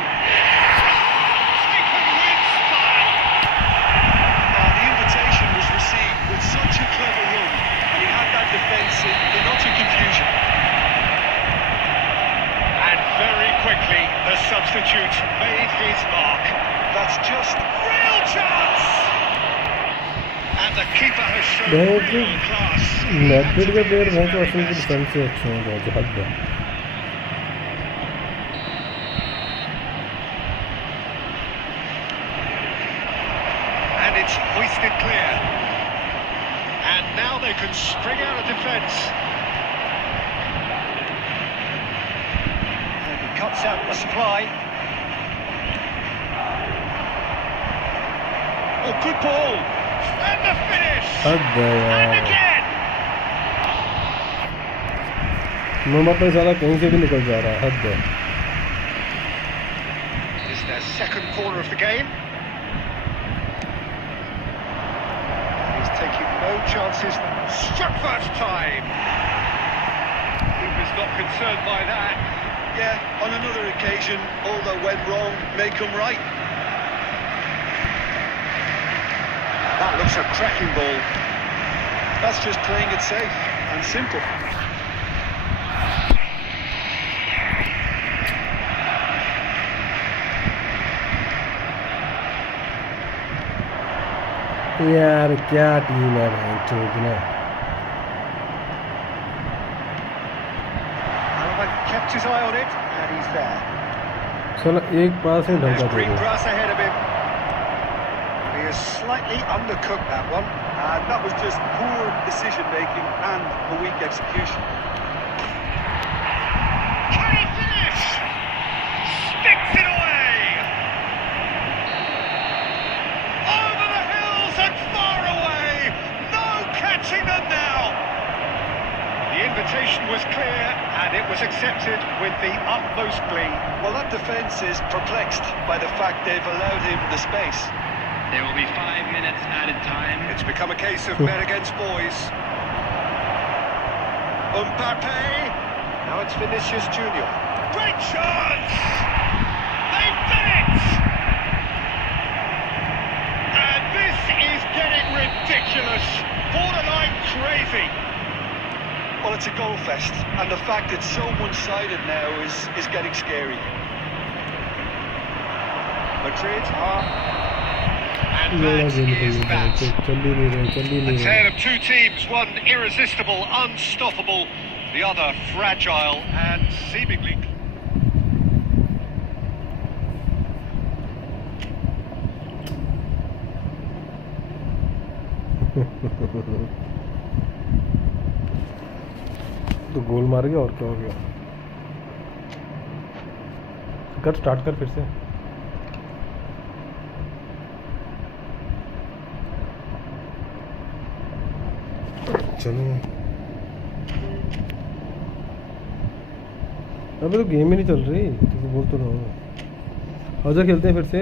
Taken with style. The invitation was received with such a clever run, and he had that defence in utter confusion. And very quickly, the substitute made his mark. That's just Real chance! And the keeper has shown बहुत real class. Madrid का player है तो असल में defence से अच्छे हैं, बहुत हद है। And it's hoisted clear. And now they can spring out of defence. And he cuts out the supply. Oh, good ball. And the finish. हद है And यार, again. मोहम्मद साला कहीं से भी निकल जा रहा है, हद है। This is their second corner of the game. He's taking no chances. Struck first time. Keeper's not concerned by that. Yeah, on another occasion, all that went wrong may come right. That looks a cracking ball. That's just playing it safe and simple. यार क्या team है भाई, चोट ना। Alaba kept his eye on it, and he's there. चलो एक पास ही ढंका There's दे green दो। grass ahead of him. He has slightly undercooked that one. And that was just poor decision-making and a weak execution. Can he finish? Sticks it away! Over the hills and far away! No catching them now! The invitation was clear and it was accepted with the utmost glee. Well, that defence is perplexed by the fact they've allowed him the space. There will be 5 minutes added time. It's become a case of men against boys. Mbappe! Now it's Vinicius Junior. Great chance! They've done it! And this is getting ridiculous. Borderline crazy. Well, it's a goal fest, and the fact it's so one-sided now is getting scary. Madrid are... And ये that game is that. चल ही नहीं रहे, चल ही A नहीं रहे। tale of two teams, one irresistible, unstoppable, the other fragile and seemingly... तो गोल मार गया और क्या हो गया। कर स्टार्ट कर फिर से। चलो अबे तो गेम ही नहीं चल रही तो बोल तो रहा हूँ। आजा खेलते हैं फिर से।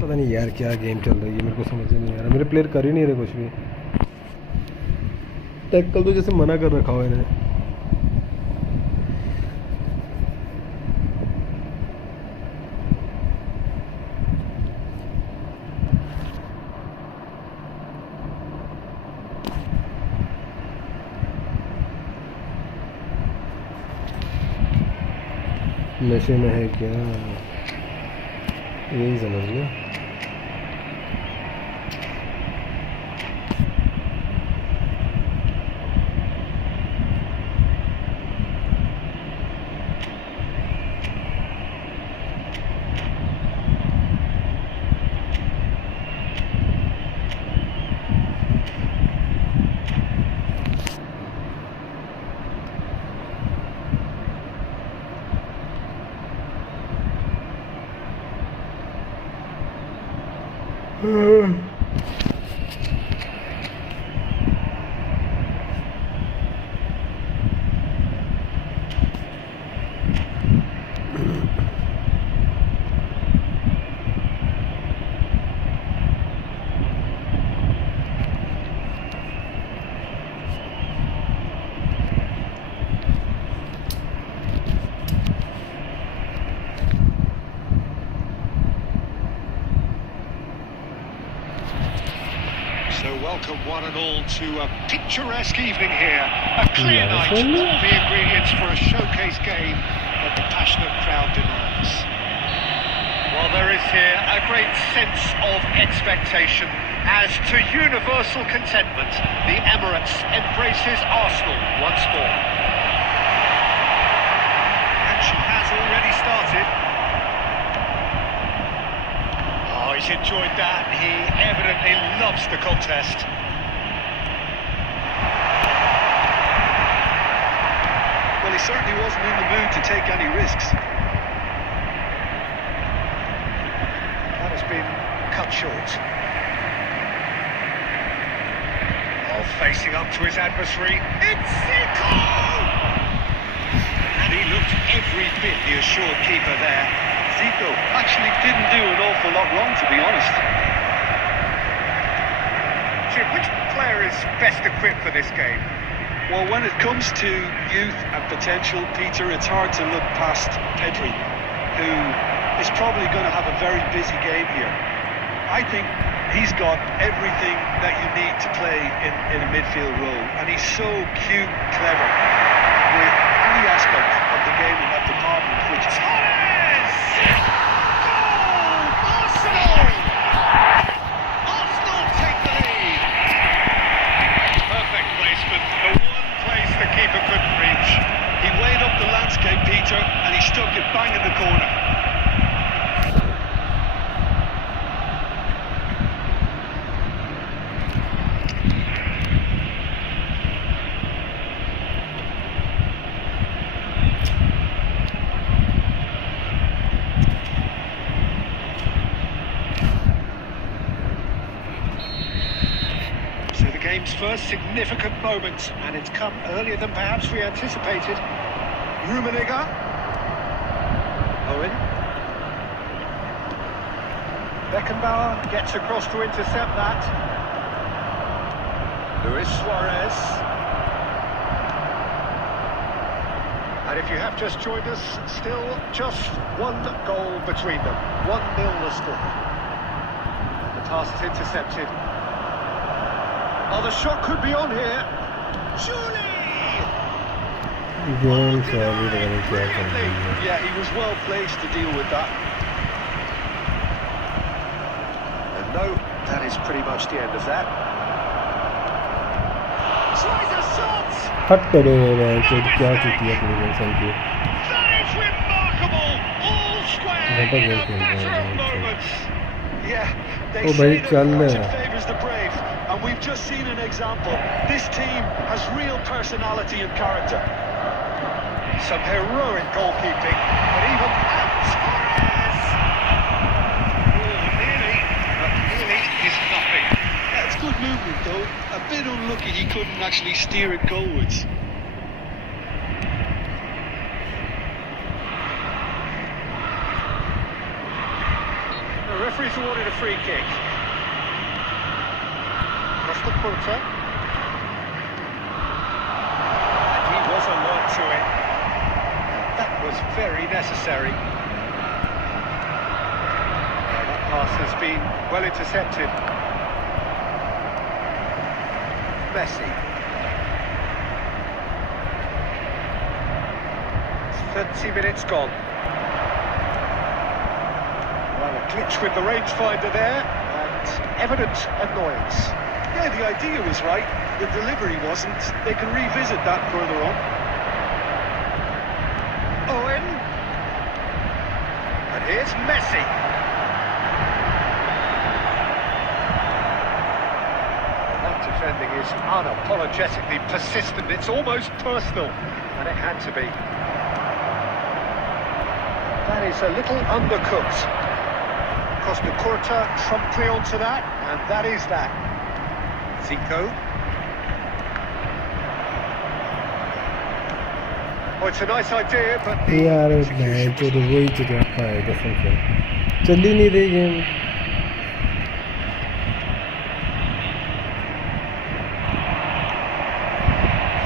पता नहीं यार क्या गेम चल रही है, मेरे को समझ नहीं आ रहा। मेरे प्लेयर कर ही नहीं रहे कुछ भी। टैकल तो जैसे मना कर रखा हुआ इन्हें। नशे में है क्या, यही समझ लिया। So welcome one and all to a picturesque evening here. A clear night, all the ingredients for a showcase game that the passionate crowd demands. Well, there is here a great sense of expectation as to universal contentment. The Emirates embraces Arsenal once more. Action has already started. Oh, he's enjoyed that. He evidently loves the contest. Well, he certainly wasn't in the mood to take any risks. That has been cut short. Oh, facing up to his adversary. It's Zico! And he looked every bit the assured keeper there. Zico actually didn't do an awful lot wrong, to be honest. Jim, which player is best equipped for this game? Well, when it comes to youth and potential, Peter, it's hard to look past Pedri, who is probably going to have a very busy game here. I think he's got everything that you need to play in a midfield role, and he's so cute, clever with any aspect of the game in that department, which is... Arsenal! Arsenal take the lead. Perfect placement, the one place the keeper couldn't reach. He weighed up the landscape, Peter, and he stuck it bang in the corner. game's first significant moment, and it's come earlier than perhaps we anticipated. Rummenigge. Owen. Beckenbauer gets across to intercept that. Luis Suarez. And if you have just joined us, still just one goal between them. 1-0 the score. The pass is intercepted. Oh, the shot could be on here. Surely! Yeah, he was well placed to deal with that. And no, that is pretty much the end of that. Tries a shot! हट करो यार क्या की थी अपनी That is remarkable! All square in a matter of moments. Yeah, they Oh, say bhai, that chal fortune raha hai. favours the brave, and we've just seen an example. This team has real personality and character. Some heroic goalkeeping, but even Suarez! Oh, nearly, but nearly is nothing. Yeah, it's good movement though. A bit unlucky he couldn't actually steer it goalwards. The referee's awarded a free kick. Across the quarter. And he was alert to it. That was very necessary. That pass has been well intercepted. Messi. It's 30 minutes gone. Well, a glitch with the rangefinder there, and evident annoyance. Yeah, the idea was right. The delivery wasn't. They can revisit that further on. Owen. And here's Messi. That defending is unapologetically persistent. It's almost personal, and it had to be. That is a little undercooked. Costa Curta promptly onto that, and that is that. Zico. Oh, it's a nice idea, but the यार execution मैं तो वही चीज़ है कसम से चल ही नहीं रही game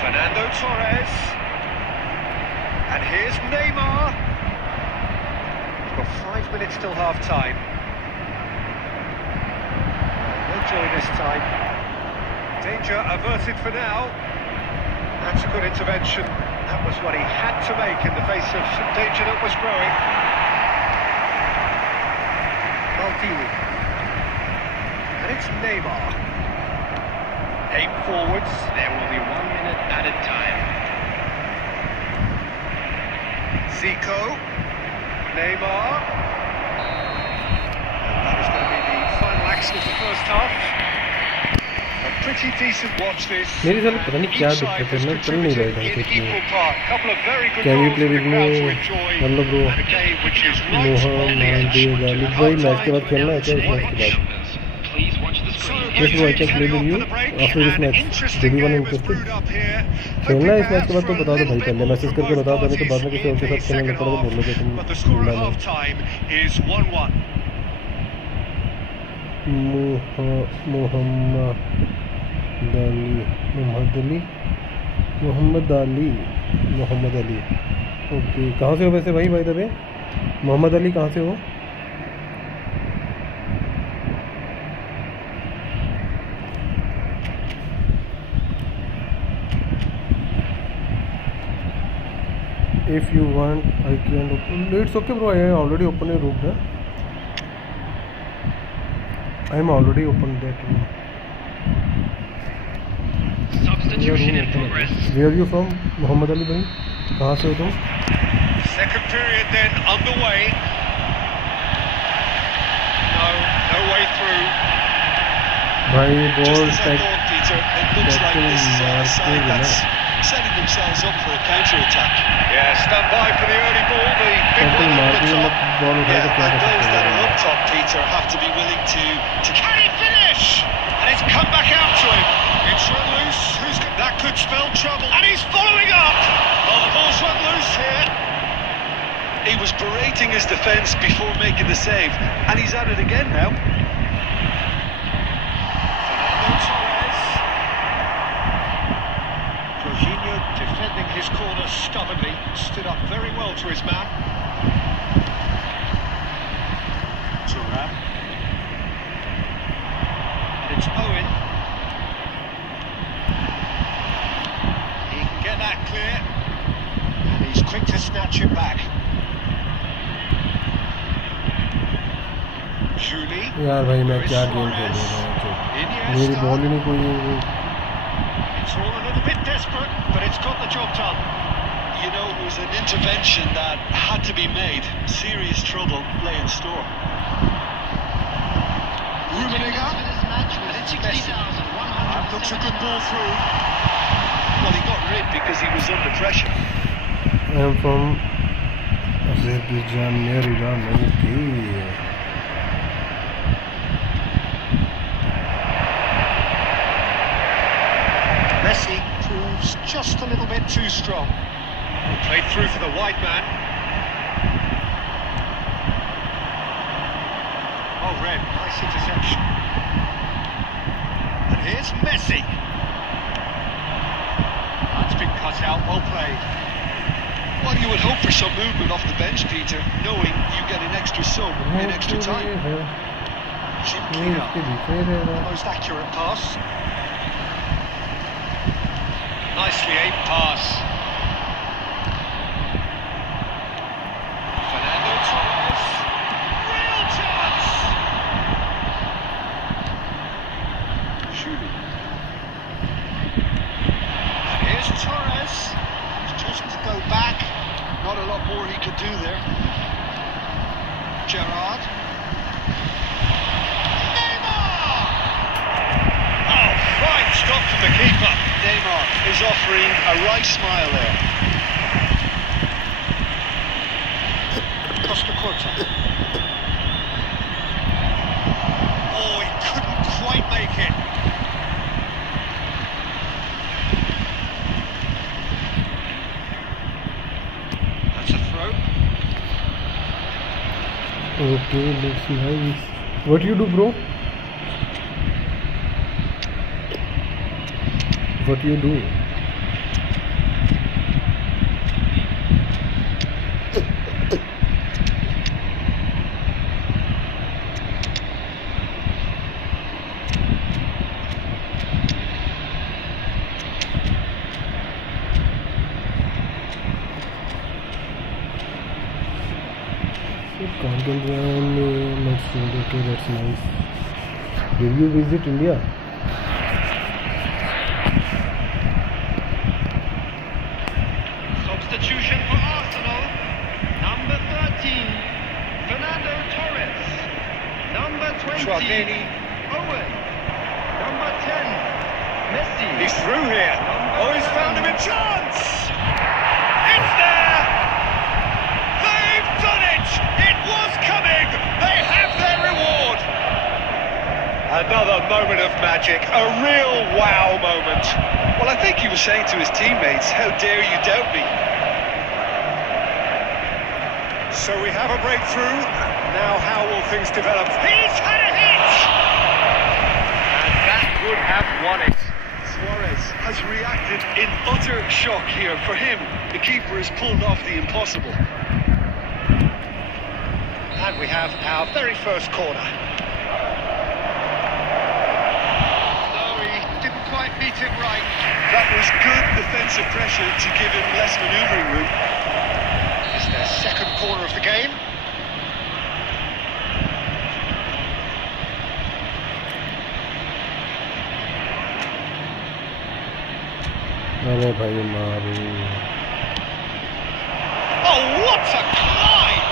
Fernando Torres. And here's Neymar. We've got 5 minutes till half-time. No joy this time. Danger averted for now. That's a good intervention. That was what he had to make in the face of some danger that was growing. Maldini. And it's Neymar. Aim forwards. There will be 1 minute added time. Zico. Neymar. And that is going to be the final action of the first half. A pretty decent watch this. मेरी साल पता नहीं क्या Each side दिक्कत है has मैं चल नहीं रहा था contributed कुछ in equal part. Couple of very good Can we goals play for the with crowd me? to enjoy. मतलब bro And a game which is right Mohan on the edge. Maldives गाली भाई मैच के बाद खेलना है क्या इस मैच के बाद Please watch the screen. This is why I can play with you after this match. Do you want interested? खेलना है इस मैच के बाद तो बता दो भाई पहले मैसेज करके बता दो नहीं तो बाद में किसी और के साथ खेलने लगता तो बोल लोगे तुम But the score मिला at नहीं half-time is 1-1. Mohammad Ali okay कहाँ से हो वैसे भाई भाई दबे मोहम्मद अली कहाँ से हो If you want, I can open. It's okay, bro. I already opened a room. I am already opened that room. Substitution in progress. Where are you from, Muhammad Ali bhai? कहाँ से हो तुम? Second period then underway. No way through. भाई ball Just as I टैक thought, Peter, it looks like this is a side that's setting themselves up for a counter-attack. Yeah, stand by for the early ball. The big tackle one मार up the दिए top. मत ball उठा Yeah, के क्या and कर those that सकते are हैं? up top, Peter, have to be willing to Can he finish? And it's come back out to him. It's could spell trouble. And he's following up. Oh, the ball's run loose here. He was berating his defence before making the save, and he's at it again now. Jorginho defending his corner stubbornly, stood up very well to his man. Turnip. It's Owen. He can get that clear, and he's quick to snatch it back. Julie. यार भाई मैं क्या game खेल रहा हूँ मेरी ball ही नहीं कोई It's all a little bit desperate, but it's got the job done. You know, it was an intervention that had to be made. Serious trouble lay in store. Rummenigge. For this match was 60,100. Looks a good ball through. Well, he got rid because he was under pressure. I am from Azerbaijan near Iran. Okay. Messi proves just a little bit too strong. Played through for the wide man. Oh, Red, nice interception. And here's Messi. That's been cut out, well played. Well, you would hope for some movement off the bench, Peter, knowing you get an extra sub in extra time. Most accurate pass. Nicely aimed pass. Fernando Torres. Real chance! Shooting. And here's Torres. He's chosen to go back. Not a lot more he could do there. Gerrard. Neymar! Oh, fine stop from the keeper. Neymar is offering a right smile there. Costa Curta. Oh, he couldn't quite make it. That's a throw. Okay, looks nice. What you do, bro? What you do? Content round, let's see. Okay, that's nice. Will you visit India? Substitution for Arsenal. Number 13, Fernando Torres. Number 20, Schmeichel. Owen. Number 10, Messi. He's through here. Oh, he's found him a chance! It's there! They've done it! It was coming! They have their reward! Another moment of magic, a real wow moment. Well, I think he was saying to his teammates, how dare you doubt me? So we have a breakthrough. Now how will things develop? He's had a hit! And that would have won it. Suarez has reacted in utter shock here. For him, the keeper has pulled off the impossible. And we have our very first corner. No, he didn't quite meet it right. That was good defensive pressure to give him less manoeuvring room. It's their second corner of the game. अरे भाई मारू Oh, what a climb!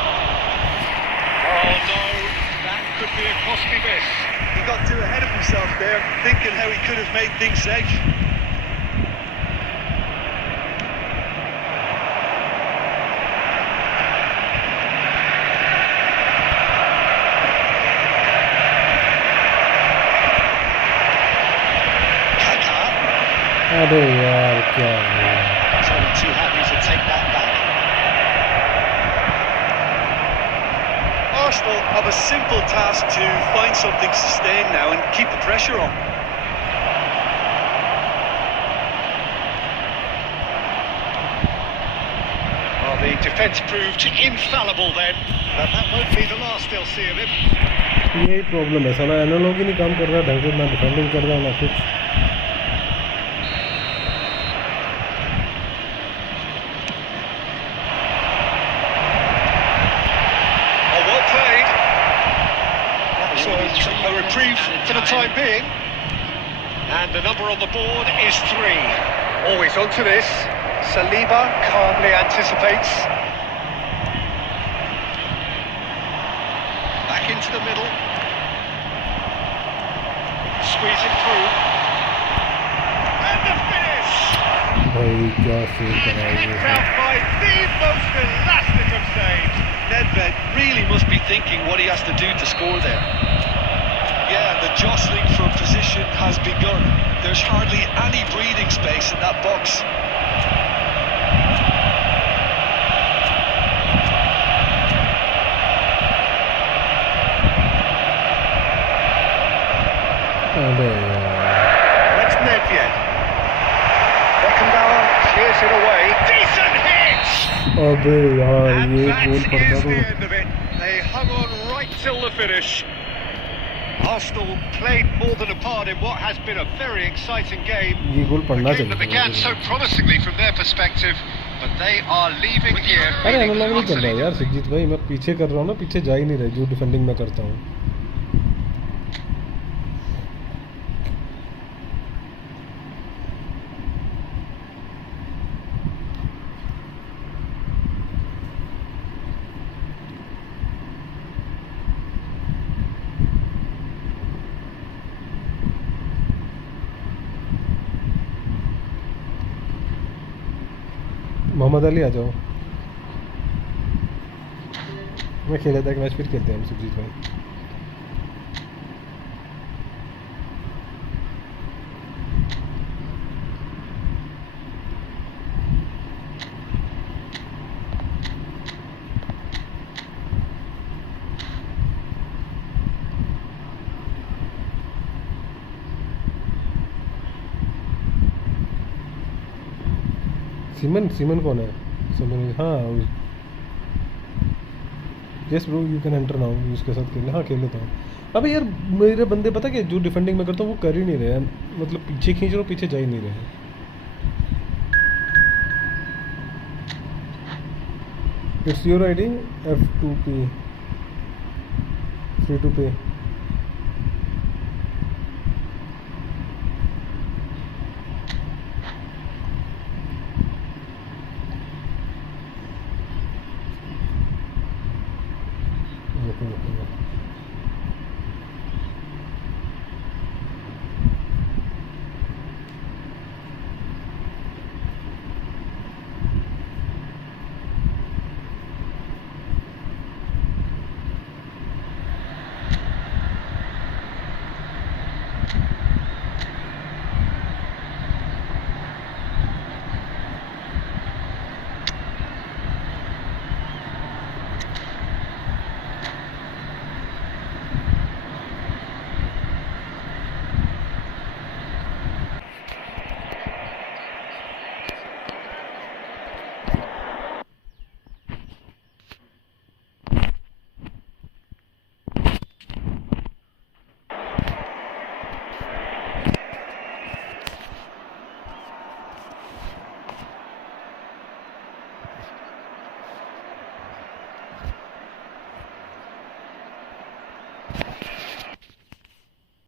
Oh no, that could be a costly miss. He got too ahead of himself there, thinking how he could have made things safe. अबे यार क्या है? He's only too happy to take that back. Arsenal have a simple task to find something to sustain now and keep the pressure on. Well, the defence proved infallible then, but that won't be the last they'll see of him. यही problem है, साला analogue ही नहीं काम कर रहा ढंग से, ना डिफेंडिंग कर रहा ना कुछ. Oh, well played. So a reprieve for the time being. And the number on the board is 3. Always onto this. Saliba calmly anticipates. Back into the middle. Squeeze it through. And the finish! भाई क्या save करा है Picked out by the most elastic of saves. Nedved really must be thinking what he has to do to score there. Yeah, the jostling for position has begun. There's hardly any breathing space in that box. अबे यार. That's Nedved. Beckenbauer clears it away. Decent hit! अबे यार And ये that goal is पड़ता the तो end of it. They hung on right till the finish. Arsenal played more than a part in what has been a very exciting game. ये गोल A पड़ना game that began so चाहिए. promisingly from their perspective, but they are leaving here. अरे feeling analogue नहीं चल रहा utterly यार सुजीत भाई, मैं पीछे कर रहा हूँ ना, पीछे जा ही नहीं रहा जो डिफेंडिंग में करता हूँ. मोहम्मद अली आ जाओ. मैं खेला था एक मैच, फिर खेलते हैं हम सुजीत भाई. सीमन कौन है? सीमन, हाँ yes bro you can enter now. उसके साथ खेलने, हाँ खेल लेता हूँ. अबे यार मेरे बंदे पता क्या, जो डिफेंडिंग में करता हूँ वो कर ही नहीं रहे हैं, मतलब पीछे खींच रहा हूँ, पीछे जा ही नहीं रहे हैं. It's your ID F2P free to pay.